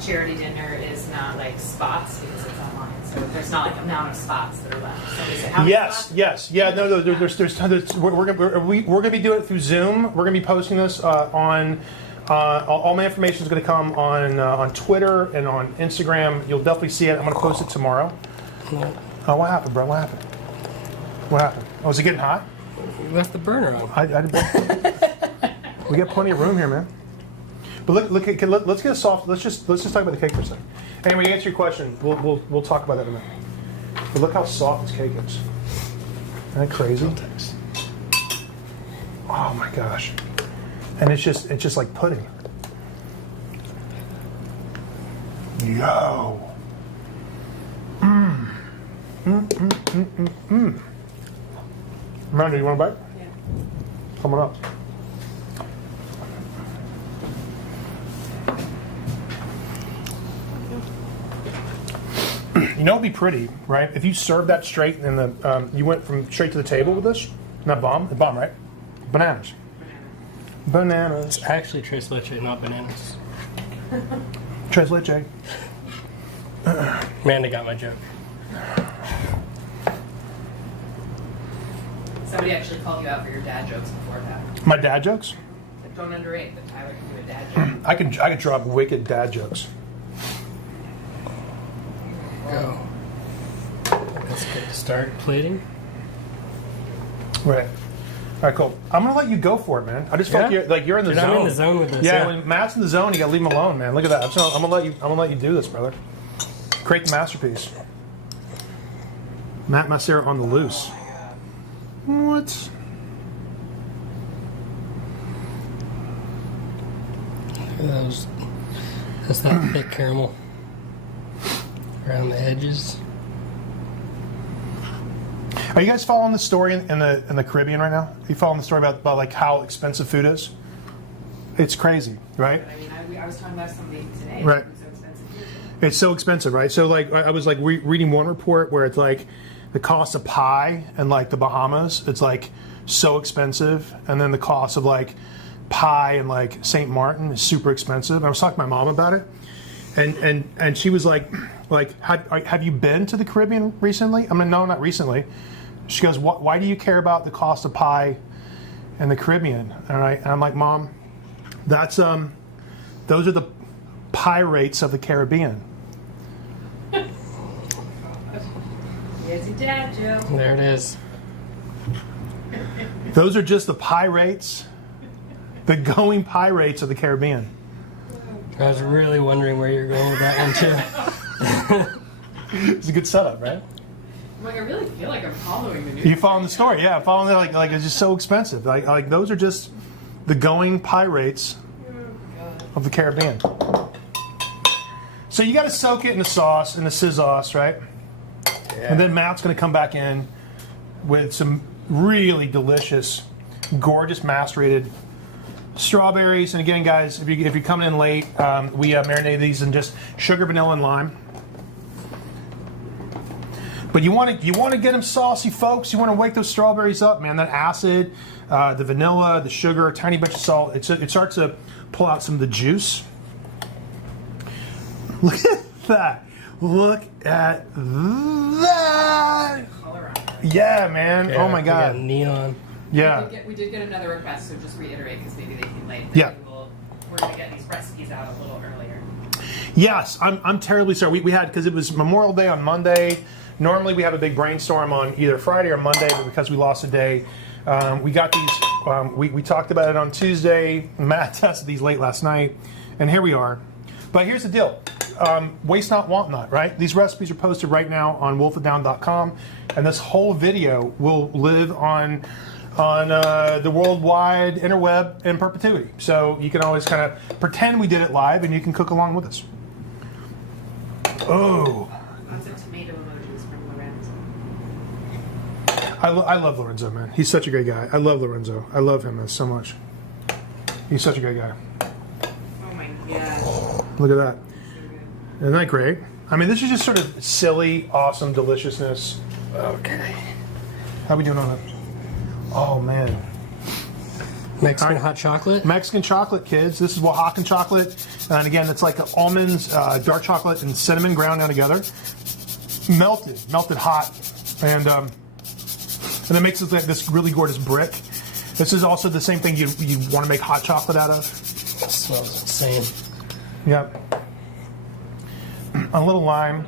charity dinner is not like spots because it's online, so there's not like amount of spots that are left. So is it how many spots? Yes, yeah. No. We're gonna be doing it through Zoom. We're gonna be posting this on. All my information is gonna come on Twitter and on Instagram. You'll definitely see it. I'm gonna post it tomorrow. Oh, what happened, bro? What happened? What happened? Oh, is it getting hot? You left the burner on. We got plenty of room here, man. But let's get a soft. Let's just talk about the cake for a second. Anyway, to answer your question, we'll talk about that in a minute. But look how soft this cake is. Isn't that crazy? Oh my gosh! And it's just like pudding. Yo. Amanda, you want a bite? Yeah. Coming up. You know, it'd be pretty, right? If you serve that straight and you went from straight to the table with this, not bomb, right? Bananas. Bananas. It's actually tres leche, not bananas. Tres leche. Amanda got my joke. Somebody actually called you out for your dad jokes before that. My dad jokes? Like, don't underrate that Tyler can do a dad joke. I can drop wicked dad jokes. Go. That's good to start plating. Right. All right, cool. I'm gonna let you go for it, man. I just felt you're in the Dude, zone. I'm in the zone with this. Yeah, when Matt's in the zone, you gotta leave him alone, man. Look at that. I'm gonna let you do this, brother. Create the masterpiece. Matt Massera on the loose. What? That's that thick caramel around the edges. Are you guys following the story in the Caribbean right now? Are you following the story about like how expensive food is? It's crazy, right? But I mean, I was talking about something today. Right. It was so expensive. It's so expensive, right? So like I was like reading one report where it's like the cost of pie in like the Bahamas, it's like so expensive, and then the cost of like pie in like St. Martin is super expensive. And I was talking to my mom about it, and she was like have you been to the Caribbean recently? I mean, no, not recently. She goes, why do you care about the cost of pie in the Caribbean? All right, and I'm like, Mom, that's those are the pie rates of the Caribbean. It's a dad joke. There it is. Those are just the pie rates, the going pie rates of the Caribbean. I was really wondering where you're going with that one too. It's a good setup, right? Like, I really feel like I'm following the news. You following the story, yeah. Following it, like it's just so expensive. Like those are just the going pie rates of the Caribbean. So you got to soak it in the sauce, in the sizzauce, right? Yeah. And then Matt's going to come back in with some really delicious, gorgeous macerated strawberries. And again, guys, if you're coming in late, we marinate these in just sugar, vanilla, and lime. But you want to get them saucy, folks. You want to wake those strawberries up, man. That acid, the vanilla, the sugar, a tiny bunch of salt. It starts to pull out some of the juice. Look at that. Look at that. Yeah, man. Yeah, oh my God. We got neon. Yeah. We did get another request, so just reiterate because maybe they came late. Yeah. We're going to get these recipes out a little earlier. Yes, I'm terribly sorry. We had, because it was Memorial Day on Monday. Normally we have a big brainstorm on either Friday or Monday, but because we lost a day, we got these. We talked about it on Tuesday. Matt tested these late last night, and here we are. But here's the deal: waste not, want not. Right? These recipes are posted right now on wolfitdown.com, and this whole video will live on the worldwide interweb in perpetuity. So you can always kind of pretend we did it live, and you can cook along with us. Oh. Lots of tomato emojis from Lorenzo. I love Lorenzo, man. He's such a great guy. I love Lorenzo. I love him, man, so much. He's such a great guy. Oh my gosh. Look at that. So good. Isn't that great? I mean, this is just sort of silly, awesome deliciousness. Okay. How we doing on it? Oh, man. Mexican hot chocolate. Mexican chocolate, kids. This is Oaxacan chocolate. And again, it's like almonds, dark chocolate, and cinnamon ground down together. Melted hot. And it makes it like this really gorgeous brick. This is also the same thing you want to make hot chocolate out of. Smells insane. Yep. A little lime.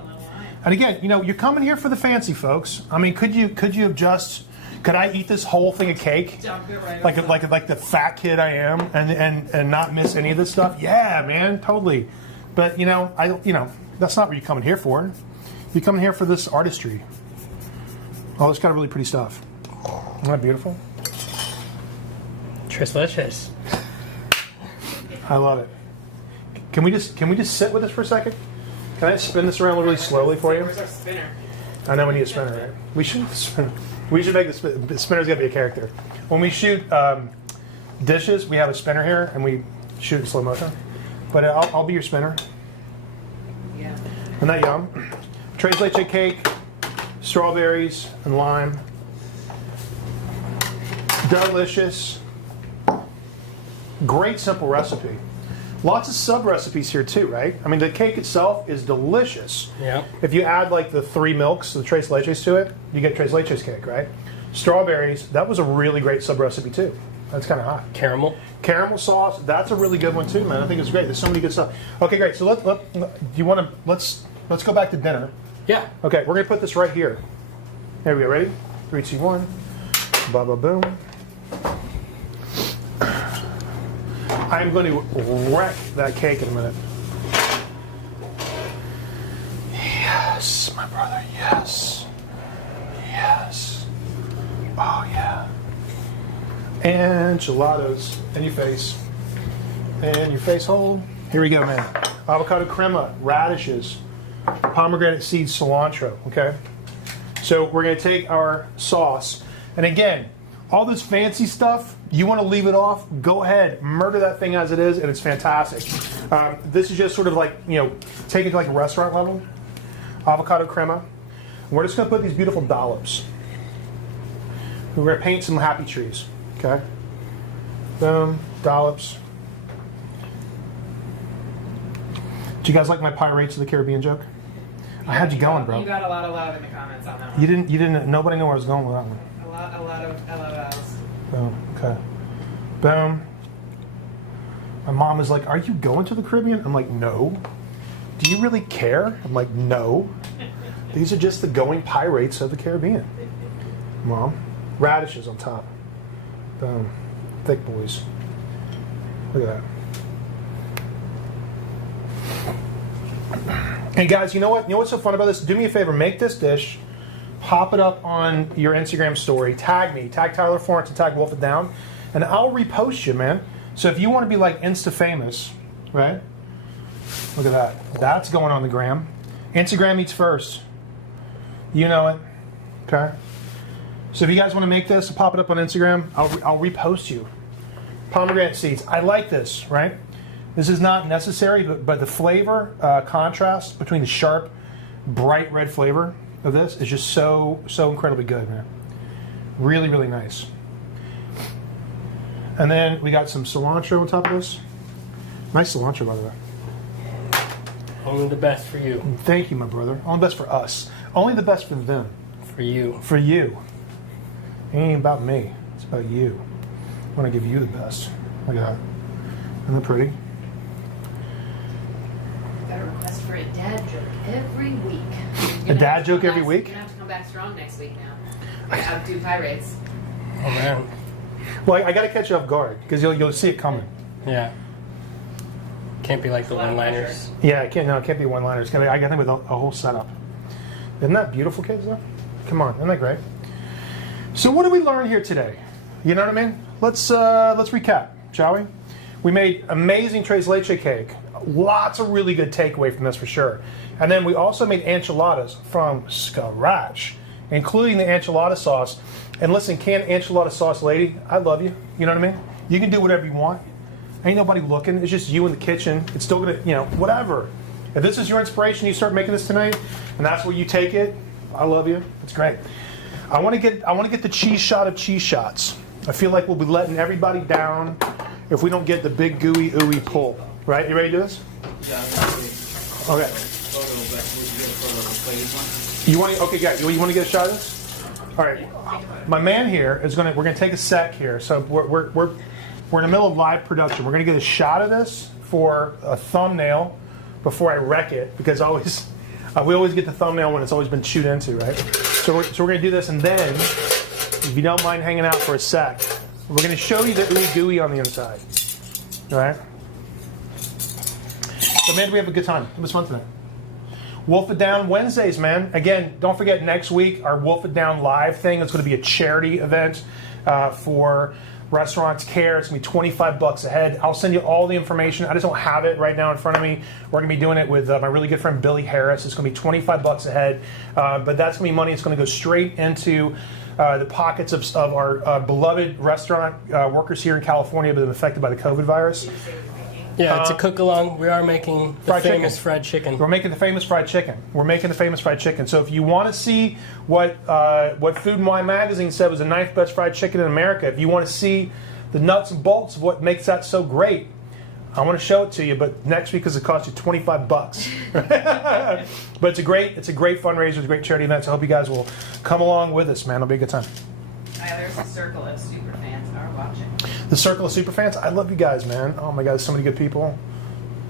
And again, you're coming here for the fancy, folks. I mean, could you have just... Could I eat this whole thing of cake, Dump it right like the fat kid I am, and not miss any of this stuff? Yeah, man, totally. But that's not what you're coming here for. You're coming here for this artistry. Oh, it's got really pretty stuff. Isn't that beautiful? Tres leches. I love it. Can we just sit with this for a second? Can I spin this around really slowly for you? Where's our spinner? I know we need a spinner, right? We should make the spinner's got to be a character. When we shoot dishes, we have a spinner here, and we shoot in slow motion. But I'll be your spinner. Yeah. Isn't that yum? Tres leche cake, strawberries and lime. Delicious. Great simple recipe. Lots of sub-recipes here too, right? I mean, the cake itself is delicious. Yeah. If you add like the 3 milks, the tres leches to it, you get tres leches cake, right? Strawberries, that was a really great sub-recipe too. That's kind of hot. Caramel. Caramel sauce, that's a really good one too, man. I think it's great. There's so many good stuff. Okay, great. So let's go back to dinner. Yeah. Okay, we're gonna put this right here. There we go. Ready? 3, 2, 1. Ba ba boom. I'm going to wreck that cake in a minute. Yes, my brother. Yes. Yes. Oh yeah. Enchiladas in your face. And your face hole. Here we go, man. Avocado crema, radishes, pomegranate seeds, cilantro. Okay. So we're going to take our sauce, and again, all this fancy stuff, you want to leave it off, go ahead, murder that thing as it is, and it's fantastic. This is just sort of like, take it to like a restaurant level. Avocado crema. We're just going to put these beautiful dollops. We're going to paint some happy trees. Okay? Boom, dollops. Do you guys like my Pirates of the Caribbean joke? I had you going, bro. You got a lot of love in the comments on that one. You didn't, nobody knew where I was going with that one. A lot of LOLs. Boom. Okay. Boom. My mom is like, "Are you going to the Caribbean?" I'm like, "No." "Do you really care?" I'm like, "No." These are just the going pirates of the Caribbean. Mom. Radishes on top. Boom. Thick boys. Look at that. Hey guys, you know what? You know what's so fun about this? Do me a favor, make this dish. Pop it up on your Instagram story. Tag me. Tag Tyler Florence and tag Wolf It Down. And I'll repost you, man. So if you want to be like Insta-famous, right? Look at that. That's going on the gram. Instagram eats first. You know it. Okay? So if you guys want to make this, pop it up on Instagram. I'll repost you. Pomegranate seeds. I like this, right? This is not necessary, but the flavor contrast between the sharp, bright red flavor of this is just so incredibly good, man. Really, really nice. And then we got some cilantro on top of this. Nice cilantro, by the way. Only the best for you. Thank you, my brother. Only the best for us. Only the best for them. For you. For you. It ain't about me. It's about you. I want to give you the best. Look at that. Isn't that pretty? Better request for a dad joke every week. A dad joke every week? You're going to have to come back strong next week now. Outdo Pirates. Oh man. Well, I got to catch you off guard because you'll see it coming. Yeah. Can't be like the one-liners. Yeah, it can't be one-liners. I got to think with a whole setup. Isn't that beautiful, kids? Though, come on, isn't that great? So, what did we learn here today? You know what I mean? Let's recap, shall we? We made amazing tres leche cake. Lots of really good takeaway from this for sure. And then we also made enchiladas from scratch, including the enchilada sauce. And listen, canned enchilada sauce lady, I love you. You know what I mean? You can do whatever you want. Ain't nobody looking. It's just you in the kitchen. It's still gonna, whatever. If this is your inspiration, you start making this tonight, and that's where you take it. I love you. It's great. I want to get the cheese shot of cheese shots. I feel like we'll be letting everybody down if we don't get the big gooey ooey pull. Right? You ready to do this? Okay. You want to? Okay, guys. You want to get a shot of this? All right. My man here is gonna. We're gonna take a sec here. So we're in the middle of live production. We're gonna get a shot of this for a thumbnail before I wreck it, because we always get the thumbnail when it's always been chewed into, right? So we're going to do this, and then, if you don't mind hanging out for a sec, we're going to show you the ooey gooey on the inside. All right? So, man, we have a good time. It was fun tonight. Wolf It Down Wednesdays, man. Again, don't forget next week, our Wolf It Down live thing. It's going to be a charity event for Restaurants Care. It's going to be $25 a head. I'll send you all the information. I just don't have it right now in front of me. We're going to be doing it with my really good friend Billy Harris. It's going to be $25 a head. But that's going to be money. It's going to go straight into the pockets of our beloved restaurant workers here in California that have been affected by the COVID virus. Yeah, it's a cook-along. We are making the famous fried chicken. We're making the famous fried chicken. So if you want to see what Food and Wine Magazine said was the 9th best fried chicken in America, if you want to see the nuts and bolts of what makes that so great, I want to show it to you. But next week, because it costs you $25. But it's a great fundraiser. It's a great charity event. So I hope you guys will come along with us, man. It'll be a good time. There's a circle of super fans are watching. The circle of superfans, I love you guys, man. Oh my God, so many good people.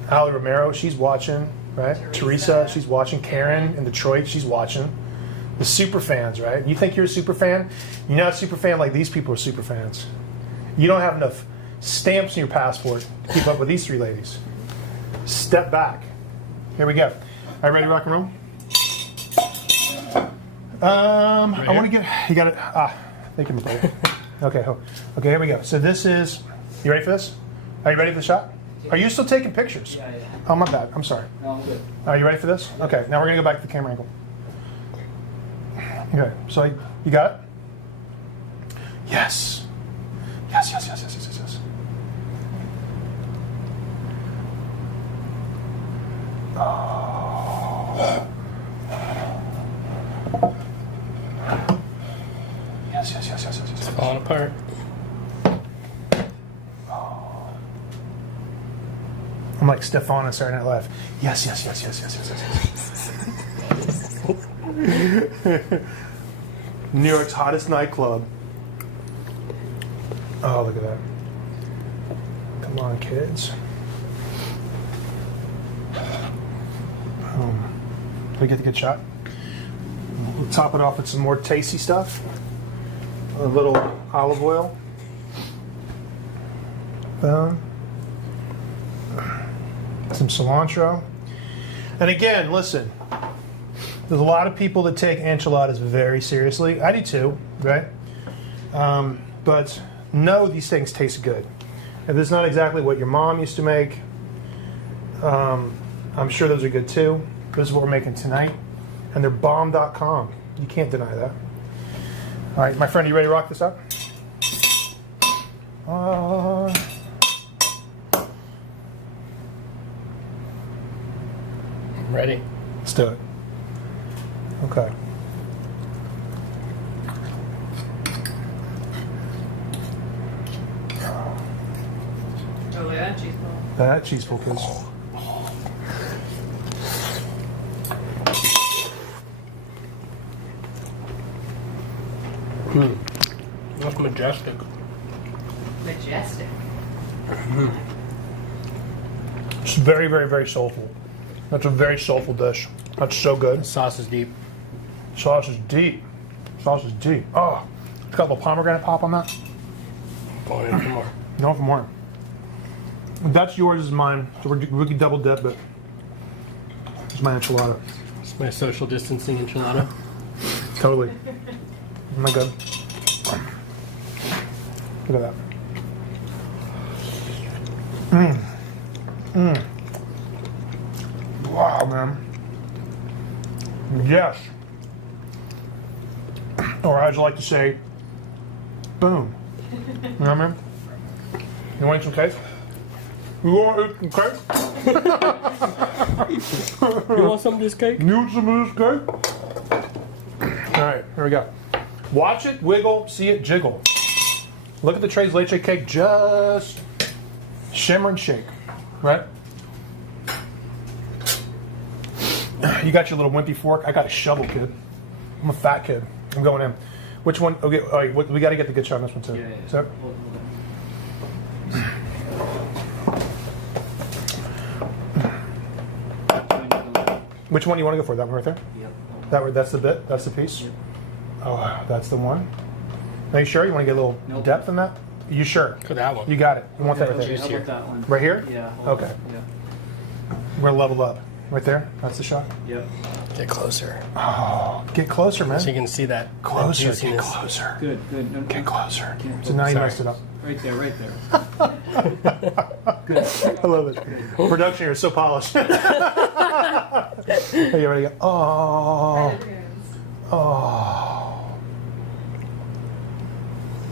Ali Romero, she's watching, right? Teresa, she's watching. Karen in Detroit, she's watching. The superfans, right? You think you're a superfan? You're not a superfan like these people are superfans. You don't have enough stamps in your passport to keep up with these three ladies. Step back. Here we go. Are you ready to rock and roll? I want to get, you got it. Thank you, Mr. Okay, here we go. So this is, you ready for this? Are you ready for the shot? Are you still taking pictures? Yeah. Oh, my bad. I'm sorry. No, I'm good. Are you ready for this? Okay, now we're going to go back to the camera angle. Okay, so you got it? Yes. Yes. Oh. Yes. It's falling apart. I'm like Stefan on Saturday Night Live. Yes. New York's hottest nightclub. Oh, look at that. Come on, kids. Did we get the good shot? We'll top it off with some more tasty stuff. A little olive oil. Some cilantro. And again, listen, there's a lot of people that take enchiladas very seriously. I do too, right? But know these things taste good. If it's not exactly what your mom used to make, I'm sure those are good too. This is what we're making tonight. And they're bomb.com. You can't deny that. All right, my friend, you ready to rock this up? Ready. Let's do it. Okay. Oh, look at that cheese ball. That cheese pull, kids. That's majestic. Majestic. It's very, very, very soulful. That's a very soulful dish. That's so good. Sauce is deep. Sauce is deep. Sauce is deep. Oh, it's got a little pomegranate pop on that. Going in for more. No, for more. That's yours, is mine. So we can double dip, but it's my enchilada. It's my social distancing enchilada. Totally. Am I good? Look at that. Wow, man. Yes. Or as I like to say, boom. You know what I mean? You want some cake? You want to eat some cake? You want some of this cake? You want some of this cake? All right, here we go. Watch it wiggle, see it jiggle. Look at the Tres Leche cake, just shimmer and shake, right? You got your little wimpy fork. I got a shovel, kid. I'm a fat kid. I'm going in. Which one? Okay, all right, we got to get the good shot on this one too. Yeah. So, which one do you want to go for? That one right there? Yep. That's the bit? That's the piece? Yep. Oh, that's the one? Are you sure? You want to get a little Nope. depth in that? You sure? For that one. You got it. You want that right Okay, there? how about that one? Right here? Yeah. hold Okay. on, Yeah. We're going to level up. Right there? That's the shot? Yep. Get closer. Oh, get closer, man. So you can see that. Closer, that get juiciness. closer. Good. No, Get closer. Yeah. So now you Sorry. messed it up. Right there. Good. I love it. Production here is so polished. Are you ready to go? Oh. Oh.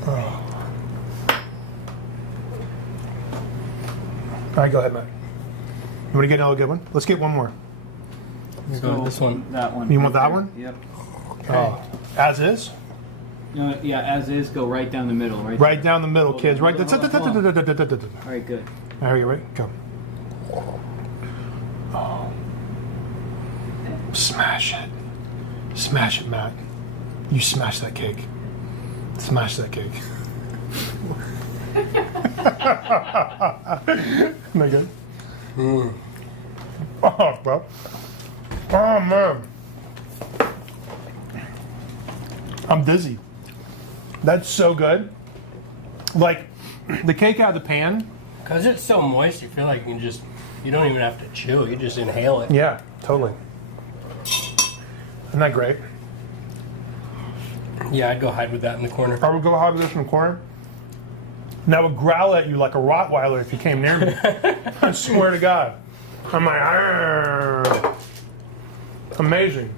Oh. All right, go ahead, Matt. You want to get another good one? Let's get one more. Let's go with this one. That one. You want right that there. one? Yep. Oh. As is? No, yeah, as is, go right down the middle. Right down the middle, kids. Right. Hold on. There All right, good. you go. Go. Oh. Smash it. Smash it, Matt. You smash that cake. Smash that cake. Am I good? Oh, bro. Oh, man. I'm dizzy. That's so good. Like, the cake out of the pan. Because it's so moist, you feel like you don't even have to chew. You just inhale it. Yeah, totally. Isn't that great? Yeah, I'd go hide with that in the corner. I would go hide with this in the corner. And I would growl at you like a Rottweiler if you came near me. I swear to God. I'm like, "Arr." Amazing.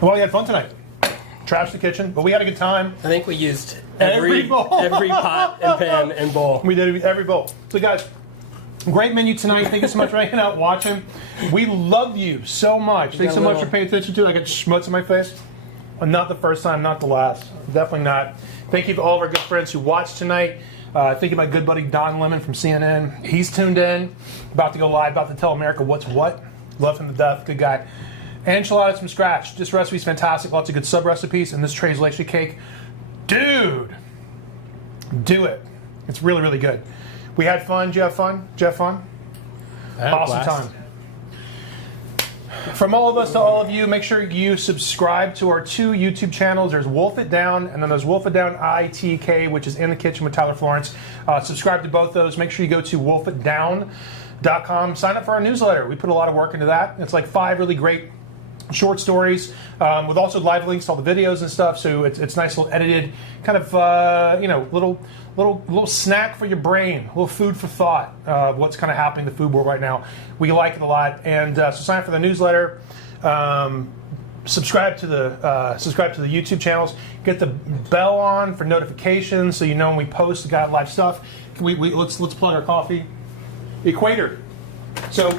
Well, we had fun tonight. Trashed the kitchen, but we had a good time. I think we used Every bowl. every pot and pan and bowl. We did every bowl. So, guys, great menu tonight. Thank you so much for hanging out, watching. We love you so much. Thanks so much for paying attention to it. I got schmutz in my face. Not the first time, not the last. Definitely not. Thank you to all of our good friends who watched tonight. Thank you to my good buddy Don Lemon from CNN. He's tuned in, about to go live, about to tell America what's what. Love him to death. Good guy. Enchiladas from scratch. This recipe's fantastic. Lots of good sub recipes. And this Tres Leche cake, dude, do it. It's really, really good. We had fun. Did you have fun? Did you have fun? Awesome time. From all of us to all of you, make sure you subscribe to our 2 YouTube channels. There's Wolf It Down, and then there's Wolf It Down ITK, which is In the Kitchen with Tyler Florence. Subscribe to both those. Make sure you go to wolfitdown.com. Sign up for our newsletter. We put a lot of work into that. It's like 5 really great short stories with also live links to all the videos and stuff. So it's nice little edited kind of little snack for your brain, a little food for thought of what's kind of happening in the food world right now. We like it a lot, and so sign up for the newsletter. Subscribe to the YouTube channels. Get the bell on for notifications so you know when we post the got live stuff. Let's plug our coffee. Equator. So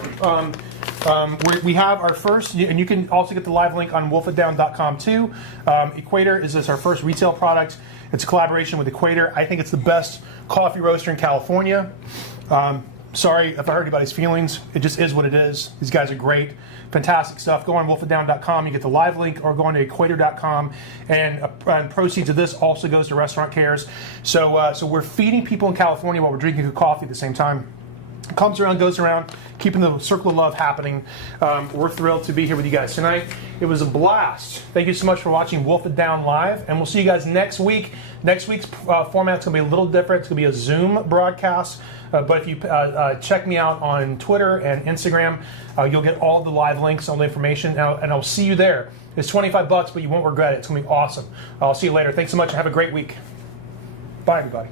we have our first, and you can also get the live link on wolfitdown.com too. Equator is our first retail product. It's a collaboration with Equator. I think it's the best coffee roaster in California. Sorry if I hurt anybody's feelings. It just is what it is. These guys are great. Fantastic stuff. Go on wolfitdown.com. You get the live link, or go on to equator.com. And proceeds of this also goes to Restaurant Cares. So we're feeding people in California while we're drinking good coffee at the same time. Comes around, goes around, keeping the circle of love happening. We're thrilled to be here with you guys tonight. It was a blast. Thank you so much for watching Wolf It Down Live, and we'll see you guys next week. Next week's format's going to be a little different. It's going to be a Zoom broadcast, but if you check me out on Twitter and Instagram, you'll get all the live links, all the information, and I'll see you there. It's $25, but you won't regret it. It's going to be awesome. I'll see you later. Thanks so much, and have a great week. Bye, everybody.